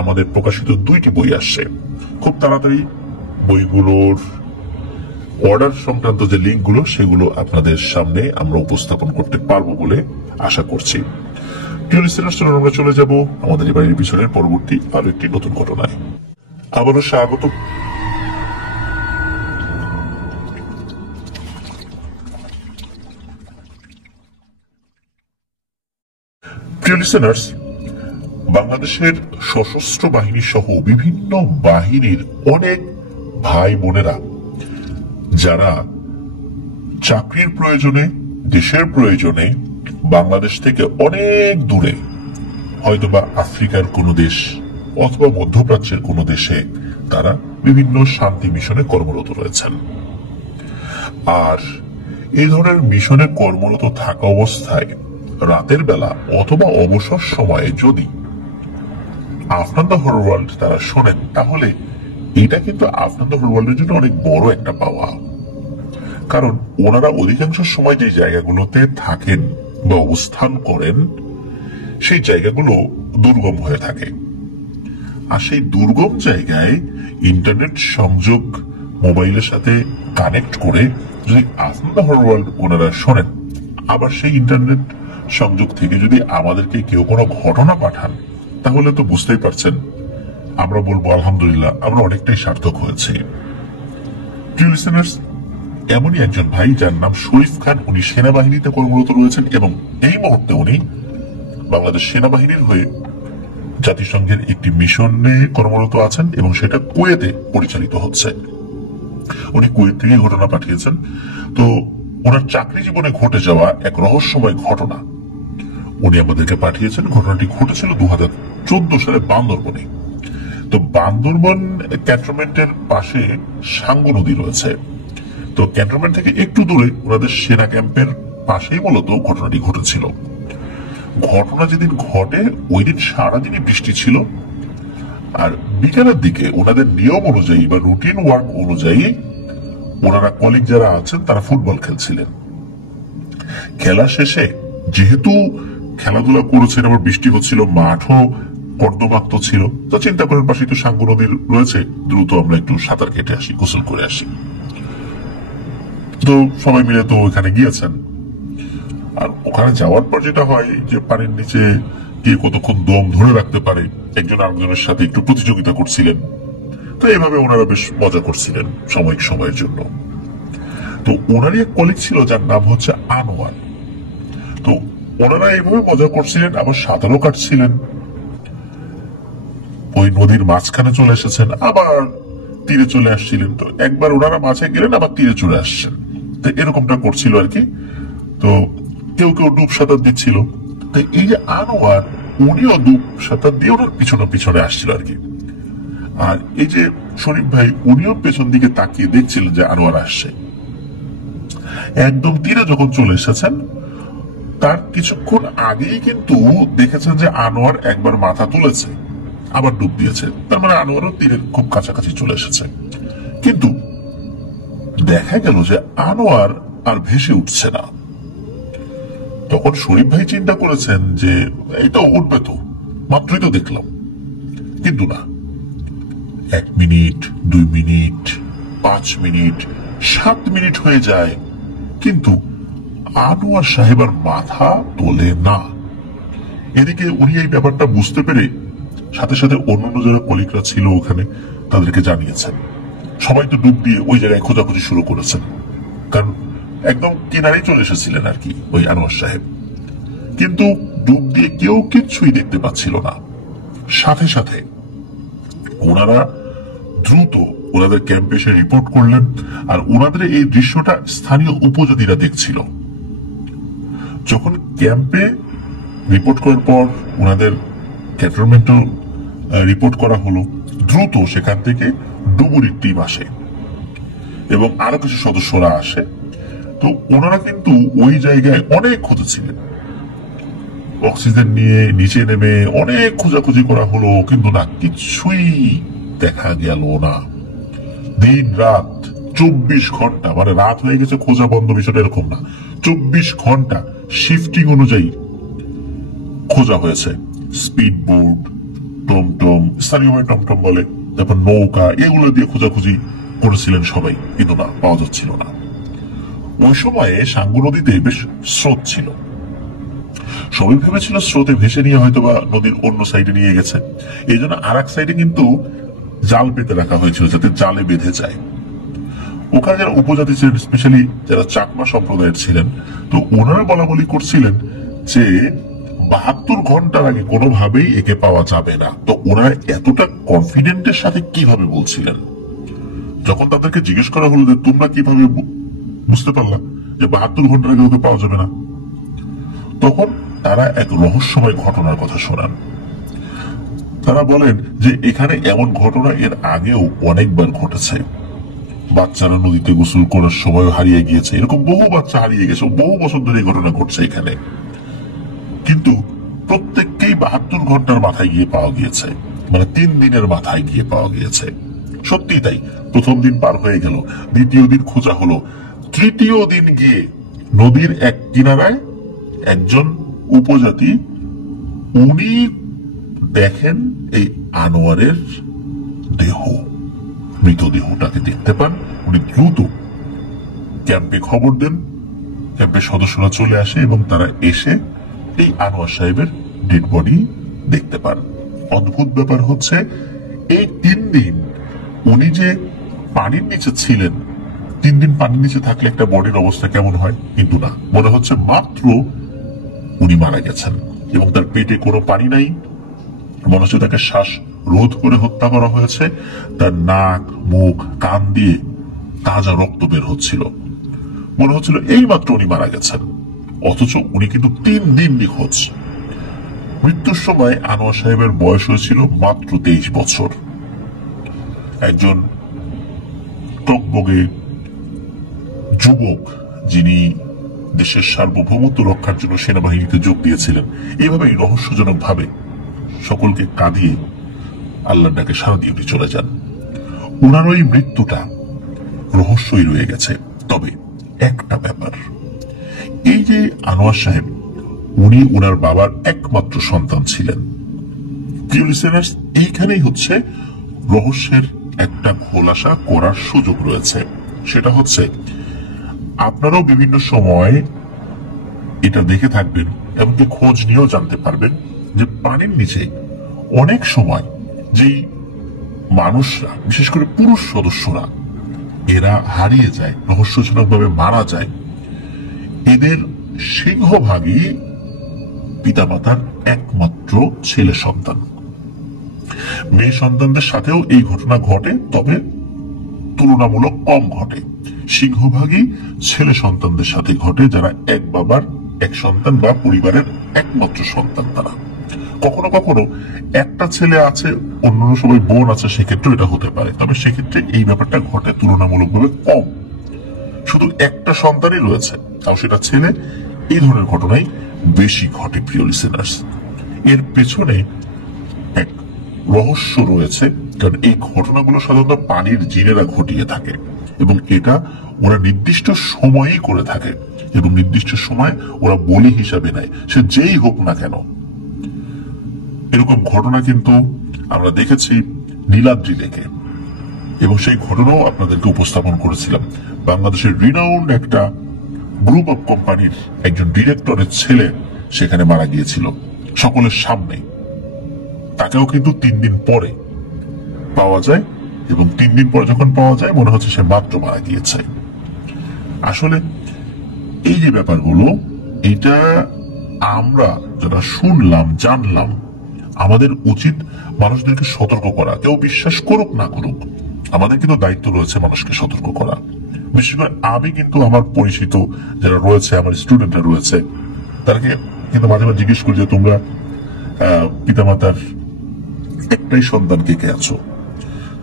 আমাদের প্রকাশিত 2টি বই আসছে। খুব তাড়াতাড়ি বইগুলোর অর্ডার সংক্রান্ত যে লিঙ্কগুলো সেগুলো আপনাদের সামনে আমরা উপস্থাপন করতে পারবো বলে আশা করছি। প্রিয় লিসেনার্স, আমরা চলে যাব আমাদের এবারের এপিসোডের পরবর্তী আরো একটি নতুন ঘটনায়। আবারও স্বাগত। প্রিয় লিসেনার্স, বাংলাদেশের সশস্ত্র বাহিনী সহ বিভিন্ন বাহিনীর অনেক ভাই বোনেরা যারা চাকরির প্রয়োজনে, দেশের প্রয়োজনে বাংলাদেশ থেকে অনেক দূরে, হয়তোবা আফ্রিকার কোনো দেশ অথবা মধ্যপ্রাচ্যের কোনো দেশে তারা বিভিন্ন শান্তি মিশনে কর্মরত রয়েছেন। আর এই ধরনের মিশনে কর্মরত থাকা অবস্থায় রাতের বেলা অথবা অবসর সময়ে যদি আফটার দ্য হোল ওয়ার্ল্ড তারা শোনেন, তাহলে এটা কিন্তু আফটার দ্য হোল ওয়ার্ল্ডের জন্য অনেক বড় একটা পাওয়া। কারণ ওনারা অধিকাংশ সময় যে জায়গাগুলোতে থাকেন বা অবস্থান করেন সেই জায়গাগুলো দুর্গম হয়ে থাকে। আর সেই দুর্গম জায়গায় ইন্টারনেট সংযোগ মোবাইলের সাথে কানেক্ট করে যদি আফটার দ্য হোল ওয়ার্ল্ড ওনারা শোনেন, আবার সেই ইন্টারনেট সংযোগ থেকে যদি আমাদেরকে কেউ কোনো ঘটনা পাঠান, তাহলে তো বুঝতেই পারছেন আমরা বলবো আলহামদুলিল্লাহ, আমরা অনেকটাই সার্থক হয়েছি। প্রিয় লিসেনার্স, এমনই একজন ভাই যার নাম শরীফ খান, উনি সেনাবাহিনীতে কর্মরত রয়েছেন এবং এই মুহূর্তে উনি বাংলাদেশ সেনাবাহিনীর হয়ে জাতিসংঘের একটি মিশনে কর্মরত আছেন এবং সেটা কুয়েতে পরিচালিত হচ্ছে। উনি কুয়েত থেকে ঘটনা পাঠিয়েছেন। তো ওনার চাকরি জীবনে ঘটে যাওয়া এক রহস্যময় ঘটনা উনি আমাদেরকে পাঠিয়েছেন। ঘটনাটি ঘটেছিল 2014 সালে বান্দরবনে। তো বান্দরবন ক্যান্টনমেন্টের পাশে সাঙ্গু নদী রয়েছে। তো ক্যান্টনমেন্ট থেকে একটু দূরে ওনাদের সেনা ক্যাম্পের পাশেই মূলত ঘটনাটি ঘটেছিল। ঘটনা যেদিন ঘটে ওই দিন সারাদিনই বৃষ্টি ছিল, আর বিকেলের দিকে ওনাদের নিয়ম অনুযায়ী বা রুটিন ওয়ার্ক অনুযায়ী ওনারা কলিগ যারা আছেন তারা ফুটবল খেলছিলেন। খেলা শেষে যেহেতু খেলাধুলা করেছেন, আবার বৃষ্টি হচ্ছিল, মাঠও কর্দমাক্ত ছিল, তো চিন্তা করেন পাশেই তো সাঙ্গু নদী রয়েছে, দ্রুত আমরা একটু সাঁতার কেটে আসি, গোসল করে আসি। তো সবাই মিলে তো ওখানে গিয়েছেন। আর ওখানে যাওয়ার পর যেটা হয় যে পানির নিচে কে কতক্ষণ দম ধরে রাখতে পারে, একজন আরেকজনের সাথে একটু প্রতিযোগিতা করছিলেন। তো এইভাবে ওনারা বেশ মজা করছিলেন সাময়িক সময়ের জন্য। তো ওনারই এক কলিগ ছিল যার নাম হচ্ছে আনোয়ার। তো ওনারা এইভাবে মজা করছিলেন, আবার সাঁতারও কাটছিলেন। ওই নদীর মাঝখানে চলে এসেছেন, আবার তীরে চলে আসছিলেন। তো একবার ওনারা মাঝে গেলেন, আবার তীরে চলে আসছেন। তো এরকমটা করছিল আর কি। তো কেউ কেউ ডুব সাঁতার দিচ্ছিল। তো এই যে আনোয়ার, উনিও 2 দিয়ে ওনার পিছনে পিছনে আসছিল আর কি। আর এই যে শরীফ ভাই উনিও পেছন দিকে তাকিয়ে দেখছিলেন যে আনোয়ার আসছে। একদম তীরে যখন চলে এসেছেন তার কিছুক্ষণ আগেই কিন্তু দেখেছেন যে আনোয়ার একবার মাথা তুলেছে, আবার ডুব দিয়েছে। তার মানে আনোয়ারও তীরের খুব কাছাকাছি চলে এসেছে। কিন্তু দেখা গেল যে আনোয়ার আর ভেসে উঠছে না। তখন শরীফ ভাই চিন্তা করেছেন যে এটা উঠবে তো, মাত্রই তো দেখলাম। কিন্তু না, 1 মিনিট, 2 মিনিট, 5 মিনিট, 7 মিনিট হয়ে যায়, কিন্তু আনোয়ার সাহেব আর মাথা তোলে না। এদিকে উনি এই ব্যাপারটা বুঝতে পেরে সাথে সাথে অন্যান্য যারা কলিগরা ছিল ওখানে তাদেরকে জানিয়েছেন। সবাই তো ডুব দিয়ে ওই জায়গায় খোঁজাখুঁজি শুরু করেছেন, কারণ একদম কিনারে চলে এসেছিলেন আর কি ওই আনোয়ার সাহেব। কিন্তু ডুব দিয়ে কেউ কিচ্ছুই দেখতে পাচ্ছিল না। সাথে সাথে ওনারা দ্রুত ওনাদের ক্যাম্পে এসে রিপোর্ট করলেন, আর ওনাদের এই দৃশ্যটা স্থানীয় উপজাতিরা দেখছিল। যখন ক্যাম্পে রিপোর্ট করার পর ওনাদের ক্যান্টনমেন্টও রিপোর্ট করা হলো, দ্রুত সেখান থেকে ডুবুরির টিম আসে এবং আরো কিছু সদস্যরা আসে। তো ওনারা কিন্তু ওই জায়গায় অনেক খুঁজেছিলেন, অক্সিজেন নিয়ে নিচে নেমে অনেক খোঁজাখুঁজি করা হলো, কিন্তু না, কিছুই দেখা গেল না। দিন রাত 24 ঘন্টা, মানে রাত হয়ে গেছে খোঁজা বন্ধ, বিষয়টা এরকম না, 24 ঘন্টা শিফটিং অনুযায়ী খোঁজা হয়েছে। স্পিড বোট, টমটম, স্থানীয়ভাবে টমটম বলে, তারপর নৌকা, এগুলো দিয়ে খোঁজাখুঁজি করেছিলেন সবাই, কিন্তু না, পাওয়া যাচ্ছিল না। ওই সময়ে সাঙ্গু নদীতে বেশ স্রোত ছিল। সবাই ভেবেছিল স্রোতে ভেসে নিয়ে হয়তো বা নদীর অন্য সাইডে নিয়ে গেছে। এই জন্য আর এক সাইডে কিন্তু জাল পেতে রাখা হয়েছিল যাতে জালে বেঁধে যায়। ওখানে যারা উপজাতি ছিলেন, স্পেশালি যারা চাকমা সম্প্রদায়ের ছিলেন, তো ওনারা বলাবলি করছিলেন যে 72 ঘন্টার আগে কোনোভাবেই একে পাওয়া যাবে না। তো ওনারা এতটা কনফিডেন্টের সাথে কিভাবে বলছিলেন? যখন তাদেরকে জিজ্ঞেস করা হলো যে তোমরা কিভাবে বুঝতে পারলাম যে 72 ঘন্টার আগে ওকে পাওয়া যাবে না, তখন তারা এক রহস্যময় ঘটনার কথা শোনান। তারা বলেন যে এখানে এমন ঘটনা এর আগেও অনেকবার ঘটেছে। বাচ্চারা নদীতে গোসল করার সময় হারিয়ে গিয়েছে, এরকম বহু বাচ্চা হারিয়ে গেছে, বহু বছর ধরে এই ঘটনা ঘটছে এখানে। কিন্তু প্রত্যেককেই 72 ঘন্টার মাথায় গিয়ে পাওয়া গিয়েছে, মানে 3 দিনের মাথায় গিয়ে পাওয়া গিয়েছে। সত্যি তাই, প্রথম দিন পার হয়ে গেল, দ্বিতীয় দিন খোঁজা হলো, তৃতীয় দিন গিয়ে নদীর এক কিনারায় একজন উপজাতি উনি দেখেন এই আনোয়ারের দেহ, মৃতদেহটাকে দেখতে পান। উনি দ্রুত ক্যাম্পে খবর দেন, ক্যাম্পের সদস্যরা চলে আসে এবং তারা এসে এই আনোয়ার সাহেবের ডেড বডি দেখতে পান। অদ্ভুত ব্যাপার হচ্ছে এই 3 দিন উনি যে পানির নিচে ছিলেন, 3 দিন পানির নিচে থাকলে একটা বডির অবস্থা কেমন হয়, কিন্তু না, মনে হচ্ছে মাত্র উনি মারা গেছেন এবং তার পেটে কোনো পানি নাই। মনে হচ্ছে তাকে শ্বাস রোধ করে হত্যা করা হয়েছে। তার নাক, মুখ, কান দিয়ে তাজা রক্ত বের হচ্ছিল। মনে হচ্ছিল এই মাত্র উনি মারা গেছেন, অথচ উনি কিন্তু 3 দিন নিখোঁজ। মৃত্যুর সময় আনোয়ার সাহেবের বয়স হয়েছিল মাত্র 23 বছর। একজন টকবগে যুবক যিনি দেশের সার্বভৌমত্ব রক্ষার জন্য সেনাবাহিনীতে যোগ দিয়েছিলেন। এইভাবেই রহস্যজনক ভাবে সকলকে কাঁদিয়ে আল্লাহর ডাকে সাড়া দিয়ে উনি চলে যান। উনার ওই মৃত্যুটা রহস্যই রয়ে গেছে। তবে একটা ব্যাপার, এই যে আনোয়ার সাহেব, উনি ওনার বাবার একমাত্র সন্তান ছিলেন। প্রিয় লিসেনার্স, এইখানেই হচ্ছে রহস্যের একটা খোলাসা করার সুযোগ রয়েছে। সেটা হচ্ছে আপনারাও বিভিন্ন সময় এটা দেখে থাকবেন, এমনকি খোঁজ নিয়েও জানতে পারবেন যে পানির নিচে অনেক সময় যেই মানুষরা, বিশেষ করে পুরুষ সদস্যরা, এরা হারিয়ে যায়, রহস্যজনকভাবে মারা যায়। এদের সিংহভাগই পিতামাতার একমাত্র ছেলে সন্তান। মেয়ে সন্তানদের সাথেও এই ঘটনা ঘটে, তবে তুলনামূলক কম ঘটে। সিংহভাগই ছেলে সন্তানদের সাথে ঘটে, যারা এক বাবার এক সন্তান বা পরিবারের একমাত্র সন্তান তারা। কখনো কখনো একটা ছেলে আছে, অন্য সবাই বোন আছে, সেক্ষেত্রে এটা হতে পারে, তবে সেক্ষেত্রে এই ব্যাপারটা ঘটে তুলনামূলকভাবে কম। শুধু একটা সন্তানই রয়েছে, তাও সেটা ছেলে, এই ধরনের ঘটনাই বেশি ঘটে প্রিয় লিসেনার্স। এর পেছনে এক রহস্য রয়েছে, কারণ এই ঘটনাগুলো সাধারণত পানির জিনেরা ঘটিয়ে থাকে এবং এটা ওরা নির্দিষ্ট সময়েই করে থাকে এবং নির্দিষ্ট সময় ওরা বলি হিসাবে নেয়, সে যেই হোক না কেন। এরকম ঘটনা কিন্তু আমরা দেখেছি নীলাদ্রি লেকে, এবং সেই ঘটনাও আপনাদেরকে উপস্থাপন করেছিলাম। বাংলাদেশের রিনাউন্ড একটা গ্রুপ অফ কোম্পানির একজন ডিরেক্টরের ছেলে সেখানে মারা গিয়েছিল সকলের সামনে। তাকেও কিন্তু 3 দিন পরে পাওয়া যায়, এবং 3 দিন পরে যখন পাওয়া যায় মনে হচ্ছে সে মাত্র মারা গিয়েছে। আসলে এই যে ব্যাপারগুলো, এটা আমরা যারা শুনলাম, জানলাম, আমাদের উচিত মানুষদেরকে সতর্ক করা। কেউ বিশ্বাস করুক না করুক, আমাদের কিন্তু দায়িত্ব রয়েছে মানুষকে সতর্ক করা। বিশেষ করে আমি কিন্তু আমার পরিচিত যারা রয়েছে, আমার স্টুডেন্টরা রয়েছে, তাদেরকে কিন্তু মাঝে মাঝে জিজ্ঞেস করি যে তোমরা পিতামাতার একটাই সন্তানকে কে আছো,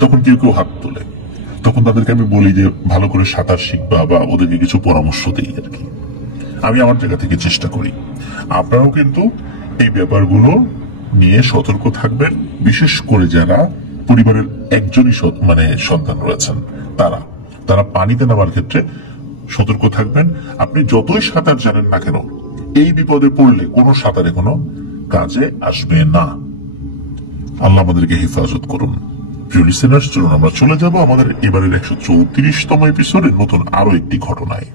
তখন কেউ কেউ হাত তোলে। তখন তাদেরকে আমি বলি যে ভালো করে সাঁতার শিখবা, বা ওদেরকে কিছু পরামর্শ দিই আর কি। আমি আমার জায়গা থেকে চেষ্টা করি। আপনারাও কিন্তু এই ব্যাপারগুলো নিয়ে সতর্ক থাকবেন, বিশেষ করে যারা পরিবারের একজনই সন্তান রয়েছেন, তারা পানিতে নামার ক্ষেত্রে সতর্ক থাকবেন। আপনি যতই সাঁতার জানেন না কেন, এই বিপদে পড়লে কোনো সাঁতারে কোনো কাজে আসবে না। আল্লাহ আমাদেরকে হেফাজত করুন। প্রিয় লিসেনার্স, চলুন আমরা চলে যাব আমাদের এবারের 134তম এপিসোডে নতুন আরো একটি ঘটনায়।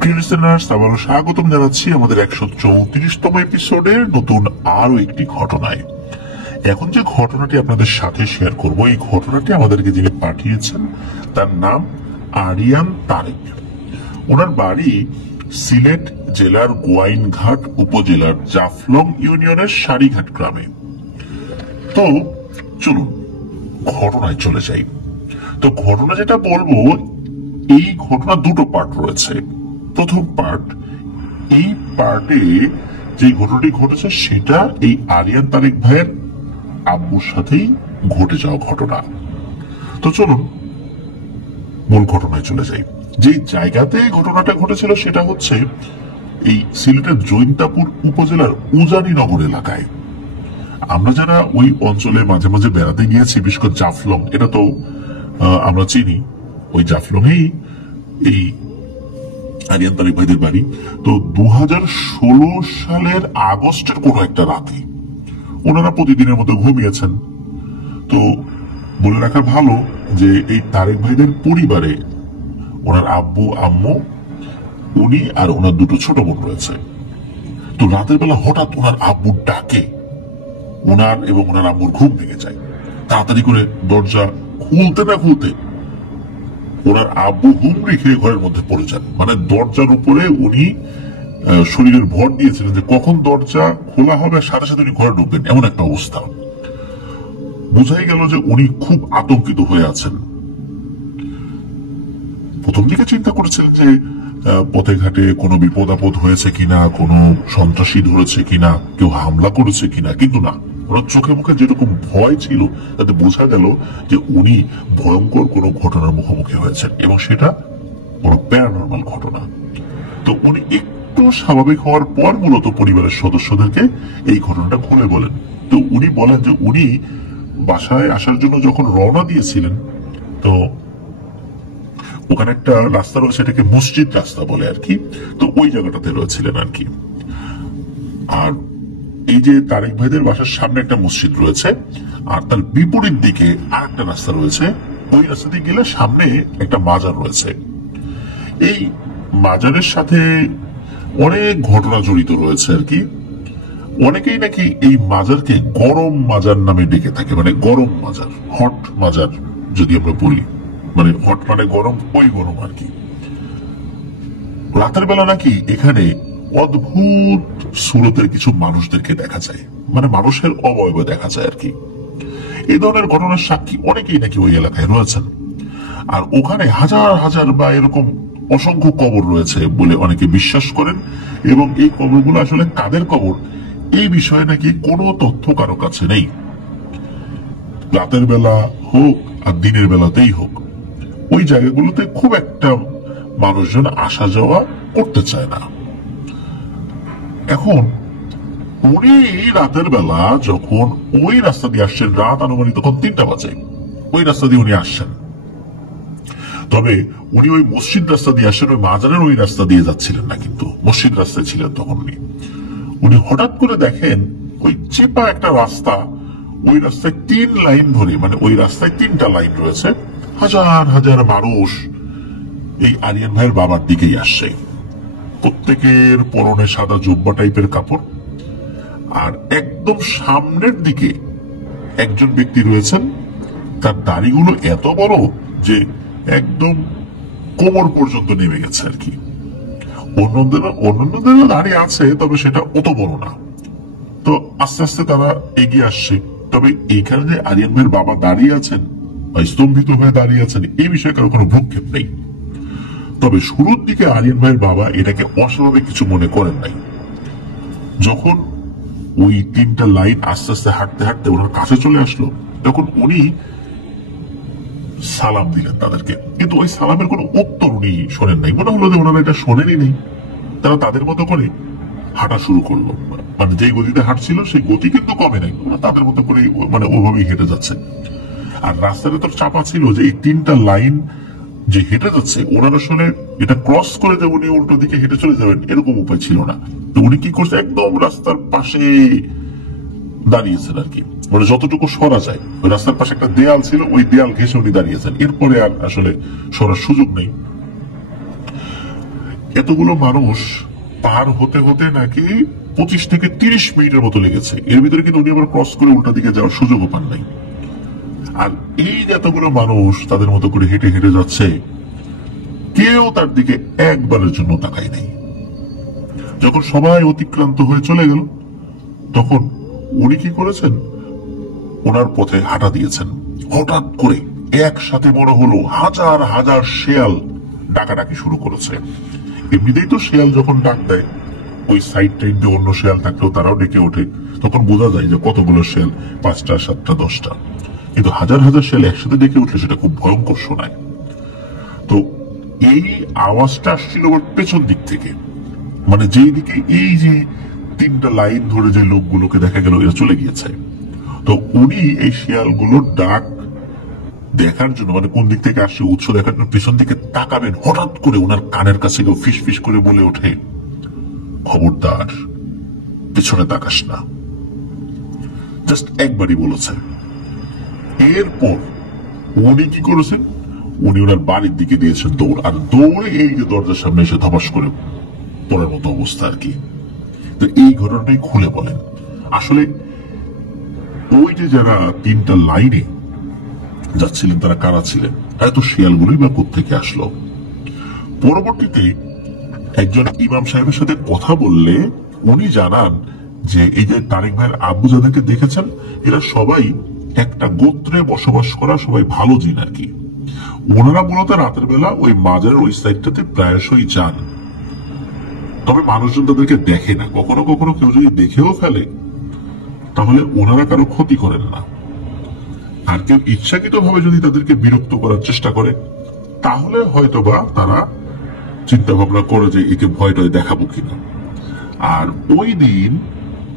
প্রিয় লিসেনার্স, আবারও স্বাগতম জানাচ্ছি আমাদের 134তম এপিসোডের নতুন আরো একটি ঘটনায়। এখন যে ঘটনাটি আপনাদের সাথে শেয়ার করব, এই ঘটনাটি আমাদেরকে যিনি পাঠিয়েছেন তার নাম আরিয়ান তারেক। ওনার বাড়ি সিলেট জেলার গোয়াইনঘাট উপজেলার জাফলং ইউনিয়নের সারিঘাট গ্রামে। তো চলুন ঘটনায় চলে যাই। তো ঘটনা যেটা বলবো, এই ঘটনা দুটো পার্ট রয়েছে। প্রথম পার্ট, এই পার্টে যে ঘটনাটি ঘটেছে সেটা এই আরিয়ান তারেক ভাইয়ের আব্বুর সাথেই ঘটে যাওয়া ঘটনা। তো চলুন মূল ঘটনায় চলে যাই। যে জায়গাতে ঘটনাটা ঘটেছিল সেটা হচ্ছে এই সিলেটের জৈন্তাপুর উপজেলার উজানিনগর এলাকায়। আমরা যারা ওই অঞ্চলে মাঝে মাঝে বেড়াতে গিয়েছি, বিশেষ করে জাফলং, এটা তো আমরা চিনি, ওই জাফলং এই আরিয়ান তারেক ভাইদের বাড়ি। তো 2016 সালের আগস্টের কোনো একটা রাতে ওনারা প্রতিদিনের মতো ঘুমিয়েছেন। তো বলে রাখা ভালো যে এই তারেক ভাইদের পরিবারে ওনার আব্বু, আম্মু, উনি আর ওনার দুটো ছোট বোন রয়েছে। তো রাতের বেলা হঠাৎ ওনার আব্বুর ডাকে ওনার এবং ওনার আম্মুর ঘুম ভেঙে যায়। তাড়াতাড়ি করে দরজা খুলতে না খুলতে ওনার আব্বু হুমড়ি খেয়ে ঘরের মধ্যে পড়ে যান। মানে দরজার উপরে উনি শরীরের ভর দিয়েছিলেন যে কখন দরজা খোলা হবে সাথে সাথে উনি ঘরে ঢুকবেন, এমন একটা অবস্থা। বোঝাই গেল যে উনি খুব আতঙ্কিত হয়ে আছেন। প্রথম দিকে চিন্তা করেছিলেন যে পথে ঘাটে কোনো বিপদ আপদ হয়েছে কিনা, কোনো সন্ত্রাসী ধরেছে কিনা, কেউ হামলা করেছে কিনা, কিন্তু না, ওনার চোখে মুখে যেরকম ভয় ছিল তাতে বোঝা গেল যে উনি ভয়ঙ্কর কোনো ঘটনার মুখোমুখি হয়েছেন, এবং সেটা বড় প্যারানর্মাল ঘটনা। তো উনি একটু স্বাভাবিক হওয়ার পর মূলত পরিবারের সদস্যদেরকে এই ঘটনাটা খুলে বলেন। তো উনি বলেন যে উনি বাসায় আসার জন্য যখন রওনা দিয়েছিলেন, তো ওখানে একটা রাস্তা রয়েছে, এটাকে মসজিদ রাস্তা বলে আর কি। তো ওই জায়গাটাতে রয়েছিলেন আর কি। আর এই যে তারেক ভাইদের বাসার সামনে একটা মসজিদ রয়েছে, আর তার বিপরীত দিকে আর একটা রাস্তা রয়েছে। ওই রাস্তা দিয়ে গেলে সামনে একটা মাজার রয়েছে। এই মাজারের সাথে অনেক ঘটনা জড়িত রয়েছে আর কি। অনেকেই নাকি এই মাজারকে গরম মাজার নামে ডেকে থাকে, মানে গরম মাজার, হট মাজার যদি আমরা বলি, মানে হট মানে গরম, ওই গরম আর কি। রাতের বেলা নাকি এখানে অদ্ভুত সুরতের কিছু মানুষদেরকে দেখা যায়, মানে মানুষের অবয়ব দেখা যায় আর কি। এই ধরনের ঘটনার সাক্ষী অনেকেই নাকি ওই এলাকায় রয়েছেন। আর ওখানে হাজার হাজার বা এরকম অসংখ্য কবর রয়েছে বলে অনেকে বিশ্বাস করেন, এবং এই কবরগুলো আসলে কাদের কবর এই বিষয়ে নাকি কোনো তথ্য কারো কাছে নেই। রাতের বেলা হোক আর দিনের বেলাতেই হোক, ওই জায়গাগুলোতে খুব একটা মানুষজন আসা যাওয়া করতে চায় না। এখন উনি রাতের বেলা যখন ওই রাস্তা দিয়ে আসছেন, রাত আনুমানিক তখন 3টা বাজে, ওই রাস্তা দিয়ে উনি আসছেন। তবে উনি ওই মসজিদ রাস্তা দিয়ে আসছেন, ওই মাজারের ওই রাস্তা দিয়ে যাচ্ছিলেন না, কিন্তু মসজিদ রাস্তায় ছিলেন তখন উনি হঠাৎ করে দেখেন ওই চেপা একটা রাস্তা, ওই রাস্তায় 3 লাইন ধরে, মানে ওই রাস্তায় 3টা লাইন রয়েছে, হাজার হাজার মানুষ এই আরিয়ান ভাইয়ের বাবার দিকেই আসছে। প্রত্যেকের পরনে সাদা জুব্বা টাইপের কাপড়, আর একদম সামনের দিকে একজন ব্যক্তি রয়েছেন, তার দাড়িগুলো এত বড় যে একদম কোমর পর্যন্ত নেমে গেছে আর কি। অন্যান্যদেরও দাড়ি আছে, তবে সেটা অত বড় না। তো আস্তে আস্তে তারা এগিয়ে আসছে। তবে এইখানে যে আরিয়ান ভাইয়ের বাবা দাঁড়িয়ে আছেন বা স্তম্ভিত হয়ে দাঁড়িয়ে আছেন, এই বিষয়ে কারো কোনো ভ্রুক্ষেপ নেই। তবে শুরুর দিকে আরিয়ান ভাইয়ের বাবা এটাকে অস্বাভাবিক কিছু মনে করেন নাই। যখন ওই 3টা লাইন আস্তে আস্তে হাঁটতে হাঁটতে ওনার কাছে চলে আসলো, তখন উনি সালাম দিলেন তাদেরকে, কিন্তু ওই সালামের কোনো উত্তর উনি শোনেন নাই। মনে হলো যে ওনারা এটা শোনেনই নেই। তারা তাদের মতো করে হাঁটা শুরু করলো, মানে যে গতিতে হাঁটছিল সেই গতি কিন্তু কমে নাই, তাদের মতো করে মানে ওভাবেই হেঁটে যাচ্ছে। আর রাস্তাটা তো চাপা ছিল যে এই 3টা লাইন যে হেঁটে যাচ্ছে, ওনার আসলে এটা ক্রস করে যে উনি উল্টো দিকে হেঁটে চলে যাবেন এরকম উপায় ছিল না। তো উনি কি করছে, একদম রাস্তার পাশে দাঁড়িয়েছেন আর কি, মানে যতটুকু সরা যায়। ওই রাস্তার পাশে একটা দেয়াল ছিল, ওই দেয়াল ঘেঁষে উনি দাঁড়িয়েছেন, এরপরে আর আসলে সরার সুযোগ নেই। এতগুলো মানুষ পার হতে হতে নাকি 25 থেকে 30 মিনিটের মতো লেগেছে। এর ভিতরে কিন্তু উনি আবার ক্রস করে উল্টা দিকে যাওয়ার সুযোগও পান নাই। আর এই এতগুলো মানুষ তাদের মতো করে হেঁটে হেঁটে যাচ্ছে, কেউ তার দিকে একবারের জন্য তাকায় নেই। যখন সবাই অতিক্রান্ত হয়ে চলে গেল, তখন উনি কি করেছেন, ওনার পথে হাঁটা দিয়েছেন। হঠাৎ করে একসাথে মনে হলো হাজার হাজার শেয়াল ডাকাডাকি শুরু করেছে। এমনিতেই তো শেয়াল যখন ডাক দেয়, ওই সাইড টাইম দিয়ে অন্য শেয়াল থাকলেও তারাও ডেকে ওঠে, তখন বোঝা যায় যে কতগুলো শেয়াল, 5টা 7টা 10টা। কিন্তু হাজার হাজার শেয়াল একসাথে ডেকে উঠলে সেটা খুব ভয়ঙ্কর শোনায়। তো এই আওয়াজটা আসছিল ওর পেছন দিক থেকে, মানে যেই দিকে এই যে 3টা লাইন ধরে যে লোকগুলোকে দেখা গেল এরা চলে গিয়েছে। তো উনি এই শিয়ালগুলোর ডাক দেখার জন্য, মানে কোন দিক থেকে আসছে উৎস দেখার জন্য পেছন দিকে তাকাবেন, হঠাৎ করে ওনার কানের কাছে কেউ ফিস ফিস করে বলে ওঠে, খবরদার পেছনে তাকাস না। জাস্ট একবারই বলেছে। এরপর উনি কি করেছেন, উনি ওনার বাড়ির দিকে দিয়েছেন দৌড়, আর দৌড়ে এই যে দরজার সামনে এসে ধপাস করে পড়ার মতো অবস্থা আর কি। তো এই ঘটনাটাই খুলে বলেন। আসলে ওই যে যারা 3টা লাইনে যাচ্ছিলেন তারা কারা ছিলেন, এত শিয়ালগুলোই বা কোত্থেকে আসলো। পরবর্তীতে একজন ইমাম সাহেবের সাথে কথা বললে উনি জানান যে এই যে তারেক ভাইয়ের আব্বু যাদেরকে দেখেছেন, এরা সবাই একটা গোত্রে বসবাস করা সবাই ভালো জিন আর কি। ওনারা মূলত রাতের বেলা ওই মাজারের ওই সাইডটাতে প্রায়শই যান, তবে মানুষজন তাদেরকে দেখে না। কখনো কখনো কেউ যদি দেখেও ফেলে তাহলে ওনারা কারো ক্ষতি করেন না। আর কেউ ইচ্ছাকৃত ভাবে যদি তাদেরকে বিরক্ত করার চেষ্টা করে, তাহলে হয়তোবা তারা চিন্তা ভাবনা করে যে একে ভয়টায় দেখাবো কিনা। আর ওই দিন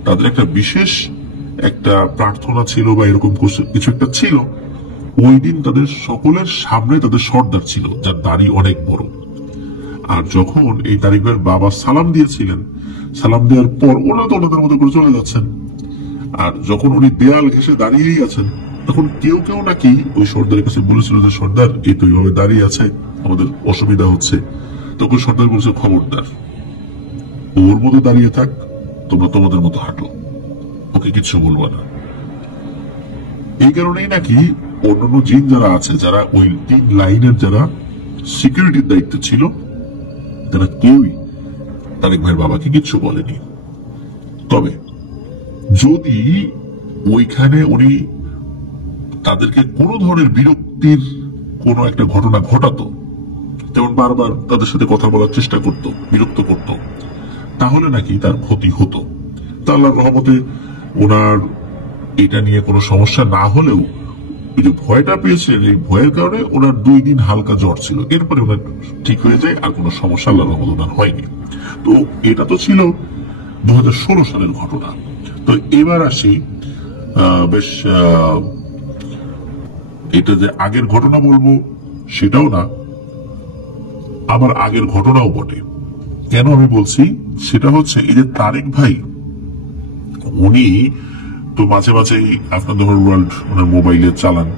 তাদের একটা বিশেষ একটা প্রার্থনা ছিল বা এরকম কিছু একটা ছিল। ওই দিন তাদের সকলের সামনে তাদের সর্দার ছিল, যার দাড়ি অনেক বড়। আর যখন এই তারিক ভাইয়ের বাবা সালাম দিয়েছিলেন, সালাম দেওয়ার পর ওরা তো ওনাদের মতো করে চলে যাচ্ছেন। আর যখন উনি দেয়াল ঘেঁষে দাঁড়িয়েই আছেন, তখন কেউ কেউ নাকি ওই সর্দারের কাছে বলেছিল যে সর্দার এই তো এইভাবে দাঁড়িয়ে আছে, আমাদের অসুবিধা হচ্ছে। তখন সর্দার বলছে, খবরদার, ওর মতো দাঁড়িয়ে থাক, তোমরা তোমাদের মতো হাঁটো, ওকে কিচ্ছু বলবো না। এই কারণেই নাকি অন্যান্য জিন যারা আছে, যারা ওই 3 লাইনের যারা সিকিউরিটির দায়িত্ব ছিল, তারা কেউই তারেক ভাইয়ের বাবাকে কিচ্ছু বলেনি। তবে যদি ওইখানে উনি তাদেরকে কোনো ধরনের বিরক্তির কোনো একটা ঘটনা ঘটাতো, যেমন বারবার তাদের সাথে কথা বলার চেষ্টা করত, বিরক্ত করত, তাহলে নাকি তার ক্ষতি হতো। তা আল্লাহর রহমতে ওনার এটা নিয়ে কোনো সমস্যা না হলেও ওই যে ভয়টা পেয়েছেন, এই ভয়ের কারণে ওনার 2 দিন হালকা জ্বর ছিল, এরপরে ওনার ঠিক হয়ে যায়, আর কোনো সমস্যা আল্লাহর রহমতে ওনার হয়নি। তো এটা তো ছিল 2016 সালের ঘটনা। তো এবার আসি বেশ এটা যে আগের ঘটনা বলবো সেটাও না, আবার আগের ঘটনাও বটে। কেন আমি বলছি সেটা হচ্ছে, এই যে তারেক ভাই, উনি তো মাঝে মাঝেই আপনাদের ওয়ার্ল্ড ওনার মোবাইলে চালান।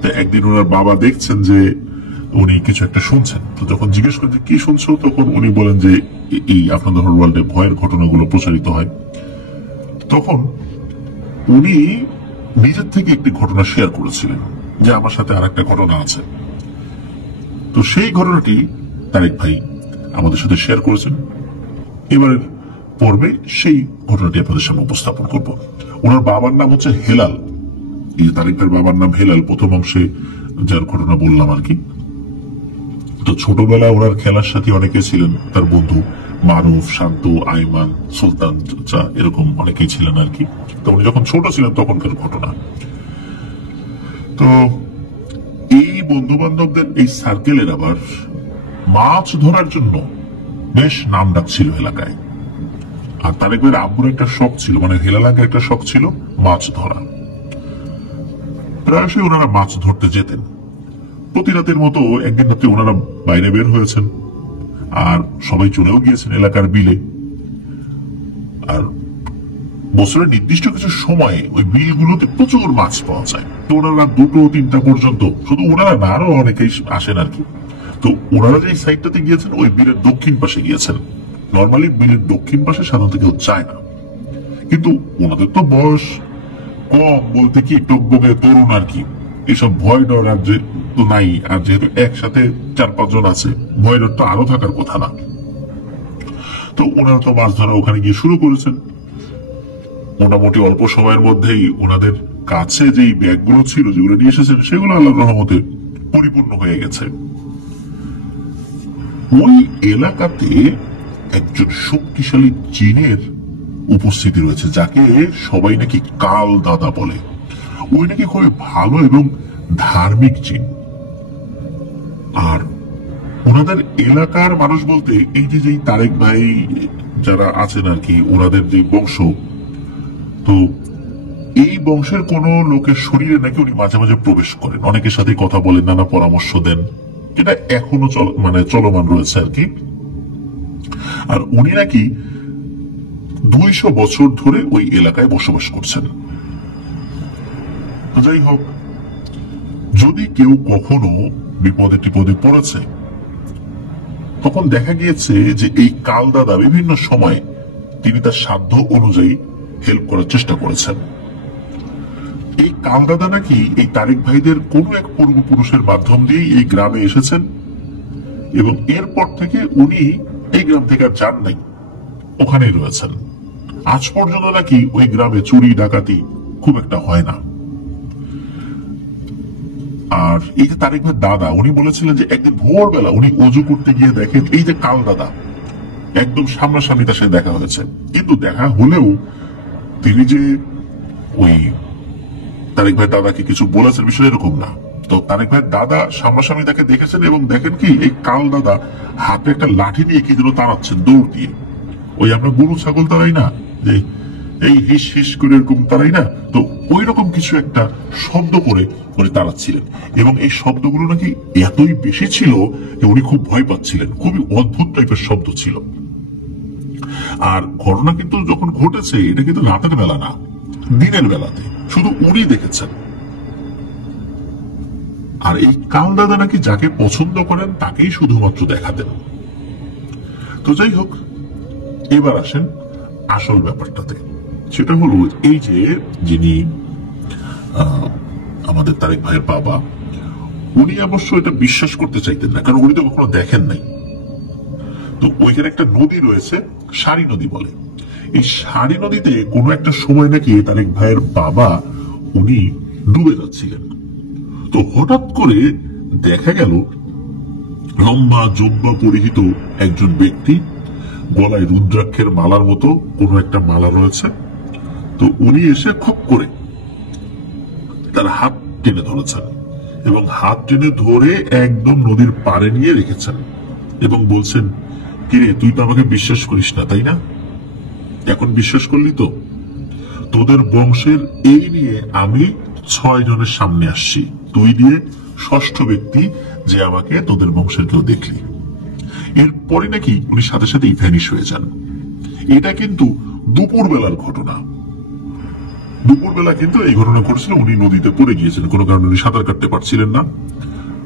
তো একদিন ওনার বাবা দেখছেন যে উনি কিছু একটা শুনছেন, তো যখন জিজ্ঞেস করেন যে কি শুনছো, তখন উনি বলেন যে এই আপনাদের ওয়ার্ল্ডে ভয়ের ঘটনাগুলো প্রচারিত হয়। তখন উনি নিজের থেকে একটি ঘটনা শেয়ার করেছিলেন যে আমার সাথে আর একটা ঘটনা আছে। তো সেই ঘটনাটি তারেক ভাই আমাদের সাথে শেয়ার করেছেন। এবারে পর্বে সেই ঘটনাটি আপনাদের সামনে উপস্থাপন করব। ওনার বাবার নাম হচ্ছে হেলাল। এই তারেক ভাইয়ের বাবার নাম হেলাল, প্রথম অংশে যার ঘটনা বললাম আর কি। তো ছোটবেলায় ওনার খেলার সাথে অনেকে ছিলেন, তার বন্ধু মারুফ, শান্ত, আইমান, সুলতান, এরকম অনেকেই ছিলেন আর কি। তো উনি যখন ছোট ছিলেন তখনকার ঘটনা। তো এই বন্ধু বান্ধবদের এই সার্কেলের আবার মাছ ধরার জন্য বেশ নাম ডাক ছিল এলাকায়। আর তারেক ভাইয়ের আব্বুর একটা শখ ছিল, মানে হেলালাকে একটা শখ ছিল মাছ ধরা। প্রায়শই ওনারা মাছ ধরতে যেতেন। প্রতি রাতের মতো একদিন রাতে ওনারা বাইরে বের হয়েছেন, আর সবাই চলেও গিয়েছেন এলাকার বিলে। আর বছরের নির্দিষ্ট কিছু সময়ে ওই বিলগুলোতে প্রচুর মাছ পাওয়া যায়। তো ওনারা 2-3টা পর্যন্ত, শুধু ওনারা না, আরো অনেকেই আসেন আর কি। তো ওনারা যে সাইডটাতে গিয়েছেন ওই বিলের দক্ষিণ পাশে গিয়েছেন। নর্মালি বিলের দক্ষিণ পাশে সাধারণত কেউ যায় না, কিন্তু ওনাদের তো বয়স কম বলতে কি টকবগে তরুণ আর কি, এসব ভয় ডর আর যে তো নাই। আর যেহেতু একসাথে 4-5 জন আছে, ভয় ডর তো আরো থাকার কথা না। তো ওনারা তো মাছ ধরা ওখানে গিয়ে শুরু করেছেন। মোটামুটি অল্প সময়ের মধ্যেই ওনাদের কাছে যেই ব্যাগগুলো ছিল, যেগুলো নিয়ে এসেছেন, সেগুলো আল্লাহর রহমতে পরিপূর্ণ হয়ে গেছে। ওই এলাকাতে একজন শক্তিশালী জিনের উপস্থিতি রয়েছে, যাকে সবাই নাকি কাল দাদা বলে। ওই নাকি খুবই ভালো এবং ধার্মিক জিন। আর ওনাদের এলাকার মানুষ বলতে এই যে তারেক ভাই যারা আছেন আর কি, ওনাদের যে বংশ, তো এই বংশের কোন লোকের শরীরে নাকি উনি মাঝে মাঝে প্রবেশ করেন, অনেকের সাথে কথা বলেন, নানা পরামর্শ দেন। এটা এখনো চলমান রয়েছে আর কি। আর উনি নাকি 200 বছর ধরে ওই এলাকায় বসবাস করছেন। তো যাই হোক, যদি কেউ কখনো বিপদে টিপদে পড়েছে, তখন দেখা গিয়েছে যে এই কাল দাদা বিভিন্ন সময় তিনি তার সাধ্য অনুযায়ী হেল্প করার চেষ্টা করেছেন। এই কাল দাদা নাকি এই তারেক ভাইদের কোন এক পূর্বপুরুষের মাধ্যম দিয়ে এই গ্রামে এসেছেন, এবং এরপর থেকে উনি এই গ্রাম থেকে আর যান নাই, ওখানেই রয়েছেন। আজ পর্যন্ত নাকি ওই গ্রামে চুরি ডাকাতি খুব একটা হয় না। আর এই যে তারেক ভাই দাদা, উনি বলেছিলেন যে একদিন ভোরবেলা উনি অজু করতে গিয়ে দেখেন এই যে কাল দাদা একদম সামনাসামনি তার সাথে দেখা হয়েছে। কিন্তু দেখা হলেও তিনি যে ওই তারেক ভাই দাদাকে কিছু বলেছেন বিষয় এরকম না। তো তারেক ভাই দাদা সামনাসামনি তাকে দেখেছেন, এবং দেখেন কি এই কাল দাদা হাতে একটা লাঠি নিয়ে কি যেন তাড়াচ্ছেন দৌড় দিয়ে। ওই আমরা গরু ছাগল তারাই না, যে এই হিস হিস করে এরকম তারাই না, তো ওই রকম কিছু একটা শব্দ করে উনি তাড়াচ্ছিলেন। এবং এই শব্দগুলো নাকি এতই বেশি ছিল যে উনি খুব ভয় পাচ্ছিলেন। খুবই অদ্ভুত টাইপের শব্দ ছিল। আর ঘটনা কিন্তু যখন ঘটেছে, এটা কিন্তু রাতের বেলা না, দিনের বেলাতে, শুধু উনি দেখেছেন। আর এই কাল দাদা নাকি যাকে পছন্দ করেন তাকেই শুধুমাত্র দেখাতেন। তো যাই হোক, এবার আসেন আসল ব্যাপারটাতে। সেটা হলো এই যে যিনি আমাদের তারেক ভাইয়ের বাবা, উনি অবশ্য এটা বিশ্বাস করতে চাইতেন না, কারণ উনি তো কখনো দেখেন নাই। তো ওইখানে একটা নদী রয়েছে, সারি নদী বলে। এই সারি নদীতে কোনো একটা সময় নাকি তারেক ভাইয়ের বাবা উনি ডুবে যাচ্ছিলেন। তো হঠাৎ করে দেখা গেল লম্বা জব্বা পরিহিত একজন ব্যক্তি, গলায় রুদ্রাক্ষের মালার মতো কোনো একটা মালা রয়েছে। তো উনি এসে খুব করে তার হাত টেনে ধরেছেন এবং হাত টেনে ধরে একদম নদীর পাড়ে নিয়ে রেখেছেন এবং বলছেন, কিরে তুই তো আমাকে বিশ্বাস করিস না তাই না? এখন বিশ্বাস করলি তো? তোদের বংশের এই নিয়ে আমি 6 জনের সামনে আসছি, তুই দিয়ে 6ষ্ঠ ব্যক্তি যে আমাকে তোদের বংশের কেউ দেখলি। এরপরে নাকি উনি সাথে সাথে ভ্যানিশ হয়ে যান। এটা কিন্তু দুপুর বেলার ঘটনা। দুপুরবেলা কিন্তু এই ঘটনা ঘটেছিল, উনি নদীতে পড়ে গিয়েছেন, কোনো কারণে উনি সাঁতার কাটতে পারছিলেন না।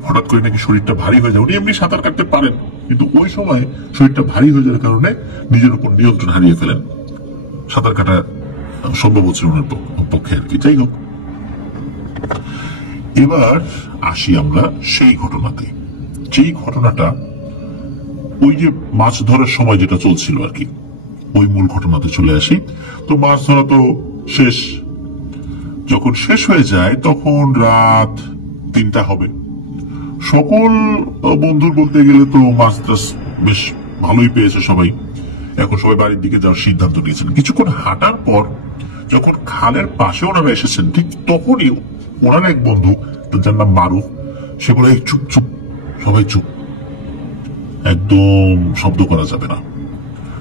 হঠাৎ করে নাকি শরীরটা ভারী হয়ে যায়। উনি এমনি সাঁতার কাটতে পারেন, কিন্তু ওই সময় শরীরটা ভারী হয়ে যাওয়ার কারণে নিজের উপর নিয়ন্ত্রণ হারিয়ে ফেলেন। সাঁতার কাটা সম্ভব হচ্ছে ওনার পক্ষে আর কি। যাই হোক, এবার আসি আমরা সেই ঘটনাতে, যেই ঘটনাটা ওই যে মাছ ধরার সময় যেটা চলছিল আর কি, ওই মূল ঘটনাতে চলে আসি। তো মাছ ধরা তো শেষ। যখন শেষ হয়ে যায় তখন রাত 3টা হবে। সকল বন্ধুর বলতে গেলে তো মাছ টাছ বেশ ভালোই পেয়েছে সবাই। এখন সবাই বাড়ির দিকে যাওয়ার সিদ্ধান্ত নিয়েছেন। কিছুক্ষণ হাঁটার পর যখন খালের পাশে ওনারা এসেছেন, ঠিক তখনই ওনার এক বন্ধু, যার নাম মারুফ, সে বলে, চুপ চুপ, সবাই চুপ, একদম শব্দ করা যাবে না।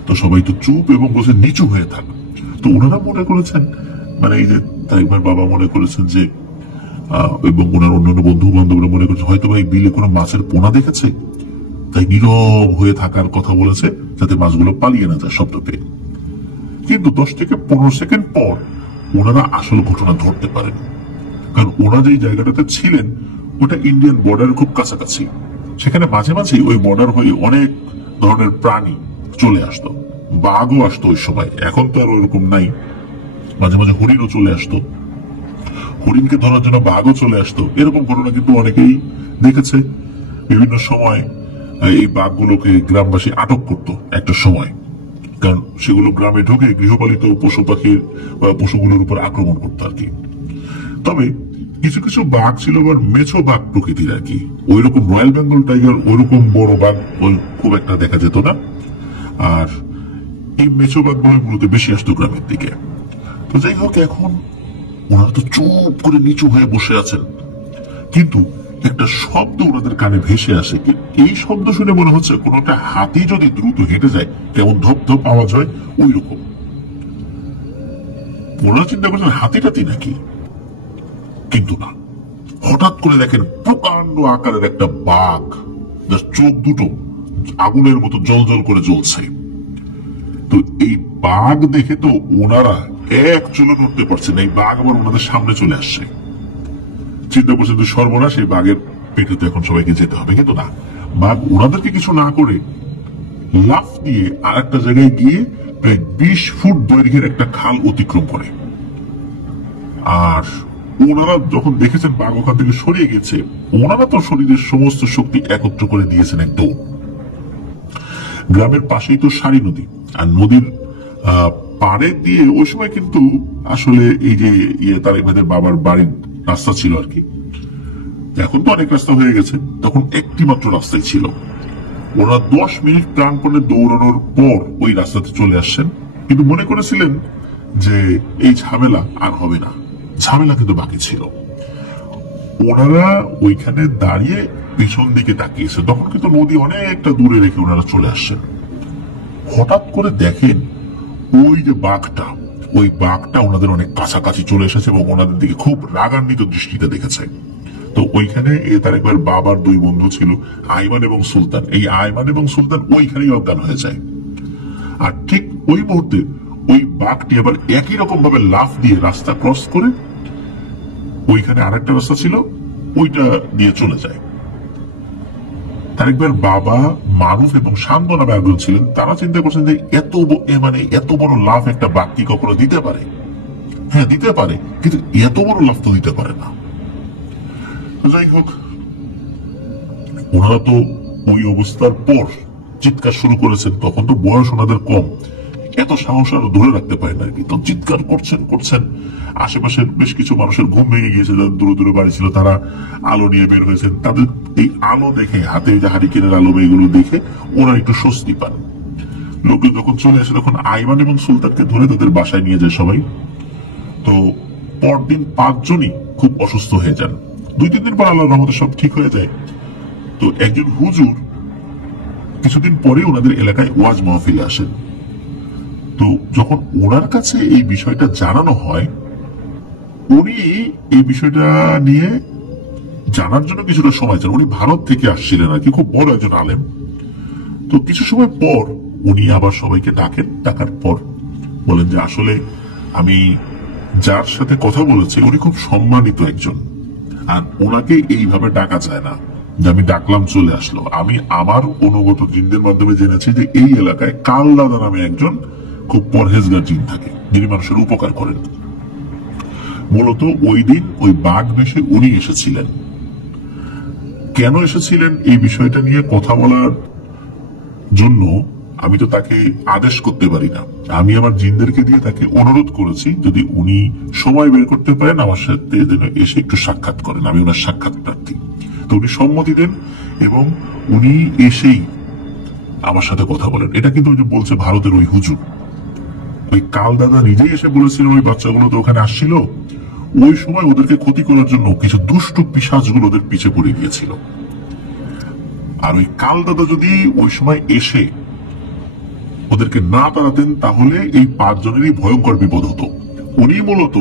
তো সবাই তো চুপ এবং বসে নিচু হয়ে থাক। তো ওনারা মনে করেছেন, মানে এই যে তারিকবার বাবা মনে করেছেন যে, এবং ওনার অন্যান্য বন্ধু বান্ধবরা মনে করেছে হয়তো ভাই বিলে কোনো মাছের পোনা দেখেছে, তাই নীরব হয়ে থাকার কথা বলেছে যাতে মাছগুলো পালিয়ে না যায় শব্দ পেয়ে। কিন্তু 10 থেকে 15 সেকেন্ড পর ওনারা আসল ঘটনা ধরতে পারেন। কারণ ওনারা যে জায়গাটাতে ছিলেন ওটা ইন্ডিয়ান বর্ডারের খুব কাছাকাছি। সেখানে মাঝে মাঝে ওই বর্ডার হয়ে অনেক ধরনের প্রাণী চলে আসতো। বাঘও আসতো ওই সময়, এখন তো আর ওরকম নাই। মাঝে মাঝে হরিণও চলে আসতো, হরিণকে ধরার জন্য বাঘও চলে আসতো। এরকম ঘটনা কিন্তু অনেকেই দেখেছে। বিভিন্ন সময় এই বাঘগুলোকে গ্রামবাসী আটক করত একটা সময়, কারণ সেগুলো গ্রামে ঢুকে গৃহপালিত পশু পাখির পশুগুলোর উপর আক্রমণ করতো আর কি। তবে কিছু কিছু বাঘ ছিল আবার মেছো বাঘ প্রকৃতির আর কি। ওই রকম রয়্যাল বেঙ্গল টাইগার ওইরকম বড় বাঘ খুব একটা দেখা যেত না। আর এই মেছো বাঘ গুলো মূলত বেশি আসতো গ্রামের দিকে। তো যাই হোক, এখন ওনারা তো চুপ করে নিচু হয়ে বসে আছেন, কিন্তু একটা শব্দ ওনাদের কানে ভেসে আসে। এই শব্দ শুনে মনে হচ্ছে কোন একটা হাতি যদি দ্রুত হেঁটে যায় কেমন ধপ ধপ আওয়াজ হয়, ওই রকম। ওনারা চিন্তা করছেন হাতি টাতি নাকি, কিন্তু না। হঠাৎ করে দেখেন প্রকাণ্ড আকারের একটা বাঘ, যার চোখ দুটো আগুনের মতো জল জল করে জ্বলছে। তো এই বাঘ দেখে তো ওনারা এক চুলো নড়তে পারছেন। এই বাঘ আবার ওনাদের সামনে চলে আসছে। চিন্তা করছেন যে সর্বনাশ, এই বাঘের পেটে তো এখন সবাইকে যেতে হবে। কিন্তু না, বাঘ ওনাদেরকে কিছু না করে লাফ দিয়ে আর একটা জায়গায় গিয়ে প্রায় 20 ফুট দৈর্ঘ্যের একটা খাল অতিক্রম করে। আর ওনারা যখন দেখেছেন বাঘ ওখান থেকে সরিয়ে গেছে, ওনারা তো শরীরের সমস্ত শক্তি একত্র করে দিয়েছেন এক দৌড়। গ্রামের পাশেই তো সারি নদী, আর নদীর পাড়ে দিয়ে ওই সময় কিন্তু আসলে এই যে তারিক ভাইদের বাবার বাড়ির রাস্তা ছিল আর কি। এখন তো অনেক রাস্তা হয়ে গেছে, তখন একটি মাত্র রাস্তাই ছিল। ওরা 10 মিনিট প্রাণপণে দৌড়ানোর পর ওই রাস্তাতে চলে আসছেন, কিন্তু মনে করেছিলেন যে এই ঝামেলা আর হবে না। ঝামেলা কিন্তু বাকি ছিল। ওনারা ওইখানে দাঁড়িয়ে পিছন দিকে তাকিয়েছে, তখন কিন্তু নদী অনেকটা দূরে রেখে ওনারা চলে আসছেন। হঠাৎ করে দেখেন ওই যে বাঘটা, ওই বাঘটা ওনাদের অনেক কাছাকাছি চলে এসেছে এবং ওনাদের দিকে খুব রাগান্বিত দৃষ্টিতে দেখেছে। তো ওইখানে তার একবার বাবার 2 বন্ধু ছিল, আইমান এবং সুলতান। এই আইমান এবং সুলতান ওইখানেই অজ্ঞান হয়ে যায়। আর ঠিক ওই মুহূর্তে ওই বাঘটি আবার একই রকম ভাবে লাফ দিয়ে রাস্তা ক্রস করে ওইখানে আরেকটা রাস্তা ছিল ওইটা দিয়ে চলে যায়। তার একবার বাবা, মারুফ এবং শান্ত নামে একজন ছিলেন। তারা চিন্তা করছেন যে এত বড় লাফ একটা বাঘ কি কখনো দিতে পারে? হ্যাঁ, দিতে পারে, কিন্তু এত বড় লাফ তো দিতে পারে না। যাই হোক, ওনারা তো ওই অবস্থার পর চিৎকার শুরু করেছেন। তখন তো বয়স ওনাদের কম, এত সাহস আরো ধরে রাখতে পারেন আর কি। তো চিৎকার করছেন আশেপাশের বেশ কিছু মানুষের ঘুম ভেঙে গিয়েছে, যারা দূরে দূরে বাড়ি ছিল, তারা আলো নিয়ে বের হয়েছেন। তাদের এই আলো দেখে, হাতে যে হারিকেনের আলো এগুলো দেখে ওরা একটু স্বস্তি পান। লোকজন যখন চলে আসে তখন আইমান এবং সুলতানকে ধরে তাদের বাসায় নিয়ে যায় সবাই। তো পরদিন 5 জনই খুব অসুস্থ হয়ে যান। 2-3 দিন পর আল্লাহর রহমতে সব ঠিক হয়ে যায়। তো একজন হুজুর কিছুদিন পরে ওনাদের এলাকায় ওয়াজ মাহফিলে আসেন। তো যখন ওনার কাছে এই বিষয়টা জানানো হয়, উনি এই বিষয়টা নিয়ে জানার জন্য কিছুটা সময় চান। উনি ভারত থেকে আসছিলেন আর কি, খুব বড় একজন আলেম। তো কিছু সময় পর উনি আবার সবাইকে ডাকার পর বলেন যে আসলে আমি যার সাথে কথা বলেছি উনি খুব সম্মানিত একজন, আর ওনাকে এইভাবে ডাকা যায় না যে আমি ডাকলাম চলে আসলো। আমি আমার অনুগত জিনদের মাধ্যমে জেনেছি যে এই এলাকায় কাল দাদা নামে একজন খুব পরহেজগার জিন থাকে, যিনি মানুষের উপকার করেন। মূলত ওই দিন ওই বাঘ বেশে উনি এসেছিলেন। কেন এসেছিলেন এই বিষয়টা নিয়ে কথা বলার জন্য আমি তো তাকে আদেশ করতে পারি না। আমি আমার জিনদেরকে দিয়ে তাকে অনুরোধ করেছি যদি উনি সময় বের করতে পারেন আমার সাথে যেন এসে একটু সাক্ষাৎ করেন, আমি ওনার সাক্ষাৎ প্রার্থী। তো উনি সম্মতি দেন এবং উনি এসেই আমার সাথে কথা বলেন। এটা কিন্তু ওই যে বলছে ভারতের ওই হুজুর, ওই কাল দাদা নিজেই এসে বলেছিলেন ওই বাচ্চাগুলো তো ওখানে আসছিল, ওই সময় ওদেরকে ক্ষতি করার জন্য কিছু দুষ্টু পিশাচগুলো ওদের পিছে পড়ে গিয়েছিল। আর ওই কাল দাদা যদি ওই সময় এসে ওদেরকে না তাড়াতেন তাহলে এই 5 জনেরই ভয়ঙ্কর বিপদ হতো। উনি মূলত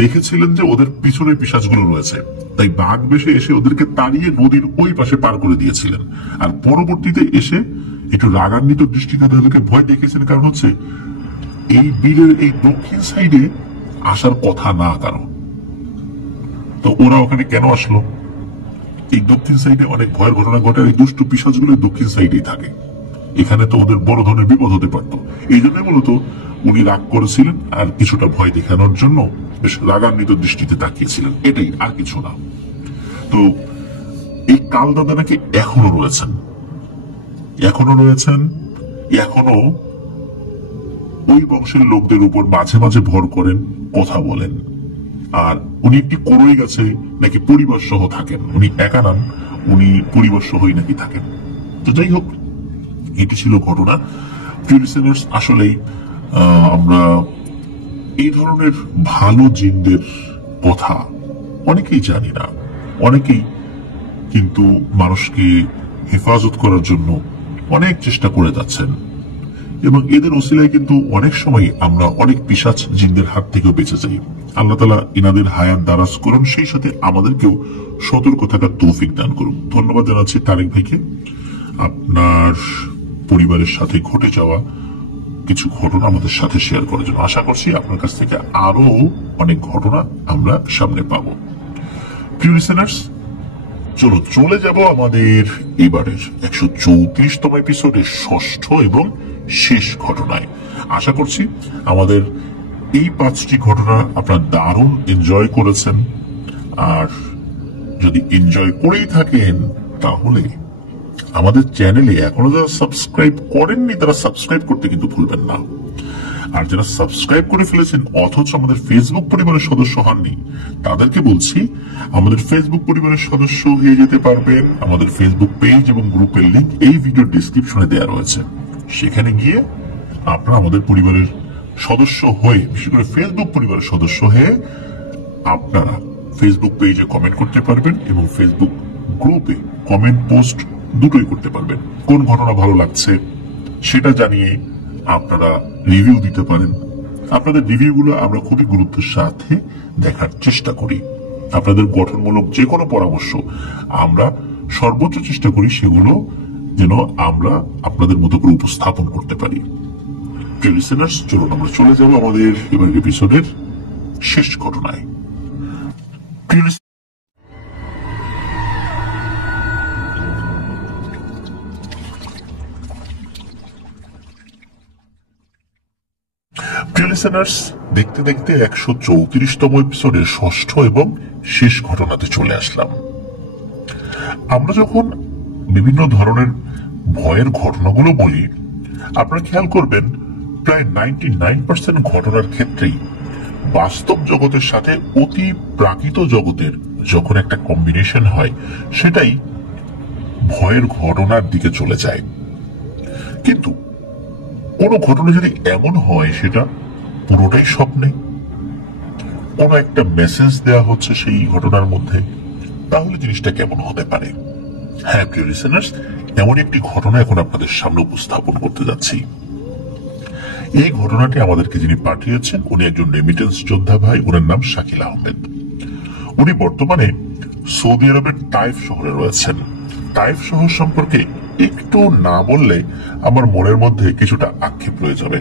দেখেছিলেন যে ওদের পিছনে পিশাচগুলো রয়েছে, তাই বাঘ বেশে এসে ওদেরকে তাড়িয়ে নদীর ওই পাশে পার করে দিয়েছিলেন। আর পরবর্তীতে এসে একটু রাগান্বিত দৃষ্টিতে তাদেরকে ভয় দেখিয়েছিলেন, কারণ হচ্ছে এই বিলের এই দক্ষিণ সাইডে আসার কথা না কারো। তো ওরা ওখানে কেন আসলো? এই দক্ষিণ সাইডে অনেক ভয়ের ঘটনা ঘটে, এই দুষ্ট পিশাচগুলো দক্ষিণ সাইডেই থাকে। এখানে তো ওদের বড় ধরনের বিপদ হতে পারত। এই জন্য মূলত উনি রাগ করেছিলেন আর কিছুটা ভয় দেখানোর জন্য বেশ রাগান্বিত দৃষ্টিতে তাকিয়েছিলেন, এটাই, আর কিছু না। তো এই কাল দাদা নাকি এখনো রয়েছেন, এখনো ওই বংশের লোকদের উপর মাঝে মাঝে ভর করেন, কথা বলেন। আর উনি একটি করই গাছে নাকি পরিবার সহ থাকেন, উনি একা নান, উনি পরিবার সহই নাকি থাকেন। তো যাই হোক, এটি ছিল ঘটনা। প্রিয় লিসেনার্স, আসলেই আমরা এই ধরনের ভালো জিনদের কথা অনেকেই জানি না। অনেকেই কিন্তু মানুষকে হেফাজত করার জন্য অনেক চেষ্টা করে যাচ্ছেন, এবং এদের ওসিলায় কিন্তু অনেক সময় আমরা অনেক পিশাচ জিনদের হাত থেকেও বেঁচে যাই। আল্লাহ তাআলা ইনাদের হায়াত দারাজ করুন, সেই সাথে আমাদেরকেও সতর্ক থাকার তৌফিক দান করুন। ধন্যবাদ জানাচ্ছি তারেক ভাইকে আপনার পরিবারের সাথে ঘটে যাওয়া কিছু ঘটনা আমাদের সাথে শেয়ার করার জন্য। আশা করছি আপনার কাছ থেকে আরো অনেক ঘটনা আমরা সামনে পাবো। প্রিয় লিসেনার্স, চলে যাব আমাদের এবারের 134তম এপিসোডের ষষ্ঠ এবং শেষ ঘটনায়। আশা করছি আমাদের এই 5টি ঘটনা আপনারা দারুণ এনজয় করেছেন। আর যদি এনজয় করেই থাকেন তাহলে আমাদের চ্যানেলে এখনো যারা সাবস্ক্রাইব করেননি তারা সাবস্ক্রাইব করতে কিন্তু ভুলবেন না। আর যারা সাবস্ক্রাইব করে ফেলেছেন অথচ আমাদের ফেসবুক পরিবারের সদস্য হননি, তাদেরকে বলছি আমাদের ফেসবুক পরিবারের সদস্য হয়ে যেতে পারবেন। আমাদের ফেসবুক পেজ এবং গ্রুপের লিংক এই ভিডিও ডেসক্রিপশনে দেওয়া রয়েছে। সেখানে গিয়ে আপনারা আমাদের পরিবারের সদস্য হয়ে, বিশেষ করে ফেসবুক পরিবারের সদস্য হয়ে আপনারা ফেসবুক পেজে কমেন্ট করতে পারবেন এবং ফেসবুক গ্রুপে কমেন্ট পোস্ট দুটোই করতে পারবেন। কোন ঘটনা ভালো লাগছে সেটা জানিয়ে আপনারা রিভিউ দিতে পারেন। আপনাদের রিভিউগুলো আমরা খুবই গুরুত্বের সাথে দেখার চেষ্টা করি। আপনাদের গঠনমূলক যে কোনো পরামর্শ আমরা সর্বোচ্চ চেষ্টা করি সেগুলো যেন আমরা আপনাদের মতো করে উপস্থাপন করতে পারি। প্রিয় লিসেনার্স, চলুন আমরা চলে যাব আমাদের এবারের এপিসোডের শেষ ঘটনায়। প্রিয় লিসেনার্স, দেখতে দেখতে 134তম এপিসোডের ষষ্ঠ এবং শেষ ঘটনাতে চলে আসলাম। আমরা যখন বিভিন্ন ধরনের ভয়ের ঘটনাগুলো বলি, আপনারা খেয়াল করবেন প্রায় 99% ঘটনার ক্ষেত্রেই বাস্তব জগতের সাথে অতি প্রাকৃত জগতের যখন একটা কম্বিনেশন হয় সেটাই ভয়ের ঘটনার দিকে চলে যায়। কিন্তু কোনো ঘটনা যদি এমন হয় সেটা পুরোটাই স্বপ্নে, কোন একটা মেসেজ দেয়া হচ্ছে সেই ঘটনার মধ্যে, তাহলে জিনিসটা কেমন হতে পারে? হ্যাঁ প্রিয় লিসেনার্স, এমন একটি ঘটনা এখন আপনাদের সামনে উপস্থাপন করতে যাচ্ছি। এই ঘটনাটি আমাদেরকে যিনি পাঠিয়েছেন উনি একজন রেমিটেন্স যোদ্ধা ভাই, ওনার নাম শাকিল আহমেদ। উনি বর্তমানে সৌদি আরবের তাইফ শহরে রয়েছেন। তাইফ শহর সম্পর্কে একটু না বললে আমার মনের মধ্যে কিছুটা আক্ষেপ রয়ে যাবে।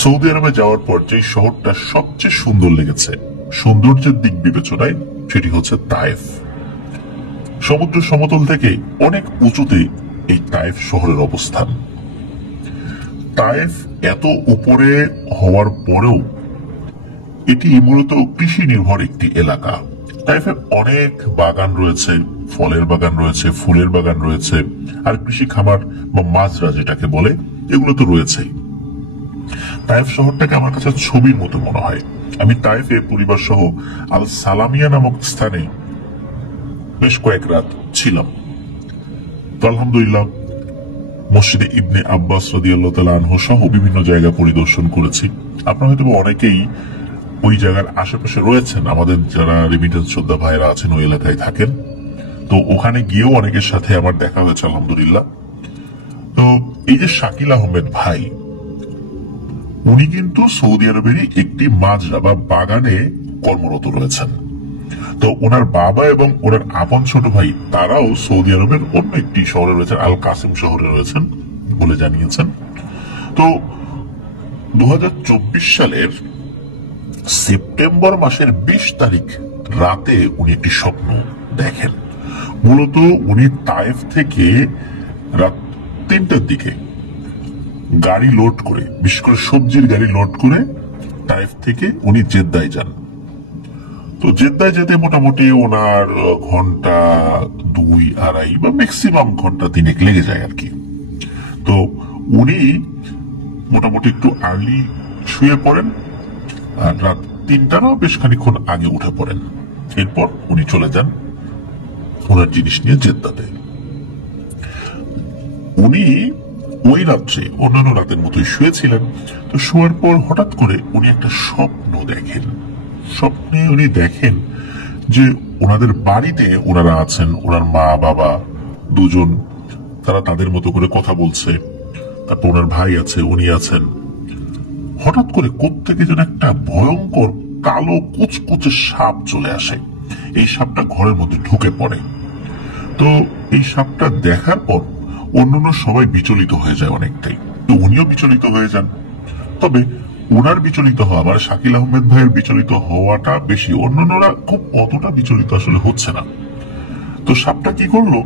সৌদি আরবে যাওয়ার পর যে শহরটা সবচেয়ে সুন্দর লেগেছে সৌন্দর্যের দিক বিবেচনায়, সেটি হচ্ছে তাইফ। সমুদ্র সমতল থেকে অনেক উঁচুতে এই তাইফ শহরের অবস্থান। তাইফ এত উপরে হওয়ার পরেও এটি মূলত কৃষি নির্ভর একটি এলাকা। তাইফে অনেক বাগান রয়েছে, ফলের বাগান রয়েছে, ফুলের বাগান রয়েছে, আর কৃষি খামার বা মাজরা যেটাকে বলে এগুলো তো রয়েছেই। তাইফ শহরটাকে আমার কাছে ছবির মতো মনে হয়। আমি তাইফে পরিবার সহ আল সালামিয়া নামক স্থানে বেশ কয়েক রাত ছিলাম। তো আলহামদুলিল্লাহ মসজিদে ইবনে আব্বাস রাদিয়াল্লাহু তাআলা আনহু সহ বিভিন্ন জায়গা পরিদর্শন করেছি। আপনারা হয়তো অনেকেই ওই জায়গার আশেপাশে রয়েছেন, আমাদের যারা রেমিটেন্স যোদ্ধা ভাইরা আছেন ওই এলাকায় থাকেন, তো ওখানে গিয়েও অনেকের সাথে আমার দেখা হয়েছে আলহামদুলিল্লাহ। তো এই যে শাকিল আহমেদ ভাই, উনি কিন্তু সৌদি আরবেরই একটি মাজরা বা বাগানে কর্মরত রয়েছেন। তো ওনার বাবা এবং ওনার আপন ছোট ভাই তারাও সৌদি আরবের অন্য একটি শহরে রয়েছেন, আল কাসিম শহরে রয়েছেন বলে জানিয়েছেন। তো 2024 সালের সেপ্টেম্বর মাসের 20 তারিখ রাতে উনি একটি স্বপ্ন দেখেন। মূলত উনি তাইফ থেকে রাত 3টার দিকে গাড়ি লোড করে, বিশেষ করে সবজির গাড়ি লোড করে তাইফ থেকে উনি জেদ্দায় যান। তো জেদ্দায় যেতে মোটামুটি ওনার ঘন্টা 2-2.5 বা ম্যাক্সিমাম ঘন্টা 3 লেগে যায় আর কি। তো উনি মোটামুটি একটু আর্লি শুয়ে পড়েন আর রাত 3টারও বেশ খানিক্ষণ আগে উঠে পড়েন। এরপর উনি চলে যান ওনার জিনিস নিয়ে জেদ্দাতে। উনি ওই রাত্রে অন্যান্য রাতের মতোই শুয়েছিলেন। তো শোয়ার পর হঠাৎ করে উনি একটা স্বপ্ন দেখেন। স্বপ্নে উনি দেখেন যে ওনাদের বাড়িতে ওনারা আছেন, ওনার মা বাবা দুজন, তারা তাদের মতো করে কথা বলছে, তারপর ওনার ভাই আছে, উনি আছেন। হঠাৎ করে কোত্থেকে যেন একটা ভয়ঙ্কর কালো কুচকুচে সাপ চলে আসে। এই সাপটা ঘরের মধ্যে ঢুকে পড়ে। তো এই সাপটা দেখার পর অন্যান্য সবাই বিচলিত হয়ে যায় অনেকটাই। তো উনিও বিচলিত হয়ে যান। তবে ওনার বিচলিত হওয়া, মানে শাকিল আহমেদ ভাইয়ের বিচলিত হওয়াটা বেশি, অন্যান্যরা খুব অতটা বিচলিত আসলে হচ্ছে না। তো সাপটা কি করলো,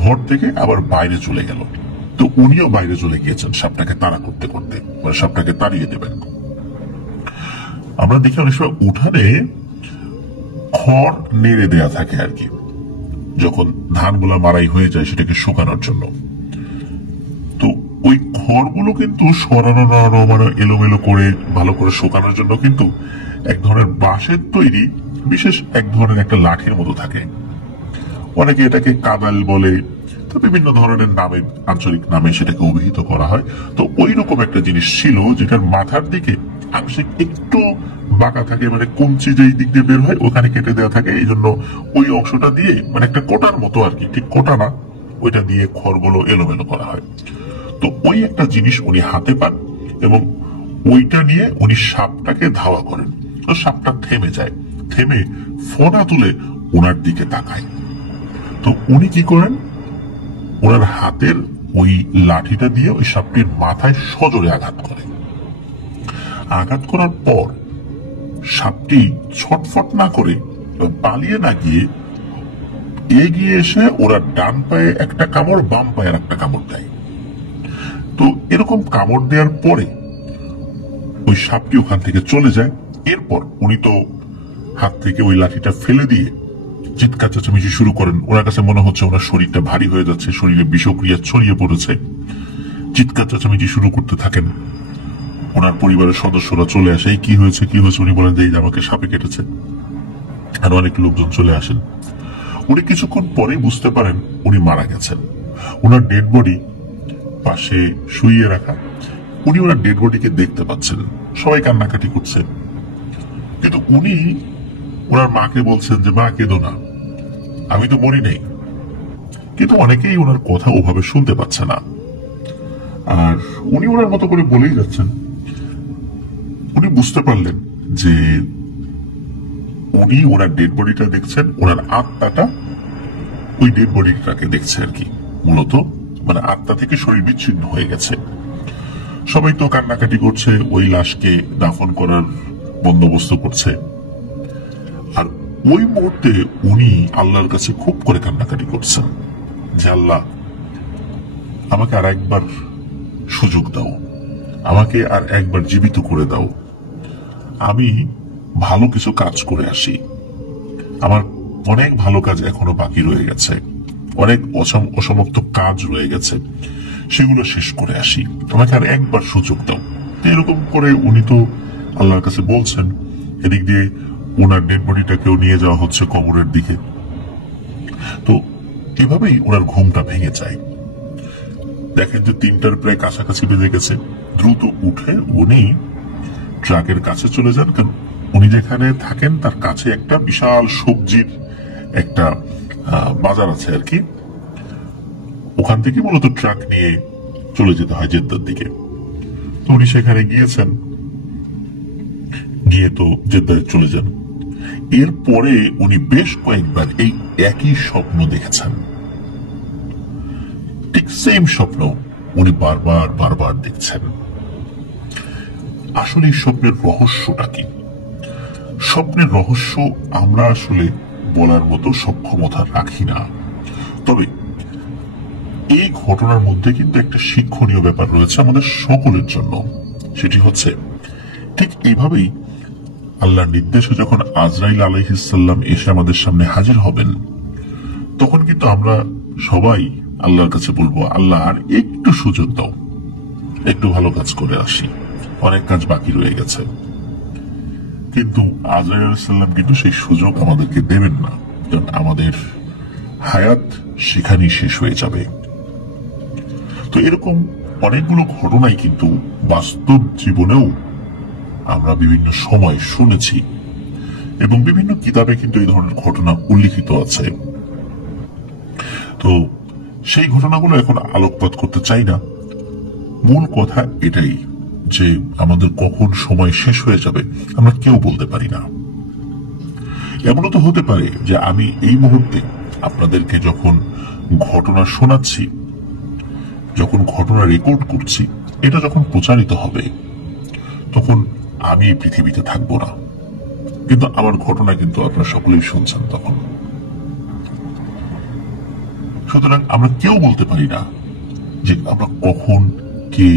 ঘর থেকে আবার বাইরে চলে গেল। তো উনিও বাইরে চলে গিয়েছেন সাপটাকে তাড়া করতে করতে, মানে সাপটাকে তাড়িয়ে দেবেন। আমরা দেখি অনেক সময় উঠানে খড় নেড়ে দেয়া থাকে আর কি, যখন ধানগুলা মারাই হয়ে যায় সেটাকে শুকানোর জন্য। তো ওই খড়গুলো কিন্তু সরানো নাড়ানো, মানে এলোমেলো করে ভালো করে শুকানোর জন্য কিন্তু এক ধরনের বাঁশের তৈরি বিশেষ এক ধরনের একটা লাঠির মতো থাকে। অনেকে এটাকে কাদাল বলে, তো বিভিন্ন ধরনের নামে, আঞ্চলিক নামে সেটাকে অভিহিত করা হয়। তো ওই রকম একটা জিনিস ছিল যেটার মাথার দিকে আংশিক একটু বাঁকা থাকে, মানে কঞ্চি যেই দিক দিয়ে বের হয় ওখানে কেটে দেওয়া থাকে। এই জন্য ওই অংশটা দিয়ে, মানে একটা কোটার মতো আর কি, ঠিক কোটা না, ওইটা দিয়ে খড়গুলো এলোমেলো করা হয়। তো ওই একটা জিনিস উনি হাতে পান এবং ওইটা নিয়ে উনি সাপটাকে ধাওয়া করেন। তো সাপটা থেমে যায়, থেমে ফোনা তুলে ওনার দিকে তাকায়। তো উনি কি করেন, ওনার হাতের ওই লাঠিটা দিয়ে ওই সাপটির মাথায় সজোরে আঘাত করে। আঘাত করার পর সাপটি ছটফট না করে, পালিয়ে না গিয়ে এগিয়ে এসে ওরা ডান পায়ে একটা কামড়, বাম পায়ে একটা কামড় দেয়। তো এরকম কামড় দেওয়ার পরে ওই সাপটি ওখান থেকে চলে যায়। এরপর উনি তো হাত থেকে ওই লাঠিটা ফেলে দিয়ে চিৎকার চেঁচামেচি শুরু করেন। ওনার কাছে মনে হচ্ছে ওনার শরীরটা ভারী হয়ে যাচ্ছে, শরীরে বিষক্রিয়া ছড়িয়ে পড়েছে। চিৎকার চেঁচামেচি শুরু করতে থাকেন। ওনার পরিবারের সদস্যরা চলে আসে, কি হয়েছে কি হয়েছে, উনি বলেন যে এই যে আমাকে সাপে কেটেছে। আর অনেক লোকজন চলে আসেন। উনি কিছুক্ষণ পরেই বুঝতে পারেন উনি মারা গেছেন। ওনার ডেড বডি পাশে শুইয়ে রাখা, উনি ওনার ডেড বডিকে দেখতে পাচ্ছেন, সবাই কান্নাকাটি করছে। কিন্তু উনি ওনার মাকে বলছেন যে মা কেঁদো না, আমি তো মরি নেই। কিন্তু অনেকেই ওনার কথা ওভাবে শুনতে পাচ্ছে না, আর উনি ওনার মতো করে বলেই যাচ্ছেন। উনি বুঝতে পারলেন যে উনি ওনার ডেড বডিটা দেখছেন, ওনার আত্মাটা ওই ডেড বডিটাকে দেখছে আর কি। মূলত মানে আত্মা থেকে শরীর বিচ্ছিন্ন হয়ে গেছে। সবাই তো কান্নাকাটি করছে, ওই লাশকে দাফন করার বন্দোবস্ত করছে। আর ওই মুহূর্তে উনি আল্লাহর কাছে খুব করে কান্নাকাটি করছেন যে আল্লাহ, আমাকে আর একবার সুযোগ দাও, আমাকে আর একবার জীবিত করে দাও, আমি ভালো কিছু কাজ করে আসি। আমার অনেক ভালো কাজ এখনো বাকি রয়ে গেছে, অনেক অসমাপ্ত কাজ রয়ে গেছে, সেগুলো শেষ করে আসি, আমাকে আর একবার সুযোগ দাও। এরকম করে উনি তো আল্লাহর কাছে বলছেন। এদিক দিয়ে ওনার ডেড বডিটাকেও নিয়ে যাওয়া হচ্ছে কবরের দিকে। তো এভাবেই ওনার ঘুমটা ভেঙে যায়। দেখেন যে 3টার প্রায় কাছাকাছি বেজে গেছে। দ্রুত উঠে উনি ট্রাকের কাছে চলে যান, কারণ উনি যেখানে থাকেন তার কাছে একটা বিশাল সবজির একটা বাজার আছে আর কি। ওখান থেকে মূলত ট্রাক নিয়ে চলে যেতে হয় জেদ্দার দিকে। তো উনি সেখানে গিয়েছেন, গিয়ে তো জেদ্দায় চলে যান। এরপরে উনি বেশ কয়েকবার এই একই স্বপ্ন দেখেছেন, ঠিক সেম স্বপ্ন উনি বারবার বারবার দেখছেন। আসলে এই স্বপ্নের রহস্যটা কি? স্বপ্নের রহস্য আমরা আসলে বলার মতো সক্ষমতা রাখি না। তবে এই ঘটনার মধ্যে কিন্তু একটা শিক্ষণীয় ব্যাপার রয়েছে আমাদের সকলের জন্য। সেটি হচ্ছে, ঠিক এইভাবেই আল্লাহর নির্দেশে যখন আজরাইল আলাইহিসসালাম এসে আমাদের সামনে হাজির হবেন, তখন কিন্তু আমরা সবাই আল্লাহর কাছে বলবো, আল্লাহ আর একটু সুযোগ দাও, একটু ভালো কাজ করে আসি, অনেক কাজ বাকি রয়ে গেছে। কিন্তু আজরাইল আলাইহিস সালাম কিন্তু সেই সুযোগ আমাদেরকে দেবেন না, কারণ আমাদের হায়াত সেখানেই শেষ হয়ে যাবে। তো এরকম অনেকগুলো ঘটনাই কিন্তু বাস্তব জীবনেও আমরা বিভিন্ন সময় শুনেছি, এবং বিভিন্ন কিতাবে কিন্তু এই ধরনের ঘটনা উল্লিখিত আছে। তো সেই ঘটনাগুলো এখন আলোকপাত করতে চাই না। মূল কথা এটাই যে আমাদের কখন সময় শেষ হয়ে যাবে আমরা কেউ বলতে পারি না। এমনও তো হতে পারে যে আমি এই মুহূর্তে আপনাদেরকে যখন ঘটনা শোনাচ্ছি, যখন ঘটনা রেকর্ড করছি, এটা যখন প্রচারিত হবে তখন আমি এই পৃথিবীতে থাকবো না, কিন্তু আমার ঘটনা কিন্তু আপনারা সকলেই শুনছেন তখন। সুতরাং আমরা কেউ বলতে পারি না যে আমরা কখন কে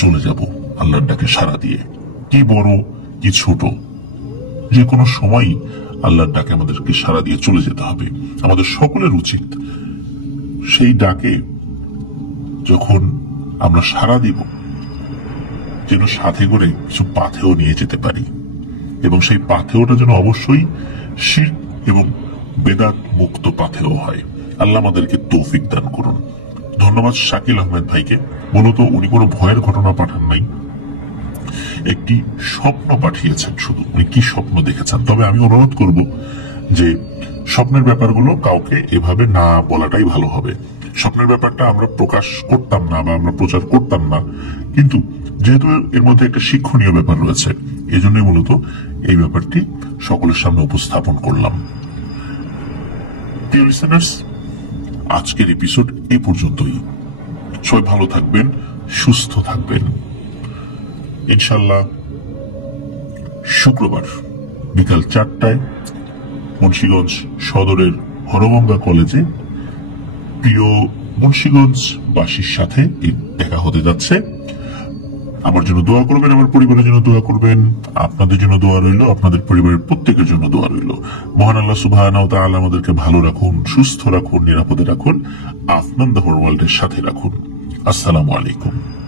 চলে যাব আল্লাহর ডাকে সাড়া দিয়ে। কি বড় কি ছোট, যে কোনো সময়ই আল্লাহর ডাকে আমাদেরকে সাড়া দিয়ে চলে যেতে হবে। আমাদের সকলের উচিত সেই ডাকে যখন আমরা সাড়া দিব, যেন সাথে করে কিছু পাথেও নিয়ে যেতে পারি, এবং সেই পাথেওটা যেন অবশ্যই শিরক এবং বেদাত মুক্ত পাথেও হয়। আল্লাহ আমাদেরকে তৌফিক দান করুন। ধন্যবাদ শাকিল আহমেদ ভাইকে। মূলত উনি কোনো ভয়ের ঘটনা পাঠান নাই, একটি স্বপ্ন পাঠিয়েছেন শুধু, উনি কি স্বপ্ন দেখেছেন। তবে আমি অনুরোধ করব যে স্বপ্নের ব্যাপারগুলো কাউকে এভাবে না বলাটাই ভালো হবে। স্বপ্নের ব্যাপারটা আমরা প্রকাশ করতাম না বা আমরা প্রচার করতাম না, কিন্তু যেহেতু এর মধ্যে একটা শিক্ষণীয় ব্যাপার রয়েছে, এই জন্যই মূলত এই ব্যাপারটি সকলের সামনে উপস্থাপন করলাম। প্রিয় লিসেনার্স, আজকের এপিসোড এই পর্যন্তই। সবাই ভালো থাকবেন, সুস্থ থাকবেন। ইনশাল্লাহ শুক্রবার বিকাল 4টায় মুন্সিগঞ্জ সদরের হরগঙ্গা কলেজে প্রিয় মুন্সিগঞ্জ বাসীর সাথে দেখা হতে যাচ্ছে। আমার জন্য দোয়া করবেন, আমার পরিবারের জন্য দোয়া করবেন, আপনাদের জন্য দোয়া রইল, আপনাদের পরিবারের প্রত্যেকের জন্য দোয়া রইল। মহান আল্লাহ সুবহানাহু ওয়া তাআলা আমাদেরকে ভালো রাখুন, সুস্থ রাখুন, নিরাপদে রাখুন, আফনান দ্য ওয়ার্ল্ডের সাথে রাখুন। আসসালামু আলাইকুম।